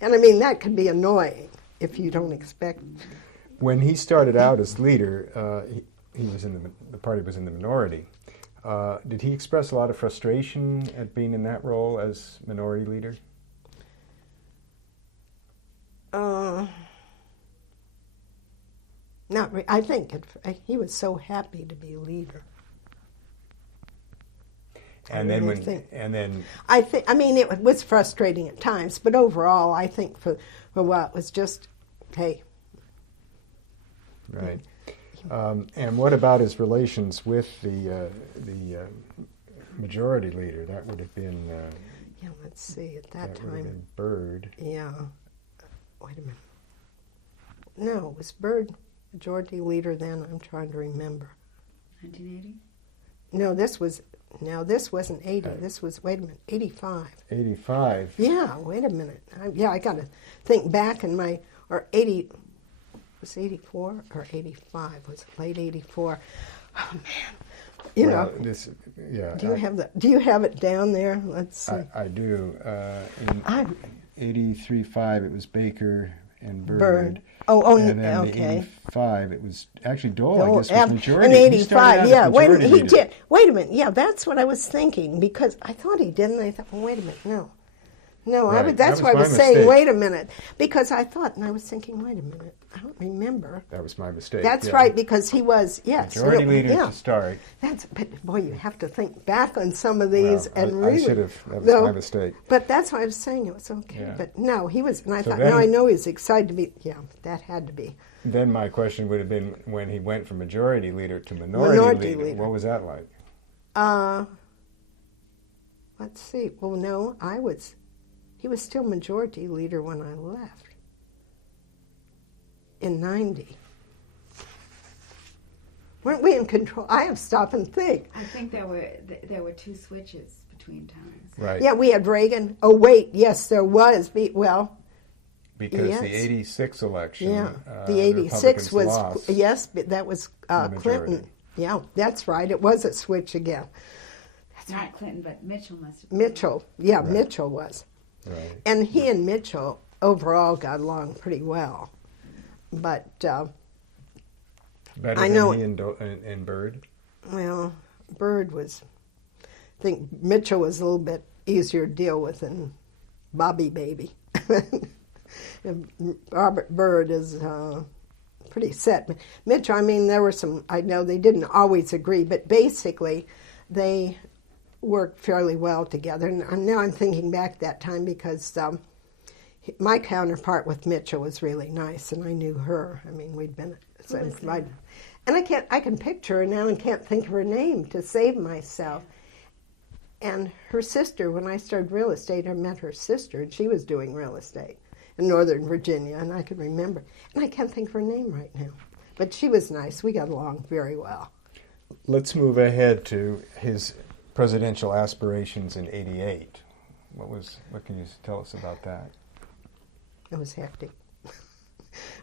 And that could be annoying if you don't expect... When he started out as leader... He was the party was in the minority. Did he express a lot of frustration at being in that role as minority leader? Not really. I think he was so happy to be leader. And then it was frustrating at times, but overall, I think for a while it was just, hey. Right. And what about his relations with the majority leader? That would have been... let's see, at that time... would have been Byrd. Yeah. Wait a minute. No, was Byrd majority leader then? I'm trying to remember. 1980? No, this wasn't 80. This was, 85. 85? Yeah, wait a minute. I got to think back in or 80... Was 84 or 85? Was it late 84? Oh, man. you well, know. Do you have it down there? Let's see. I do. In 83-5, it was Baker and Byrd. And then okay. in 85, it was actually Dole, I guess, was majority. In 85, yeah. Wait a minute. Yeah, that's what I was thinking, because I thought he did, and I thought, well, wait a minute, no. No, right. That's why I was saying, wait a minute, because I thought, and I was thinking, wait a minute, I don't remember. That was my mistake. That's right, because he was, yes. Majority leader to start. But boy, you have to think back on some of these and really. I should have, that was my mistake. But that's why I was saying it was okay. Yeah. But no, he was, and I thought, I know he was excited to be, that had to be. Then my question would have been, when he went from majority leader to minority leader, what was that like? Let's see, well, no, he was still majority leader when I left in 90. Weren't we in control? I have to stop and think. I think there were two switches between times. Right. Yeah, we had Reagan. Oh, wait, yes, there was. Because the 86 election, the 86 was lost, that was Clinton. Yeah, that's right. It was a switch again. Not Clinton, but Mitchell must have. Mitchell, right. Mitchell was. Right. And he and Mitchell overall got along pretty well, but better I know than he and Byrd. Well, Byrd was. I think Mitchell was a little bit easier to deal with than Bobby Baby. And Robert Byrd is pretty set. Mitchell, I mean, there were some. I know they didn't always agree, but basically, they worked fairly well together. And now I'm thinking back that time because my counterpart with Mitchell was really nice, and I knew her. I mean, we'd been and I can picture her now and can't think of her name to save myself. And her sister, when I started real estate, I met her sister, and she was doing real estate in Northern Virginia, and I can remember. And I can't think of her name right now. But she was nice. We got along very well. Let's move ahead to his presidential aspirations in 88. What can you tell us about that? It was hectic.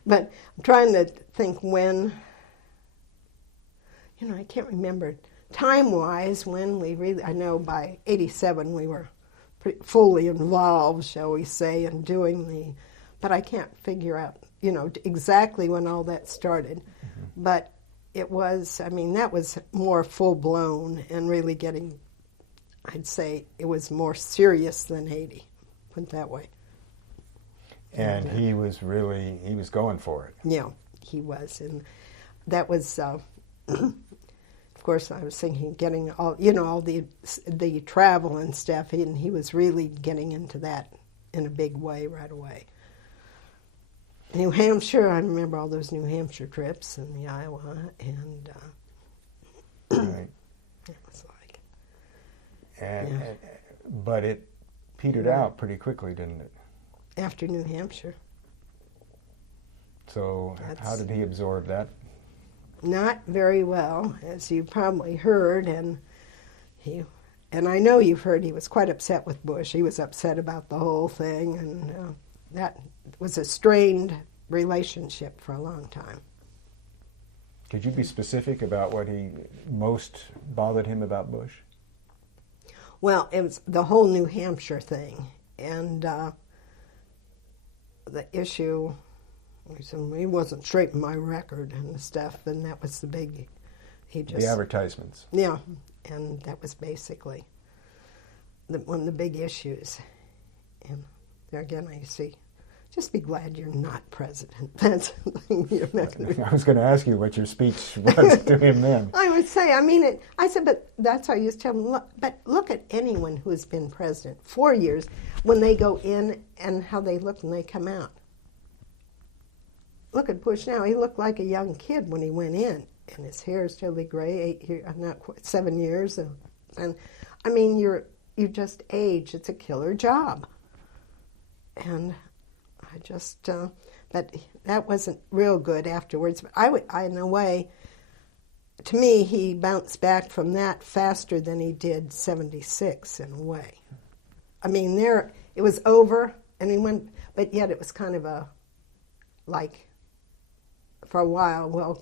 But I'm trying to think when, I can't remember time-wise when we really, I know by 87 we were pretty fully involved, shall we say, in doing but I can't figure out, exactly when all that started. Mm-hmm. But it was, that was more full-blown and really getting, I'd say it was more serious than 80, put it that way. And he was going for it. Yeah, he was. And that was, of course, I was thinking getting all the travel and stuff, and he was really getting into that in a big way right away. New Hampshire, I remember all those New Hampshire trips and the Iowa, and right. It was like. But it petered out pretty quickly, didn't it? After New Hampshire. So how did he absorb that? Not very well, as you probably heard, and I know you've heard he was quite upset with Bush. He was upset about the whole thing, and that was a strained relationship for a long time. Could you be specific about what most bothered him about Bush? Well, it was the whole New Hampshire thing, and the issue, he wasn't straight in my record and stuff, and that was the big, the advertisements. Yeah, and that was basically one of the big issues. And there again, I see, just be glad you're not president. That's the thing you're not going to. I was going to ask you what your speech was to him then. I would say, I said, but that's how I used to tell him, look at anyone who has been president 4 years when they go in and how they look when they come out. Look at Bush now. He looked like a young kid when he went in, and his hair is totally gray, 7 years. And you just age. It's a killer job. And I just, but that wasn't real good afterwards. But in a way, to me, he bounced back from that faster than he did 76 in a way. It was over, and he went, but yet it was kind of for a while, well,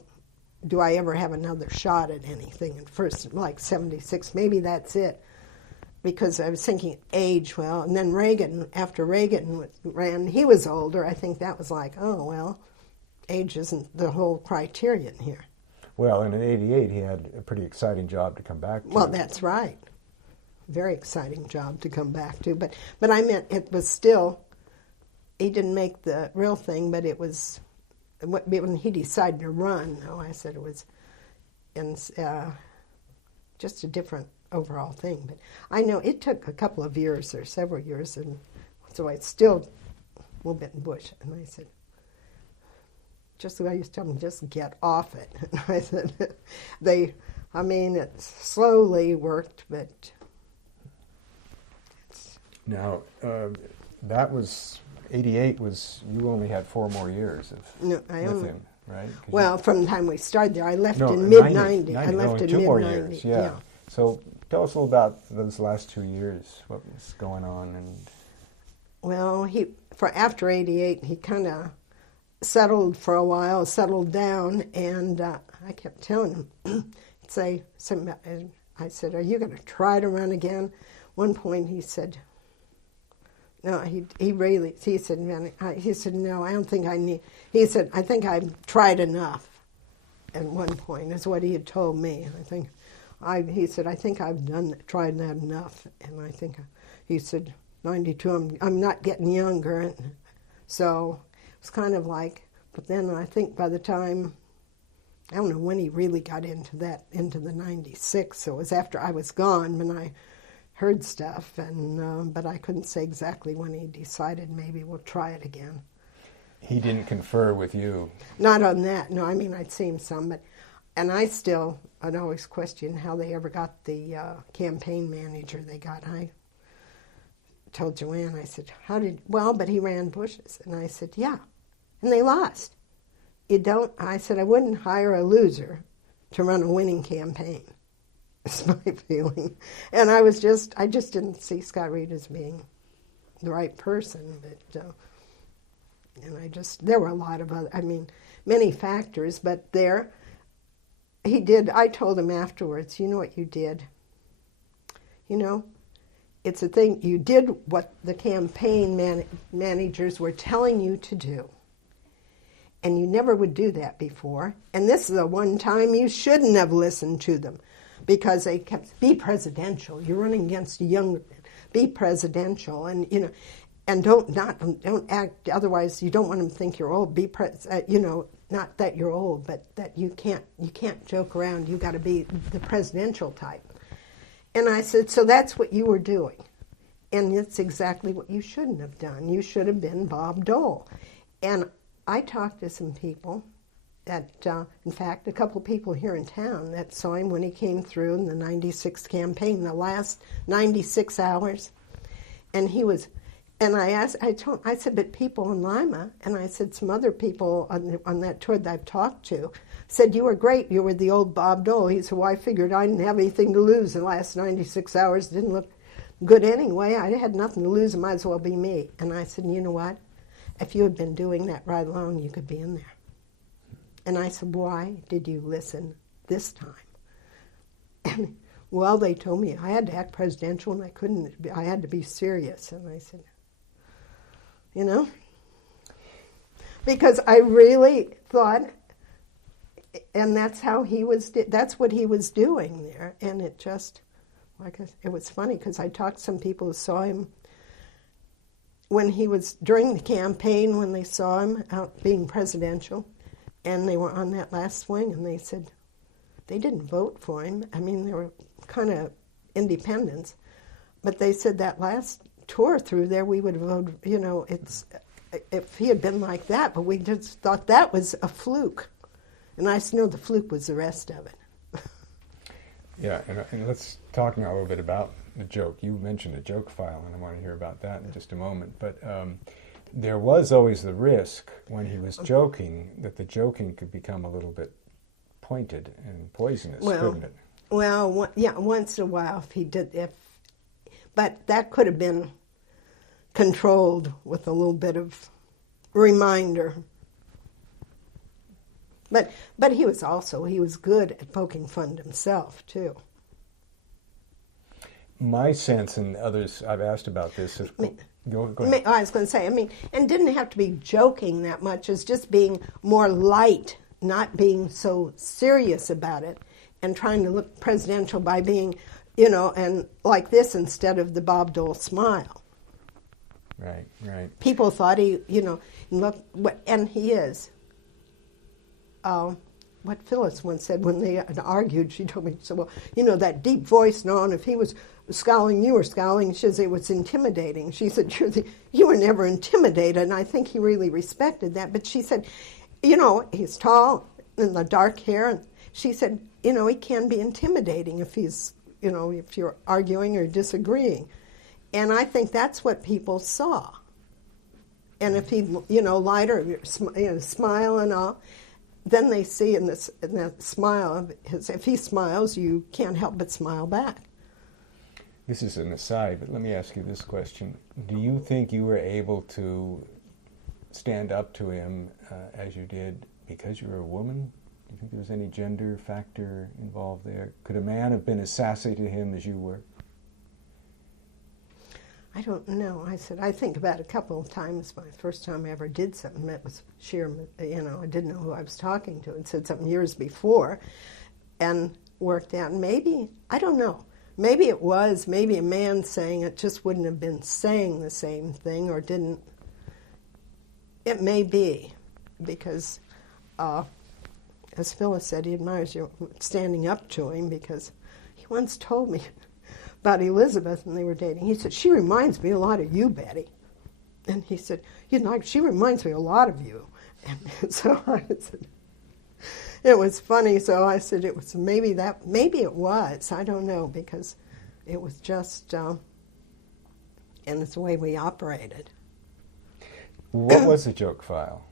do I ever have another shot at anything at first, like 76, maybe that's it. Because I was thinking age, well, and then Reagan, after Reagan ran, he was older. I think that was like, oh, well, age isn't the whole criterion here. Well, and in '88, he had a pretty exciting job to come back to. Well, that's right. Very exciting job to come back to. But I meant it was still, he didn't make the real thing, but it was, when he decided to run, though, I said it was just a different overall thing. But I know it took a couple of years or several years, and so I still will bet in Bush. And I said, just the way I used to tell them, just get off it. And I said, it slowly worked, but now, that was, '88 was, you only had 4 more years with him, right? Well, from the time we started there, I left in mid-'90. I left in 2 more mid-'90. years, yeah. So tell us a little about those last 2 years, what was going on. Well, after '88, he kind of settled for a while, settled down, and I kept telling him, I said, are you going to try to run again? One point he said, no, he said, no, I don't think I need, he said, I think I've tried enough at one point, is what he had told me. He said, I think I've tried that enough. And he said, 92, I'm not getting younger. And so it was kind of like, but then I think by the time, I don't know when he really got into the 96, so it was after I was gone when I heard stuff, but I couldn't say exactly when he decided maybe we'll try it again. He didn't confer with you? Not on that, no. I mean, I'd seen some, and I'd always question how they ever got the campaign manager they got. I told Joanne, I said, but he ran Bush's. And I said, yeah, and they lost. I said, I wouldn't hire a loser to run a winning campaign. That's my feeling. And I just didn't see Scott Reed as being the right person. But there were a lot of many factors, but I told him afterwards, you know what you did? It's a thing, you did what the campaign managers were telling you to do. And you never would do that before. And this is the one time you shouldn't have listened to them. Because they kept, be presidential. You're running against a young man. Be presidential, and don't act. Otherwise, you don't want them to think you're old. Not that you're old, but that you can't joke around. You got to be the presidential type. And I said, so that's what you were doing, and it's exactly what you shouldn't have done. You should have been Bob Dole. And I talked to some people. In fact, a couple people here in town that saw him when he came through in the 96 campaign, the last 96 hours. And I said, but people in Lima, and I said some other people on that tour that I've talked to, said, you were great, you were the old Bob Dole. He said, well, I figured I didn't have anything to lose. The last 96 hours didn't look good anyway. I had nothing to lose, it might as well be me. And I said, you know what? If you had been doing that right along, you could be in there. And I said, why did you listen this time? And, well, they told me I had to act presidential and I had to be serious. And I said, because I really thought, and that's what he was doing there. And it was funny because I talked to some people who saw him when he was, during the campaign, when they saw him out being presidential. And they were on that last swing, and they said they didn't vote for him. I mean, they were kind of independents. But they said that last tour through there, we would vote, if he had been like that, but we just thought that was a fluke. And I said, no, the fluke was the rest of it. Yeah, and let's talk now a little bit about the joke. You mentioned a joke file, and I want to hear about that in just a moment. But there was always the risk when he was joking that the joking could become a little bit pointed and poisonous, couldn't it? Well, yeah, once in a while if he did, but that could have been controlled with a little bit of reminder. But he was good at poking fun at himself, too. My sense, and others I've asked about this, is... Go ahead. I was going to say, and didn't have to be joking that much, as just being more light, not being so serious about it, and trying to look presidential by being, and like this instead of the Bob Dole smile. Right. People thought he, and he is. What Phyllis once said when they had argued, she told me, she said, well, that deep voice, and if he was scowling, you were scowling. She said, it was intimidating. She said, you were never intimidated, and I think he really respected that. But she said, he's tall and the dark hair, and she said, he can be intimidating if he's, if you're arguing or disagreeing. And I think that's what people saw. And if he, lighter, smile and all, then they see in that smile of his, if he smiles, you can't help but smile back. This is an aside, but let me ask you this question. Do you think you were able to stand up to him as you did because you were a woman? Do you think there was any gender factor involved there? Could a man have been as sassy to him as you were? I don't know. I think about a couple of times. My first time I ever did something, it was sheer, I didn't know who I was talking to. It said something years before and worked out. Maybe, I don't know. Maybe it was, maybe a man saying it just wouldn't have been saying the same thing or didn't. It may be, because as Phyllis said, he admires you standing up to him, because he once told me about Elizabeth when they were dating. He said, she reminds me a lot of you, Betty. And he said, she reminds me a lot of you. And so I said, it was funny. So I said, it was maybe it was. I don't know, because it was just, and it's the way we operated. What was the joke file?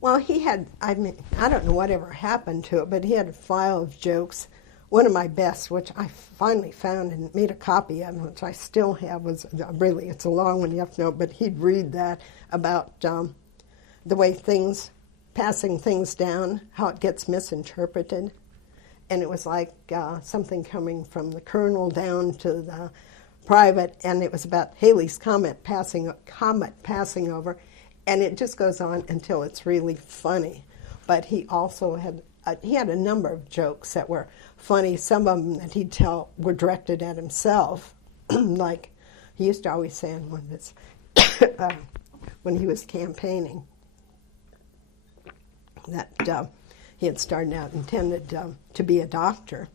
Well, he had, I don't know whatever happened to it, but he had a file of jokes. One of my best, which I finally found and made a copy of, which I still have, was really, it's a long one, you have to know, but he'd read that about the way passing things down, how it gets misinterpreted. And it was like something coming from the colonel down to the private, and it was about Halley's comet passing over, and it just goes on until it's really funny. But he also had a number of jokes that were funny. Some of them that he'd tell were directed at himself. Like he used to always say in one of his, when he was campaigning, that he had started out intended to be a doctor.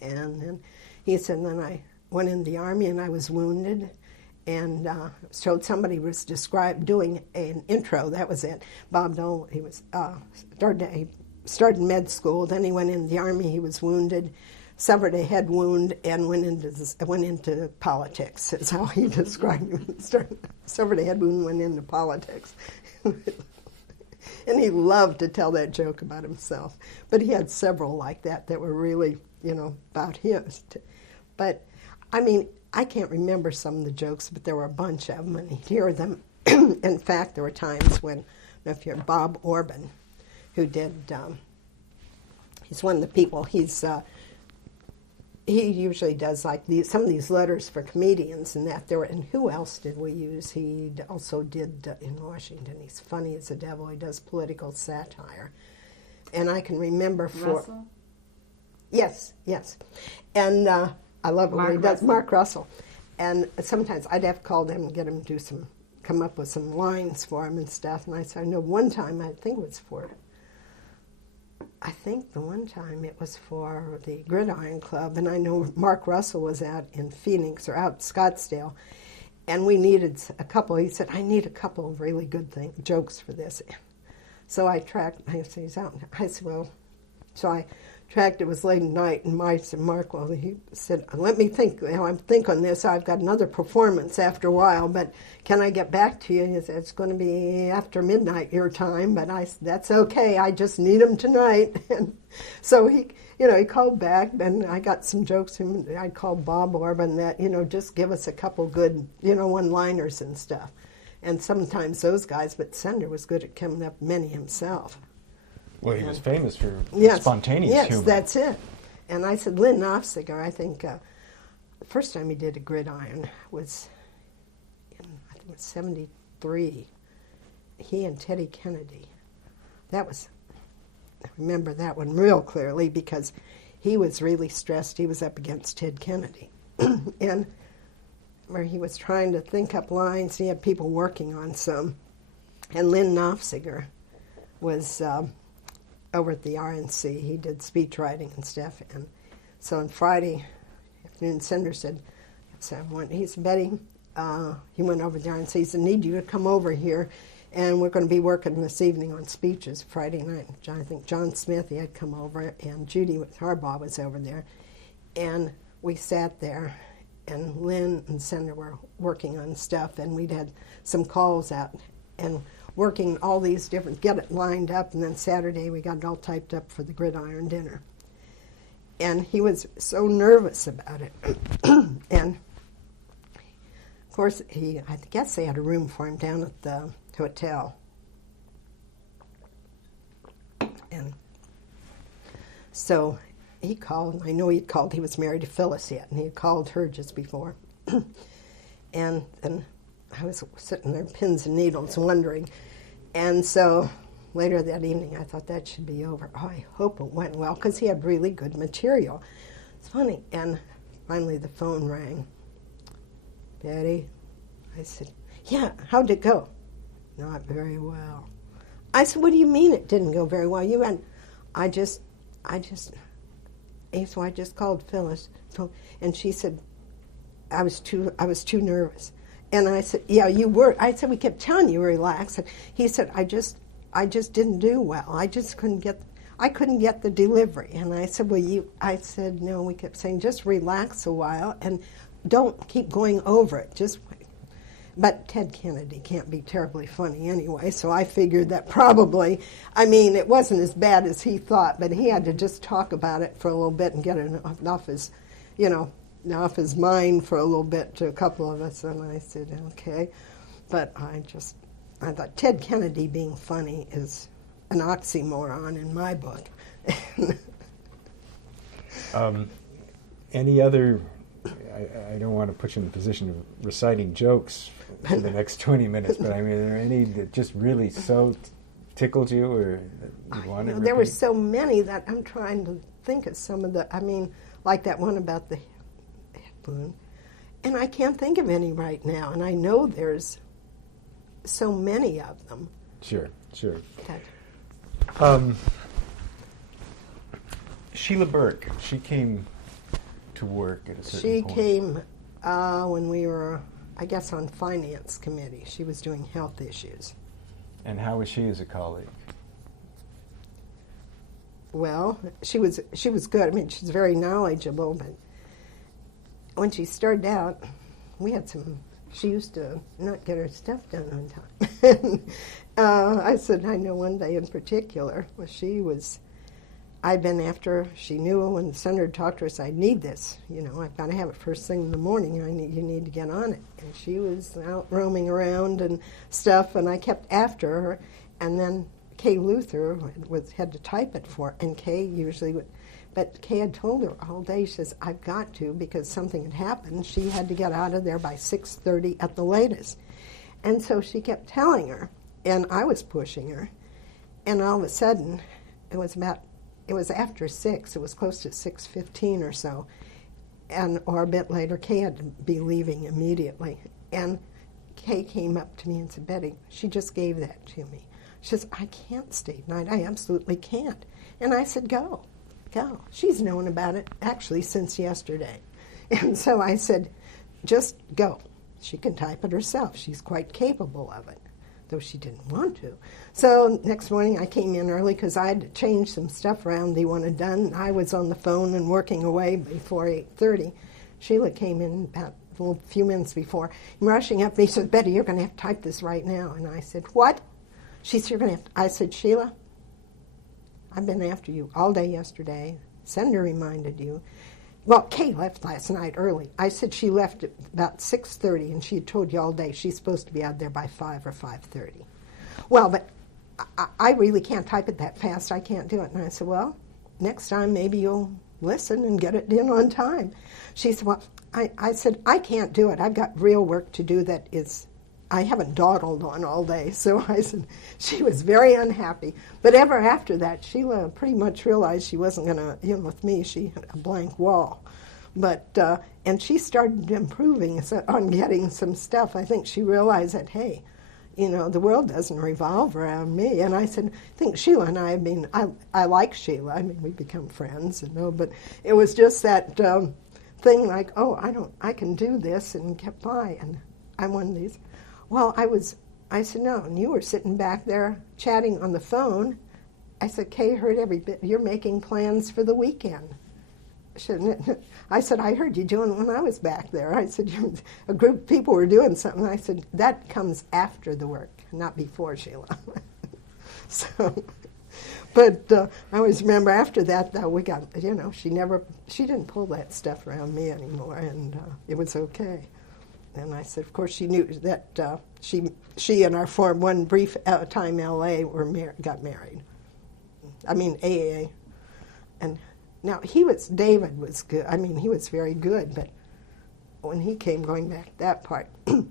And then he said, then I went in the Army and I was wounded. And showed somebody was doing an intro. That was it. Bob Dole, he was started med school. Then he went in the Army. He was wounded, suffered a head wound, and went into politics. Is how he described it. Suffered a head wound, went into politics. And he loved to tell that joke about himself. But he had several like that were really, about his. But I can't remember some of the jokes, but there were a bunch of them, and he'd hear them. In fact, there were times when, if you're Bob Orban, who did, he's one of the people, he usually does like some of these letters for comedians and that. And who else did we use? He also did in Washington. He's funny as the devil. He does political satire. And I can remember Russell? Yes. And I love it when he does Mark Russell. And sometimes I'd have to call them and get him to come up with some lines for him and stuff. And I know one time, I think the one time it was for the Gridiron Club, and I know Mark Russell was out in Phoenix or out in Scottsdale, and we needed a couple. He said, I need a couple of really good jokes for this. So I tracked, I said, he's out. I said, well, so I tracked, it was late at night, and Mark, well, he said, let me think, I'm thinking on this. I've got another performance after a while, but can I get back to you? He said, it's going to be after midnight your time, but that's okay. I just need them tonight. And so he called back, and I got some jokes. I called Bob Orban that, just give us a couple good, one-liners and stuff. And sometimes those guys, but Sender was good at coming up many himself. Well, he was famous for Yes, spontaneous humor. Yes, that's it. And I said, Lynn Nofziger, I think the first time he did a gridiron was in, I think it was 73. He and Teddy Kennedy. I remember that one real clearly because he was really stressed. He was up against Ted Kennedy. And where he was trying to think up lines, he had people working on some. And Lynn Nofziger was over at the RNC. He did speech writing and stuff. And so on Friday afternoon, Senator said, he said, Betty, he went over there and said, he said, need you to come over here, and we're going to be working this evening on speeches Friday night. I think John Smith, he had come over, and Judy Harbaugh was over there. And we sat there, and Lynn and Senator were working on stuff, and we'd had some calls out, and working all these different, get it lined up, and then Saturday we got it all typed up for the gridiron dinner. And he was so nervous about it. And, of course, I guess they had a room for him down at the hotel. And so he called. I know he'd called. He was married to Phyllis yet, and he had called her just before. And then I was sitting there, pins and needles, wondering. And so later that evening, I thought that should be over. Oh, I hope it went well, because he had really good material. It's funny. And finally the phone rang. Betty? I said, yeah, how'd it go? Not very well. I said, what do you mean it didn't go very well? You went, so I just called Phyllis, and she said, I was too nervous. And I said, yeah, you were. I said, we kept telling you relax. And he said, I just didn't do well. I couldn't get the delivery. And I said, no, we kept saying, just relax a while and don't keep going over it. Just wait. But Ted Kennedy can't be terribly funny anyway, so I figured that probably, it wasn't as bad as he thought, but he had to just talk about it for a little bit and get it off his mind for a little bit to a couple of us, and I said, okay. But I thought Ted Kennedy being funny is an oxymoron in my book. Any other, I don't want to put you in the position of reciting jokes for the next 20 minutes, but are there any that just really so tickled you or that you wanted to repeat? There were so many that I'm trying to think of some of the, like that one about the head wound. And I can't think of any right now, and I know there's so many of them. Sure. That, Sheila Burke, she came to work at a certain point. She came when we were, I guess, on finance committee. She was doing health issues. And how was she as a colleague? Well, she was good. She's very knowledgeable, but when she started out, she used to not get her stuff done on time. I said, I know one day in particular, I'd been after her. She knew when the senator talked to her, said, I need this. I've got to have it first thing in the morning. You need to get on it. And she was out roaming around and stuff, and I kept after her. And then Kay Luther had to type it for her, and Kay usually would. But Kay had told her all day, she says, I've got to, because something had happened. She had to get out of there by 6:30 at the latest. And so she kept telling her, and I was pushing her. And all of a sudden, it was after 6. It was close to 6:15 or so, or a bit later. Kay had to be leaving immediately. And Kay came up to me and said, Betty, she just gave that to me. She says, I can't stay tonight. I absolutely can't. And I said, go. She's known about it, actually, since yesterday. And so I said, just go. She can type it herself. She's quite capable of it, though she didn't want to. So next morning I came in early because I had to change some stuff around they wanted done. I was on the phone and working away before 8:30. Sheila came in about a few minutes before, rushing up. He said, Betty, you're going to have to type this right now. And I said, what? She said, you're going to have to. I said, Sheila, I've been after you all day yesterday. Senator reminded you. Well, Kay left last night early. I said she left at about 6:30, and she had told you all day she's supposed to be out there by 5 or 5:30. Well, but I really can't type it that fast. I can't do it. And I said, well, next time maybe you'll listen and get it in on time. She said, well, I said, I can't do it. I've got real work to do that is, I haven't dawdled on all day. So I said, she was very unhappy. But ever after that, Sheila pretty much realized she wasn't going to, with me, she had a blank wall. But, and she started improving on getting some stuff. I think she realized that, hey, the world doesn't revolve around me. And I said, I think Sheila and I like Sheila. We become friends, but it was just that thing like, oh, I can do this and get by. And I'm one of these. Well, I said, no, and you were sitting back there chatting on the phone. I said, Kay heard every bit. You're making plans for the weekend. I said, I heard you doing it when I was back there. I said, a group of people were doing something. I said, that comes after the work, not before, Sheila. So, but I always remember after that, though, we got, she didn't pull that stuff around me anymore, and it was okay. And I said, of course, she knew that she and our form one brief time L.A. got married. AA. And now, David was good. He was very good, but when he came, going back to that part, he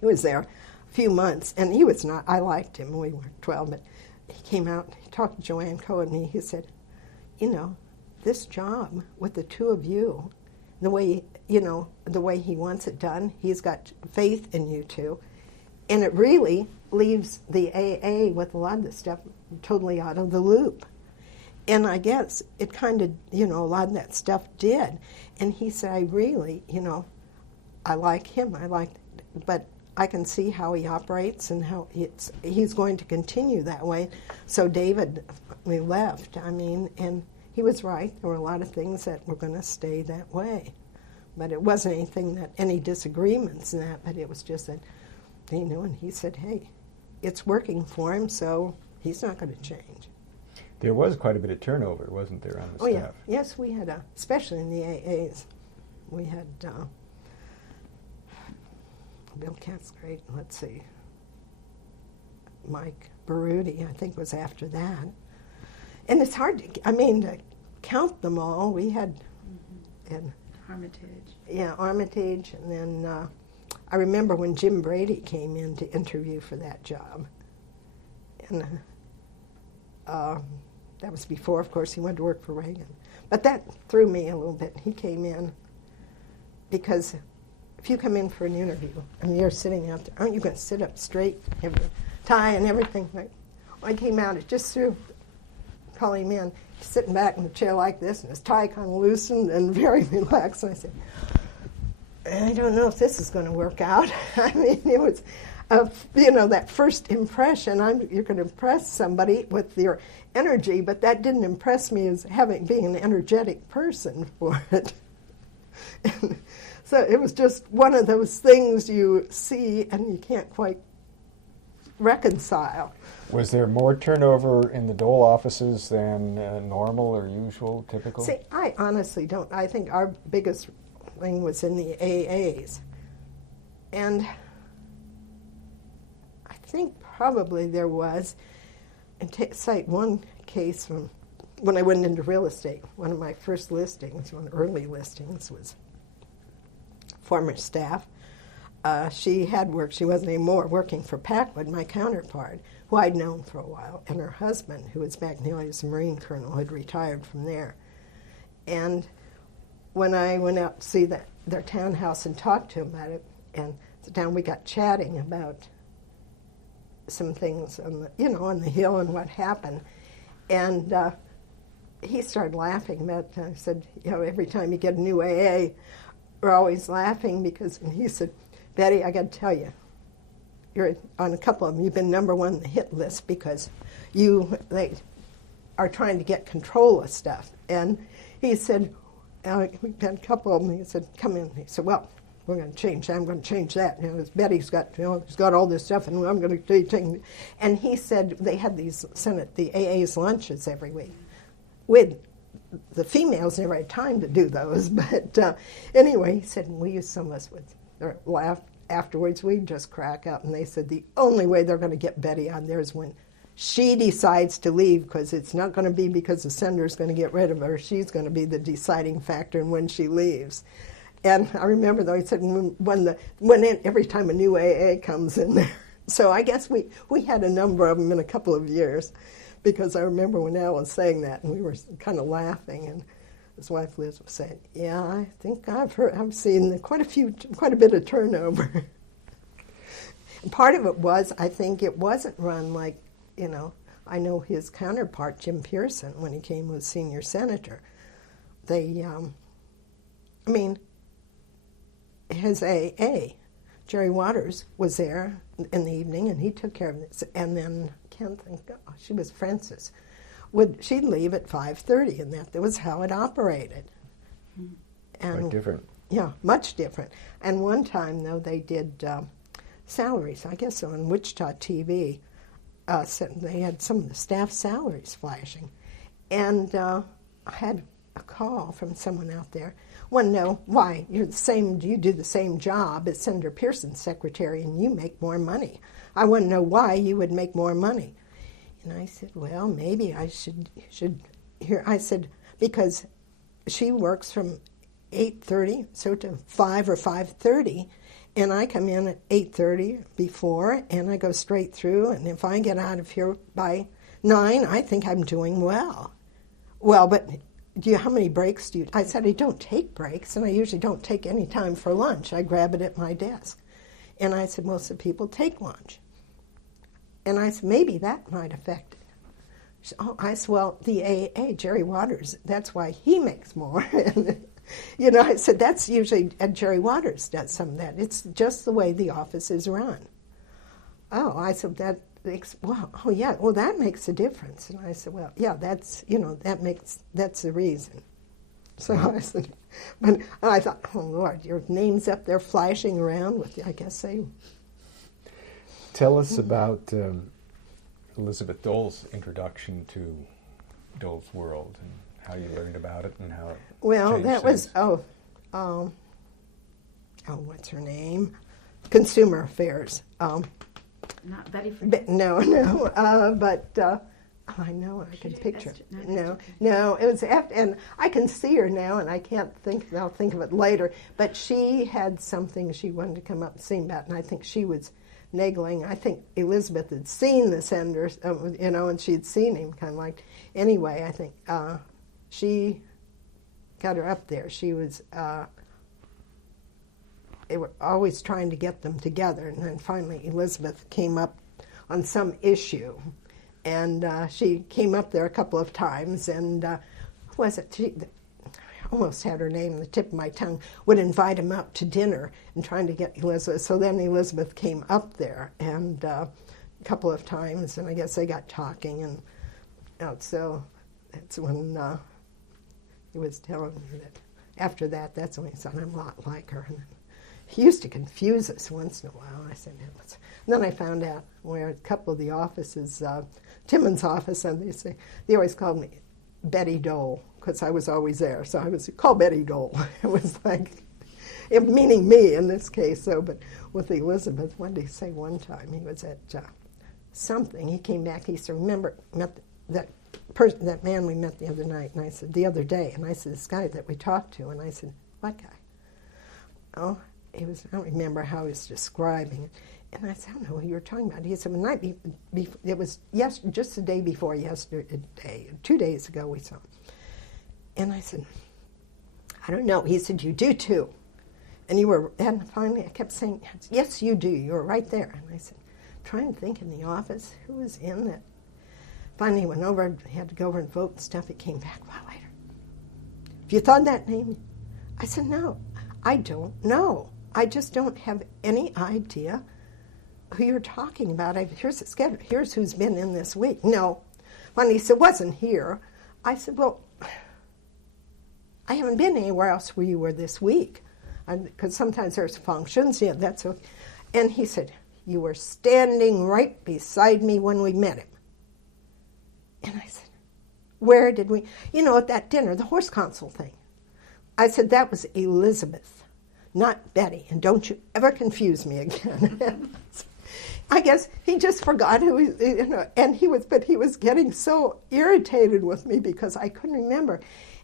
was there a few months, and he was not, I liked him, we were 12, but he came out, he talked to Joanne Coe and me, he said, this job with the two of you, the way he wants it done, he's got faith in you two, and it really leaves the AA with a lot of the stuff totally out of the loop. And I guess it kind of, a lot of that stuff did. And he said, I really, I like him, but I can see how he operates and how he's going to continue that way. So David, we left, and he was right. There were a lot of things that were going to stay that way. But it wasn't any disagreements in that, but it was just that, and he said, hey, it's working for him, so he's not going to change. There was quite a bit of turnover, wasn't there, on the staff? Yeah. Yes, we had, especially in the AAs, we had Bill Cascade, let's see, Mike Baruti, I think, was after that. And it's hard to count them all. We had... and Armitage. Yeah, Armitage, and then I remember when Jim Brady came in to interview for that job. And... that was before, of course, he went to work for Reagan. But that threw me a little bit. He came in because if you come in for an interview and you're sitting out there, aren't you going to sit up straight, have your tie and everything? Right? When I came out, it just threw, call him in. He's sitting back in the chair like this, and his tie kind of loosened and very relaxed. And I said, I don't know if this is going to work out. It was... that first impression, you're going to impress somebody with your energy, but that didn't impress me as being an energetic person for it. And so it was just one of those things you see and you can't quite reconcile. Was there more turnover in the Dole offices than normal or usual, typical? See, I honestly don't. I think our biggest thing was in the AAs. And I think probably there was, and cite one case from when I went into real estate. One of my first listings, one of the early listings, was former staff. She had worked, she wasn't anymore, working for Packwood, my counterpart, who I'd known for a while, and her husband, who was back nearly as a Marine colonel, had retired from there. And when I went out to see their townhouse and talked to him about it, and sit down, we got chatting about some things on the hill and what happened. And he started laughing about it. I said, every time you get a new AA, we're always laughing because, and he said, Betty, I got to tell you, you're on a couple of them, you've been number one on the hit list because they are trying to get control of stuff. And he said, we had a couple of them, he said, come in. He said, well, we're going to change that, I'm going to change that. Betty's got, she's got all this stuff, and I'm going to take. And he said they had the AA's lunches every week. With the females never had time to do those, but anyway, he said, we used some of us would laugh afterwards. We'd just crack up, and they said the only way they're going to get Betty on there is when she decides to leave because it's not going to be because the senator's going to get rid of her. She's going to be the deciding factor in when she leaves. And I remember, though, he said every time a new AA comes in there. So I guess we had a number of them in a couple of years, because I remember when Al was saying that, and we were kind of laughing, and his wife Liz was saying, "Yeah, I think I've seen quite a bit of turnover." And part of it was, I think it wasn't run like, I know his counterpart Jim Pearson, when he came was senior senator. His AA, Jerry Waters, was there in the evening, and he took care of this. And then, she was Frances. She'd leave at 5:30, and that was how it operated. And, quite different. Yeah, much different. And one time, though, they did salaries, I guess on Wichita TV. They had some of the staff salaries flashing. And I had a call from someone out there. Want to know why you do the same job as Senator Pearson's secretary and you make more money. I want to know why you would make more money. And I said, well, maybe I should hear. I said, because she works from 8:30 so to 5 or 5:30, and I come in at 8:30 before, and I go straight through, and if I get out of here by 9, I think I'm doing well. Well, but how many breaks do you? I said, I don't take breaks, and I usually don't take any time for lunch. I grab it at my desk. And I said, most of the people take lunch. And I said, maybe that might affect it. I said, well, the AA, Jerry Waters, that's why he makes more. And, I said, that's usually, Jerry Waters does some of that. It's just the way the office is run. Oh, I said, that makes a difference. And I said, well, yeah, that's the reason. So I said, but I thought, oh, Lord, your name's up there flashing around with, I guess they... Tell us about Elizabeth Dole's introduction to Dole's World and how you learned about it and how it changed that things. was, what's her name? Consumer Affairs. Not Betty. I know, I can picture. No, it was after, and I can see her now, and I'll think of it later, but she had something she wanted to come up and sing about, and I think she was niggling. I think Elizabeth had seen the senator, and she'd seen him, kind of like, anyway, I think she got her up there. She was, they were always trying to get them together, and then finally Elizabeth came up on some issue, and she came up there a couple of times, and who was it? I almost had her name on the tip of my tongue, would invite him up to dinner and trying to get Elizabeth. So then Elizabeth came up there and a couple of times, and I guess they got talking, and so that's when he was telling me that after that, that's when he said, I'm a lot like her. And he used to confuse us once in a while. I said, and then I found out where a couple of the offices, Timmons' office, and they always called me Betty Dole, because I was always there. So I was called Betty Dole. It was like, meaning me in this case. So, but with Elizabeth, what did he say one time? He was at something. He came back. He said, remember, met that man we met the other night. And I said, the other day. And I said, this guy that we talked to. And I said, what guy? Oh, I don't remember how he was describing it. And I said, I don't know what you were talking about. He said, it was just the day before yesterday, 2 days ago we saw him. And I said, I don't know. He said, you do too. And finally I kept saying, yes, you do. You were right there. And I said, trying to think in the office, who was in that? Finally he went over, he had to go over and vote and stuff. He came back a while later. Have you thought of that name? I said, no, I don't know. I just don't have any idea who you're talking about. Here's the schedule. Here's who's been in this week. No. Finally, he said, wasn't here. I said, well, I haven't been anywhere else where you were this week. Because sometimes there's functions. Yeah, that's okay. And he said, you were standing right beside me when we met him. And I said, where did we? At that dinner, the horse council thing. I said, that was Elizabeth, not Betty. And don't you ever confuse me again. I guess he just forgot who he, and he was getting so irritated with me because I couldn't remember.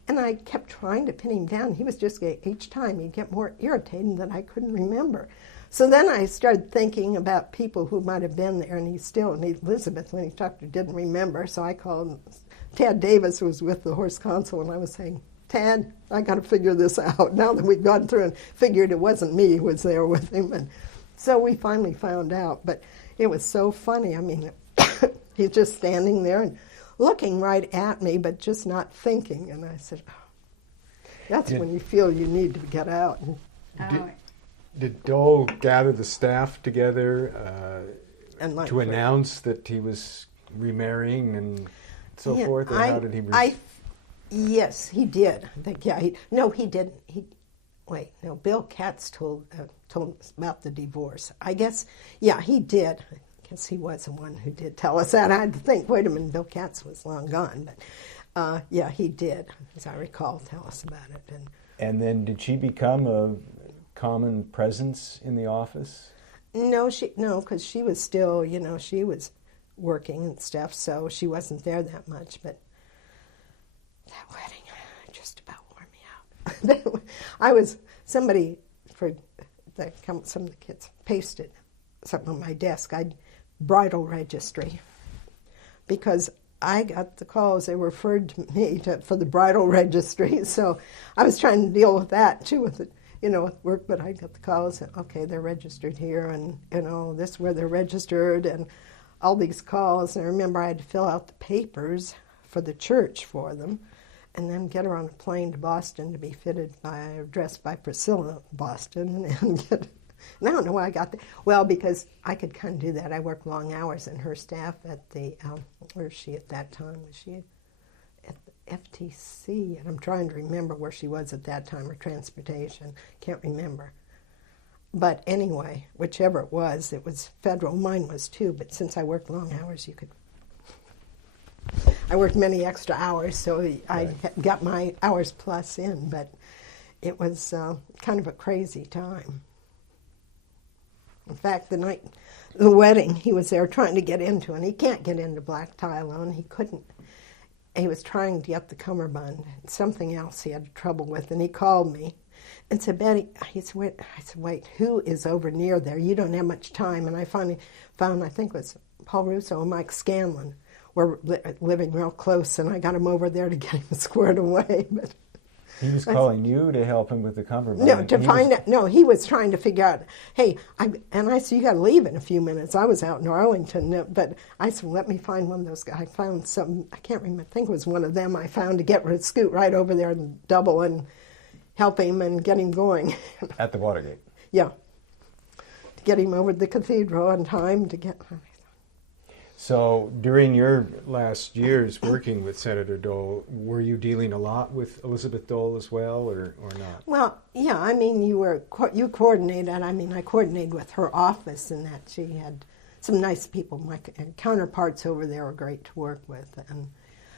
And I kept trying to pin him down. He was just, each time he'd get more irritated that I couldn't remember. So then I started thinking about people who might have been there, and Elizabeth, when he talked to her, didn't remember. So I called Tad Davis, who was with the horse consul, and I was saying, Tad, I got to figure this out. Now that we'd gone through and figured it wasn't me who was there with him. And so we finally found out. But it was so funny. I mean, he's just standing there and looking right at me, but just not thinking. And I said, that's when you feel you need to get out. Did Dole gather the staff together to announce that he was remarrying and so forth? Or how did he... Yes, he did. I think, he didn't. Bill Katz told us about the divorce. I guess, he did. I guess he was the one who did tell us that. I had to think, wait a minute, Bill Katz was long gone. But, he did, as I recall, tell us about it. And then did she become a common presence in the office? No, because she was still, she was working and stuff, so she wasn't there that much. But that wedding just about wore me out. Some of the kids pasted something on my desk. Bridal registry, because I got the calls. They referred to me for the bridal registry, so I was trying to deal with that too, with it, with work. But I got the calls. Okay, they're registered here, and this is where they're registered, and all these calls. And I remember I had to fill out the papers for the church for them, and then get her on a plane to Boston to be dressed by Priscilla Boston, and I don't know why I got that. Well, because I could kind of do that. I worked long hours, and her staff at the, where was she at that time? Was she at the FTC? And I'm trying to remember where she was at that time, or transportation. Can't remember. But anyway, whichever it was federal. Mine was too, but since I worked long hours, I worked many extra hours, so I got my hours plus in, but it was kind of a crazy time. In fact, the night of the wedding, he was there trying to get into, and he can't get into black tie alone. He couldn't. He was trying to get the cummerbund, something else he had trouble with, and he called me and said, Betty, I said, wait, who is over near there? You don't have much time. And I finally found, I think it was Paul Russo and Mike Scanlon were living real close, and I got him over there to get him squared away. But he was calling you to help him with the cummerbund. No, to find out. No, he was trying to figure out. Hey, I said, you got to leave in a few minutes. I was out in Arlington, but I said, let me find one of those guys. I found some. I can't remember. I think it was one of them. I found to scoot right over there and double and help him and get him going. At the Watergate. Yeah, to get him over to the cathedral on time to get. So during your last years working with Senator Dole, were you dealing a lot with Elizabeth Dole as well, or not? Well, yeah, I mean, you coordinated. I mean, I coordinated with her office, and that she had some nice people. My counterparts over there were great to work with, and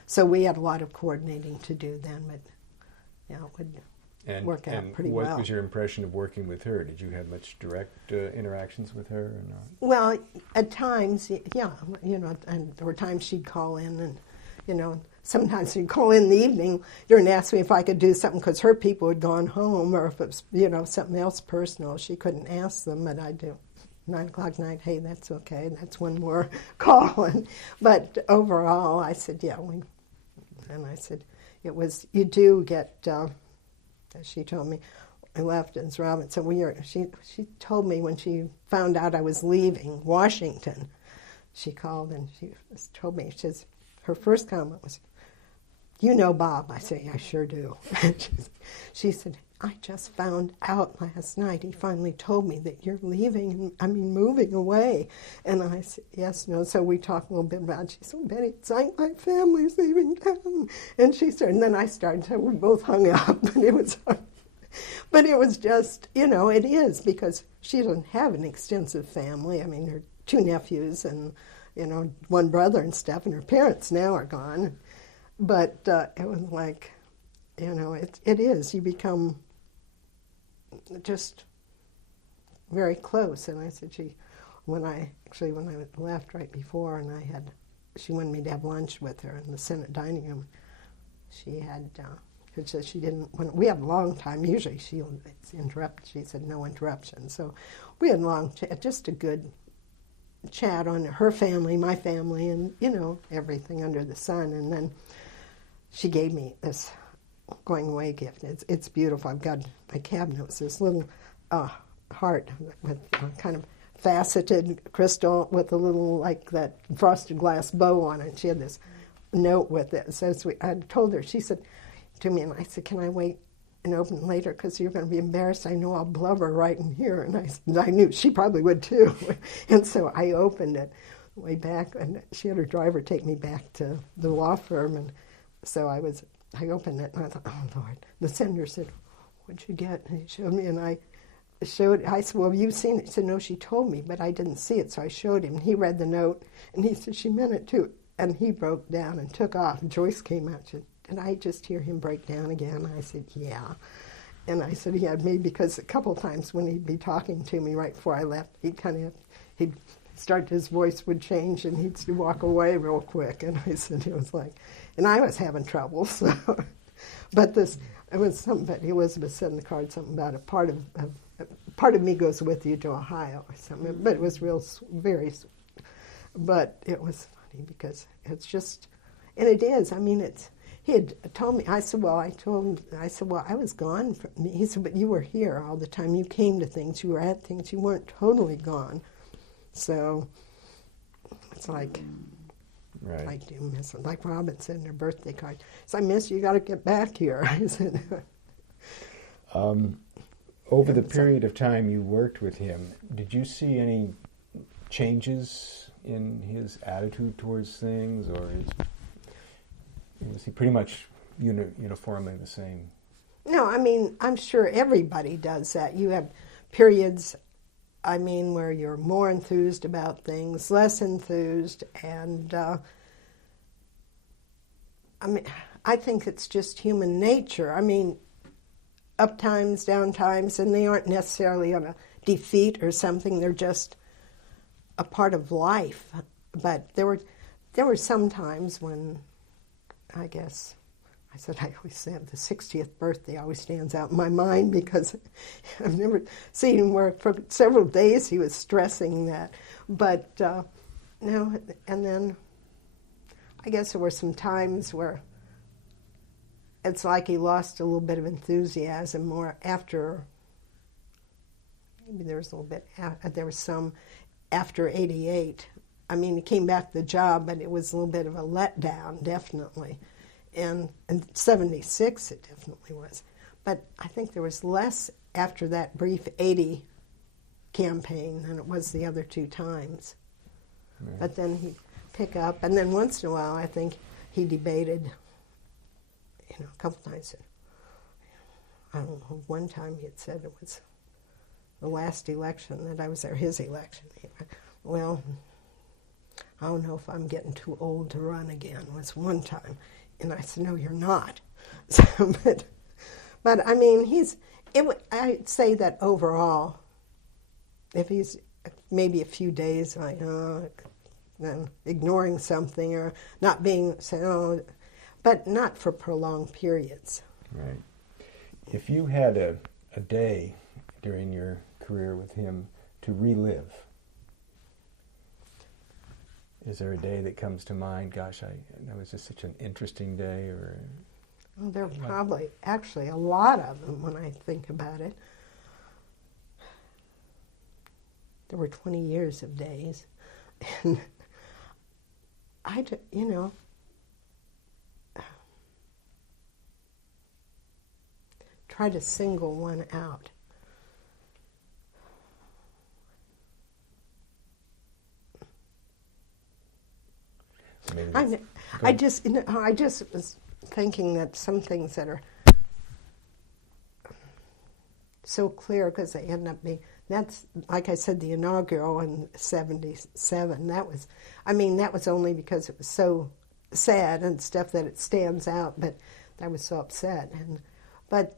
so we had a lot of coordinating to do then, but yeah, it would work out pretty well. What was your impression of working with her? Did you have much direct interactions with her or not? Well, at times, yeah, and there were times she'd call in, and, sometimes she'd call in the evening and ask me if I could do something because her people had gone home, or if it was, something else personal, she couldn't ask them, but I'd do. 9 o'clock night, hey, that's okay, that's one more call. But overall, I said, yeah, and I said, you do get... she told me, I left, and Robin said, she told me when she found out I was leaving Washington, she called and she told me, her first comment was, you know Bob? I said, yeah, I sure do. She said, I just found out last night, he finally told me that you're leaving, moving away. And I said, yes, no. So we talked a little bit about it. She said, Betty, it's like my family's leaving town. And she started, and then I started, so we both hung up, and it was just, it is, because she doesn't have an extensive family. Her 2 nephews and, one brother and stuff, and her parents now are gone. But it was like, it is, you become just very close. And I said, when I left right before, and she wanted me to have lunch with her in the Senate dining room. She had, because she didn't, we had a long time, usually she'll interrupt, she said no interruption. So we had just a good chat on her family, my family, and, everything under the sun. And then she gave me this going away gift. It's beautiful. I've got my cabinet. It's this little heart with kind of faceted crystal with a little, like that frosted glass bow on it. She had this note with it. So I told her, she said to me, and I said, can I wait and open it later because you're going to be embarrassed. I know I'll blubber right in here. And I knew she probably would too. And so I opened it way back, and she had her driver take me back to the law firm. And so I opened it, and I thought, oh, Lord. The senator said, what'd you get? And he showed me, and I said, well, have you seen it? He said, no, she told me, but I didn't see it. So I showed him, and he read the note, and he said, she meant it too. And he broke down and took off. And Joyce came out, and said, did I just hear him break down again? And I said, yeah. And I said, he had me, because a couple of times when he'd be talking to me right before I left, he'd start, his voice would change, and he'd walk away real quick. And I said, it was like, and I was having trouble, so. But it was something, but Elizabeth said in the card something about a part of me goes with you to Ohio or something. But it was very sweet. But it was funny because it's just, and it is, I mean, he had told me, I said, well, I was gone. He said, but you were here all the time. You came to things, you were at things, you weren't totally gone. So it's like, right. I do miss it. Like Robin said in her birthday card. So I miss you, got to get back here. I said. Over the period of time you worked with him, did you see any changes in his attitude towards things, or was he pretty much uniformly the same? No, I mean, I'm sure everybody does that. You have periods, I mean, where you're more enthused about things, less enthused, and I mean, I think it's just human nature. I mean, up times, down times, and they aren't necessarily on a defeat or something. They're just a part of life. But there were some times when, I guess, I always say the 60th birthday always stands out in my mind because I've never seen him where for several days he was stressing that. But, no, and then I guess there were some times where it's like he lost a little bit of enthusiasm more after, maybe there was a little bit, there was some after 88. I mean, he came back to the job, but it was a little bit of a letdown, definitely. And in 76, it definitely was. But I think there was less after that brief 80 campaign than it was the other two times. Right. But then he'd pick up, and then once in a while, I think he debated, a couple times. I don't know, one time he had said it was the last election that I was there, his election. Well, I don't know if I'm getting too old to run again, was one time. And I said, no, you're not. So, but I mean, I'd say that overall, if he's maybe a few days like, then ignoring something or not being, but not for prolonged periods. Right. If you had a day during your career with him to relive, is there a day that comes to mind? Gosh, that was just such an interesting day, or? Well, there are probably actually a lot of them when I think about it. There were 20 years of days, and try to single one out. I just was thinking that some things that are so clear because they end up being, that's, like I said, the inaugural in 77. That was only because it was so sad and stuff that it stands out, but I was so upset. But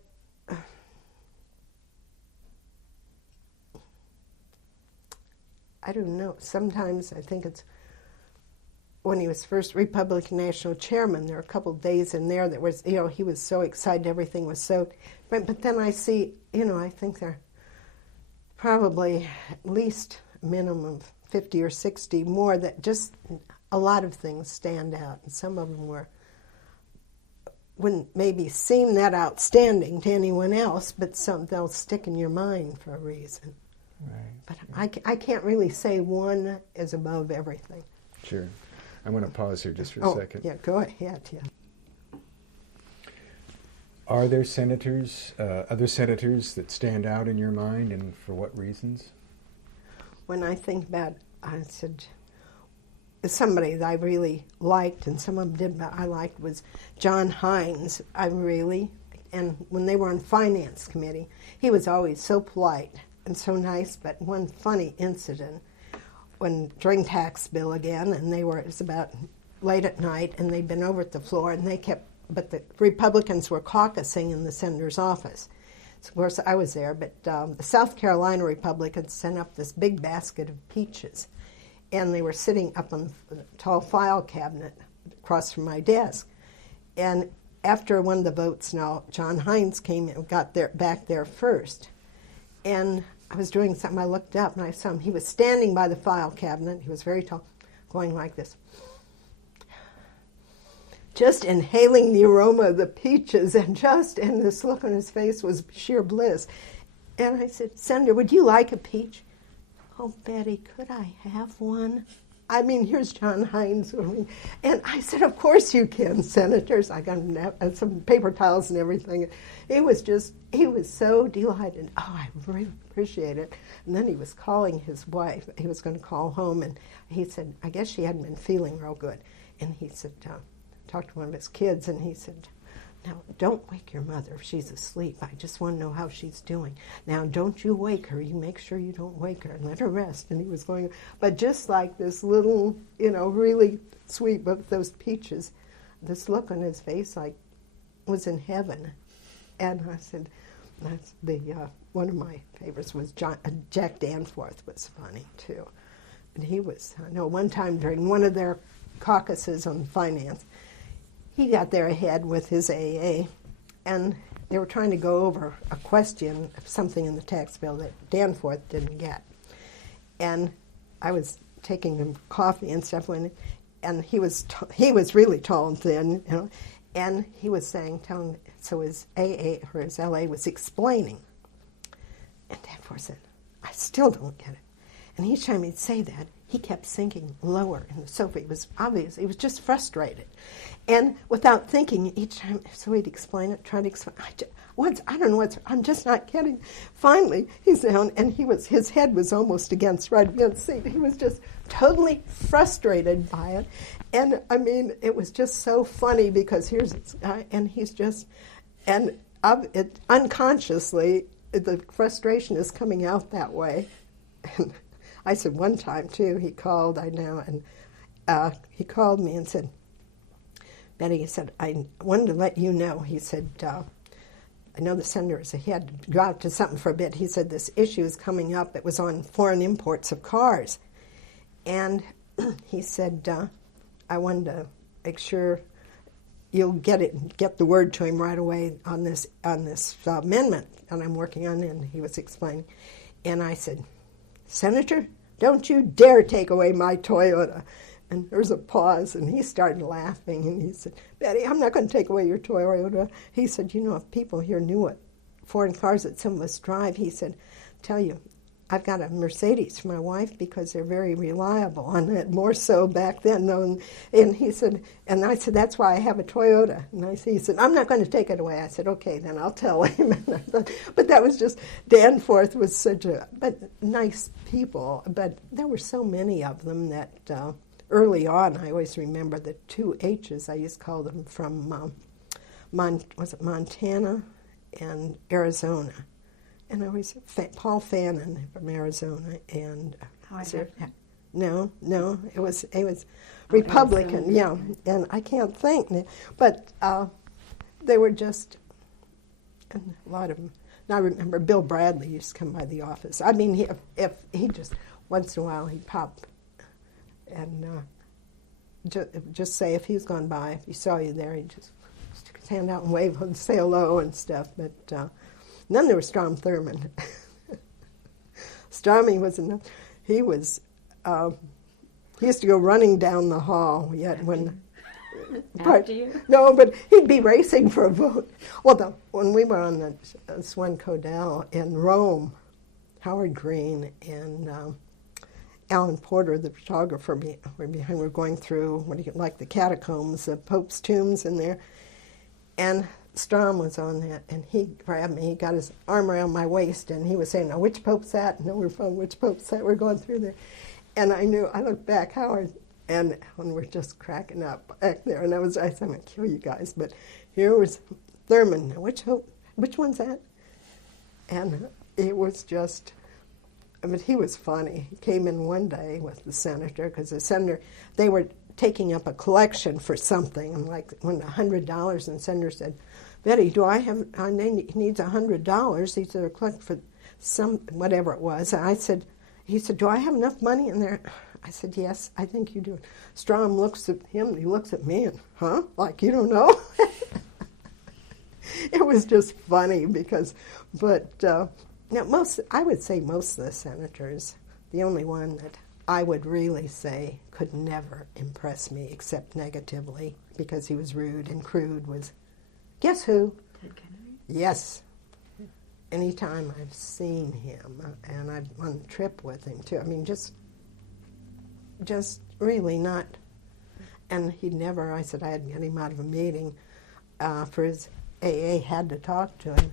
I don't know. Sometimes I think it's when he was first Republican National Chairman, there were a couple of days in there that was, he was so excited, everything was so, but then I see, I think there are probably at least a minimum of 50 or 60 more that just, a lot of things stand out, and some of them wouldn't maybe seem that outstanding to anyone else, but they'll stick in your mind for a reason. Right. But I can't really say one is above everything. Sure. I'm going to pause here just for a second. Yeah, go ahead. Yeah. Are there senators, other senators that stand out in your mind, and for what reasons? When I think about, I said, somebody that I really liked, and some of them did, but I liked was John Hines. And when they were on Finance Committee, he was always so polite and so nice. But one funny incident, during tax bill again, and it was about late at night, and they'd been over at the floor, and but the Republicans were caucusing in the senator's office. So of course, I was there, but the South Carolina Republicans sent up this big basket of peaches, and they were sitting up on the tall file cabinet across from my desk. And after one of the votes, now John Hines came and got back there first, and I was doing something, I looked up and I saw him. He was standing by the file cabinet. He was very tall, going like this. Just inhaling the aroma of the peaches, and this look on his face was sheer bliss. And I said, Senator, would you like a peach? Oh, Betty, could I have one? I mean, here's John Hines. And I said, of course you can, Senators. I got some paper towels and everything. He was so delighted. Oh, I really appreciate it. And then he was calling his wife. He was going to call home, and he said, I guess she hadn't been feeling real good. And he said, talked to one of his kids, and he said, now, don't wake your mother if she's asleep. I just want to know how she's doing. Now, don't you wake her. You make sure you don't wake her and let her rest. And he was going, but just like this little, really sweet, with those peaches, this look on his face like was in heaven. And I said, that's one of my favorites was Jack Danforth was funny, too. And he was, I know one time during one of their caucuses on finance, he got there ahead with his AA, and they were trying to go over a question of something in the tax bill that Danforth didn't get. And I was taking him coffee and stuff, and he was really tall and thin, and he was telling, so his AA or his LA was explaining. And Danforth said, I still don't get it. And each time he'd say that, he kept sinking lower in the sofa. He was just frustrated. And without thinking, each time, so he'd explain it, try to explain. I don't know what's, I'm just not getting. Finally, he's down, and his head was almost right against the seat. He was just totally frustrated by it. And, I mean, it was just so funny because here's this guy, and he's just, unconsciously, the frustration is coming out that way. And I said one time, too, he called, he called me and said, Betty, he said, I wanted to let you know, he said, I know the senator is ahead, go out to something for a bit. He said, this issue is coming up. It was on foreign imports of cars. And he said, I wanted to make sure you'll get the word to him right away on this amendment that I'm working on, and he was explaining. And I said, Senator, don't you dare take away my Toyota. And there was a pause, and he started laughing, and he said, Betty, I'm not going to take away your Toyota. He said, if people here knew what foreign cars that some of us drive, he said, tell you, I've got a Mercedes for my wife because they're very reliable, and it more so back then. And he said, and I said, that's why I have a Toyota. And he said, I'm not going to take it away. I said, okay, then I'll tell him. But that was just, Danforth was such nice people, but there were so many of them that early on, I always remember the two H's, I used to call them, from Montana and Arizona. And I always Paul Fannin from Arizona, and no, it was Republican, yeah. And I can't think, but they were just, and a lot of them. And I remember Bill Bradley used to come by the office. I mean, if he just once in a while he'd pop and just say if he's gone by, if he saw you there, he'd just stick his hand out and wave and say hello and stuff. But then there was Strom Thurmond. Stormy was he used to go running down the hall. Yet when After you? no, but he'd be racing for a vote. Well, when we were on the Swan Codell in Rome, Howard Green and Alan Porter, the photographer, were behind. We're going through like the catacombs, the Pope's tombs in there, and Strom was on that, and he grabbed me. He got his arm around my waist, and he was saying, "Now, which Pope's that?" No, we're from which Pope's that? We're going through there, and I knew. I looked back, Howard, and we're just cracking up back there. And I said, "I'm gonna kill you guys," but here was Thurman. Now, which one's that? And it was just. I mean, he was funny. He came in one day with the senator, because the senator, they were taking up a collection for something, and like $100, and the senator said, "Betty, he needs $100. He said, collect for some, whatever it was." And he said, "Do I have enough money in there?" I said, "Yes, I think you do." Strom looks at him, and he looks at me, and, "Huh? Like you don't know?" It was just funny now, I would say most of the senators, the only one that I would really say could never impress me except negatively because he was rude and crude was, guess who? Ted Kennedy? Yes. Anytime I've seen him, and I've on a trip with him too, I mean, just really not, and he never, I said I had to get him out of a meeting for his AA, had to talk to him,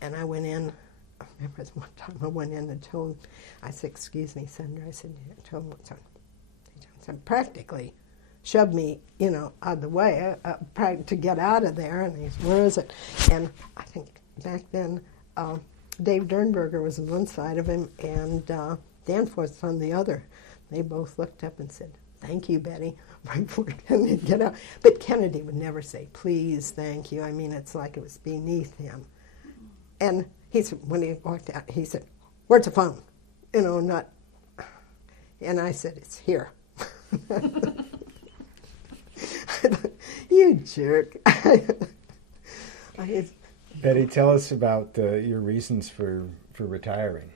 and I went in. I remember one time I went in and told him, I said, "Excuse me, Senator," I said, "Tell him what's on." He said, practically shoved me, out of the way to get out of there, and he said, "Where is it?" And I think back then, Dave Dernberger was on one side of him, and Danforth was on the other. They both looked up and said, "Thank you, Betty," right before Kennedy get out. But Kennedy would never say, "Please, thank you." I mean, it's like it was beneath him. And he said, when he walked out, he said, "Where's the phone?" Not. And I said, "It's here." You jerk. Betty, tell us about your reasons for retiring.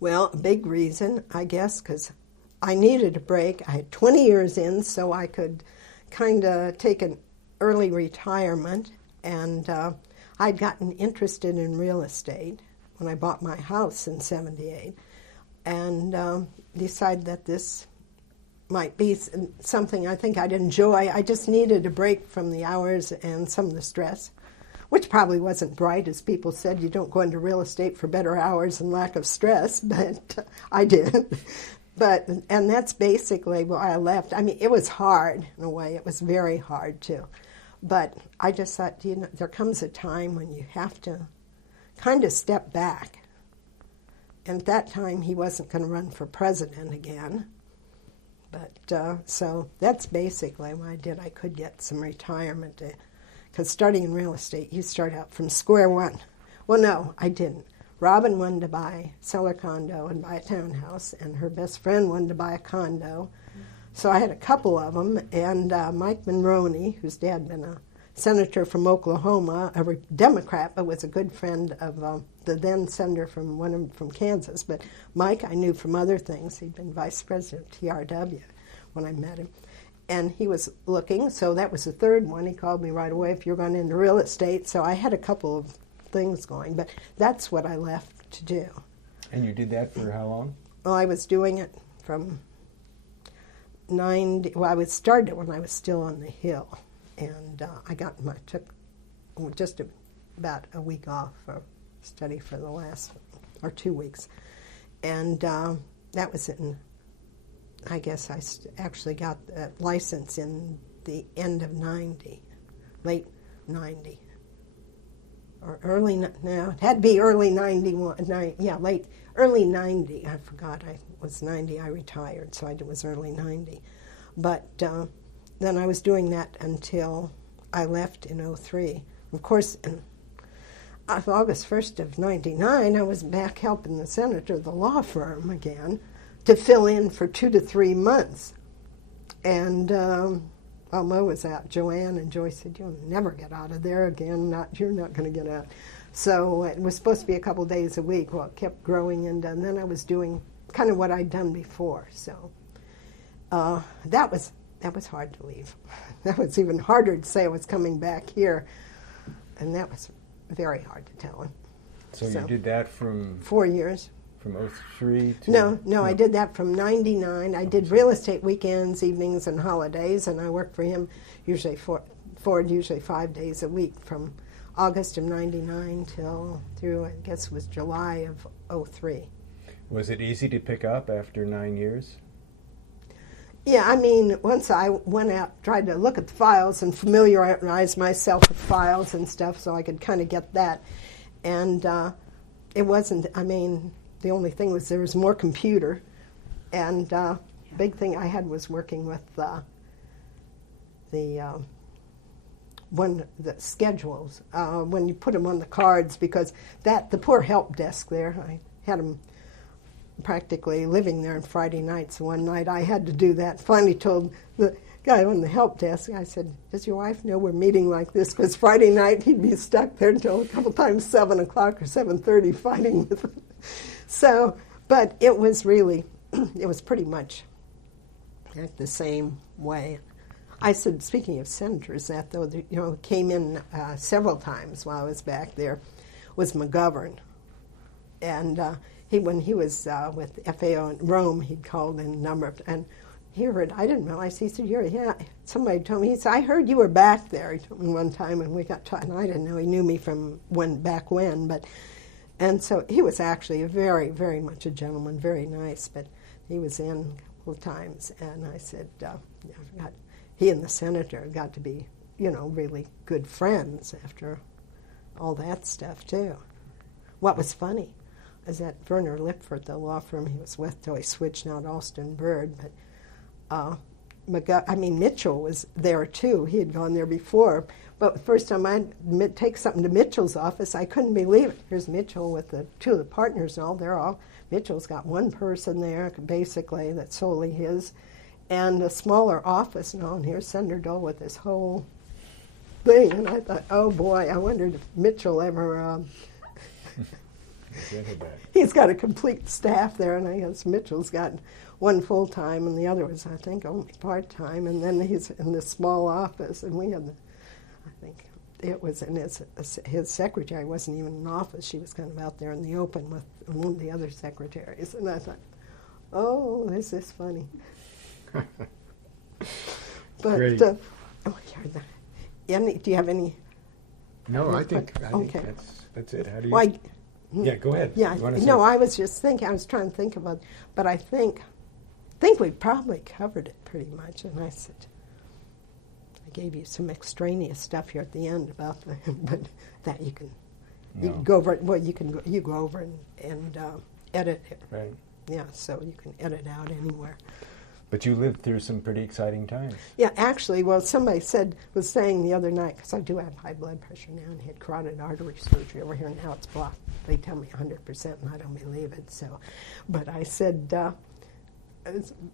Well, a big reason, I guess, because I needed a break. I had 20 years in, so I could kind of take an early retirement, and I'd gotten interested in real estate when I bought my house in '78, and decided that this might be something I think I'd enjoy. I just needed a break from the hours and some of the stress, which probably wasn't bright, as people said, you don't go into real estate for better hours and lack of stress, but I did. And that's basically why I left. I mean, it was hard in a way. It was very hard, too. But I just thought, there comes a time when you have to kind of step back. And at that time, he wasn't going to run for president again. But so that's basically what I did. I could get some retirement. Because starting in real estate, you start out from square one. Well, no, I didn't. Robin wanted to sell her condo and buy a townhouse, and her best friend wanted to buy a condo. So I had a couple of them, and Mike Monroney, whose dad had been a senator from Oklahoma, a Democrat, but was a good friend of the then senator from Kansas. But Mike I knew from other things. He'd been vice president of TRW when I met him. And he was looking, so that was the third one. He called me right away, "If you're going into real estate." So I had a couple of things going, but that's what I left to do. And you did that for how long? Well, I was doing it from I was started when I was still on the Hill, and I took just about a week off for study for the last, or 2 weeks, and that was I guess I actually got the license in the end of '90, late '90, or early. No, it had to be early '91. Early '90. I forgot. I was '90. I retired, so it was early '90. But then I was doing that until I left in '03. Of course, August 1st of 99, I was back helping the senator of the law firm again to fill in for 2 to 3 months. And while Mo was out, Joanne and Joyce said, "You'll never get out of there again. You're not going to get out." So it was supposed to be a couple days a week. Well, it kept growing, and then I was doing kind of what I'd done before. So that was hard to leave. That was even harder to say I was coming back here, and that was very hard to tell him. So you did that from 4 years. From 03 to... No, I did that from 99. I did real estate weekends, evenings, and holidays, and I worked for him usually usually 5 days a week from August of 99 till through, I guess it was July of 03. Was it easy to pick up after 9 years? Yeah, I mean, once I went out, tried to look at the files and familiarize myself with files and stuff so I could kind of get that. And it wasn't, I mean, the only thing was there was more computer. And big thing I had was working with the schedules, when you put them on the cards, because the poor help desk there, I had them practically living there on Friday nights. One night I had to do that. Finally told the guy on the help desk, I said, "Does your wife know we're meeting like this?" Because Friday night he'd be stuck there until a couple times 7 o'clock or 7:30 fighting with them. So, but it was really, it was pretty much the same way. I said, speaking of senators, that though, came in several times while I was back there, was McGovern. And when he was with FAO in Rome, he'd called in a number of, and he heard, I didn't realize, he said, somebody told me, he said, "I heard you were back there." He told me one time, and we got talking, and I didn't know, he knew me from back when, and so he was actually very, very much a gentleman, very nice, but he was in a couple of times, and I said, he and the senator got to be, really good friends after all that stuff, too. What was funny is that Werner Lipford, the law firm he was with till he switched now to Alston Bird, but Mitchell was there too. He had gone there before, but the first time I'd take something to Mitchell's office, I couldn't believe it. Here's Mitchell with the 2 of the partners and all. Mitchell's got one person there, basically, that's solely his, and a smaller office and all, and here's Senator Dole with this whole thing, and I thought, oh boy, I wondered if Mitchell ever... He's got a complete staff there, and I guess Mitchell's got one full-time, and the other was, I think, only part-time, and then he's in this small office, and we had, I think, it was in his secretary wasn't even in office. She was kind of out there in the open with one of the other secretaries, and I thought, oh, this is funny. But, Great. Do you have any? No, I think that's it. How do you... Yeah, go ahead. Yeah, I was just thinking, I was trying to think about, but I think we probably covered it pretty much, and I said, I gave you some extraneous stuff here at the end about but that you can go over, you go over and edit it. Right. Yeah, so you can edit out anywhere. But you lived through some pretty exciting times. Yeah, actually, well, somebody was saying the other night, because I do have high blood pressure now and had carotid artery surgery over here, and now it's blocked. They tell me 100%, and I don't believe it. So, but I said,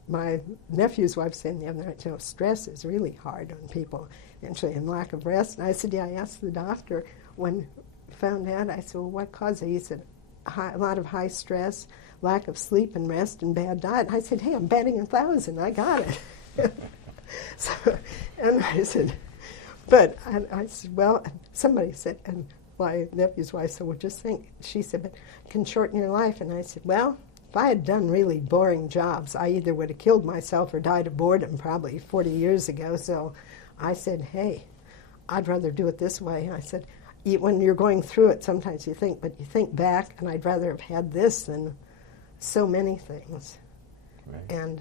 my nephew's wife said the other night, stress is really hard on people, and lack of rest. And I said, I asked the doctor when I found out, I said, well, what caused it? He said, a lot of high stress, lack of sleep and rest, and bad diet. And I said, hey, I'm betting 1,000. I got it. And I said, but I said, well, somebody said, and my nephew's wife said, well, just think. She said, but it can shorten your life. And I said, well, if I had done really boring jobs, I either would have killed myself or died of boredom probably 40 years ago. So I said, hey, I'd rather do it this way. I said, when you're going through it, sometimes you think, but you think back, and I'd rather have had this than so many things. Right. And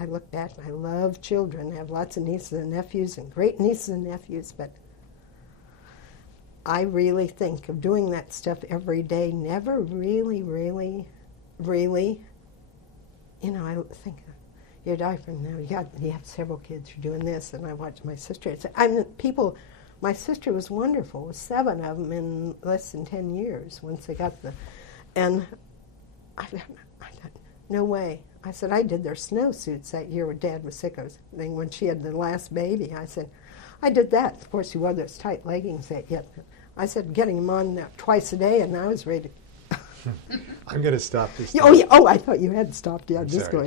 I look back, and I love children. I have lots of nieces and nephews, and great nieces and nephews, but I really think of doing that stuff every day, never really, I think, you're different now. You have several kids, you're doing this, and I watch my sister. People My sister was wonderful. It was 7 of them in less than 10 years once they got the... And I thought, no way. I said, I did their snowsuits that year when Dad was sick. I was thinking when she had the last baby, I said, I did that. Of course, he wore those tight leggings that yet. I said, getting him on twice a day, and I was ready to... I'm going to stop this. Oh, yeah. Oh, I thought you had stopped. Yeah, I'm just sorry. going.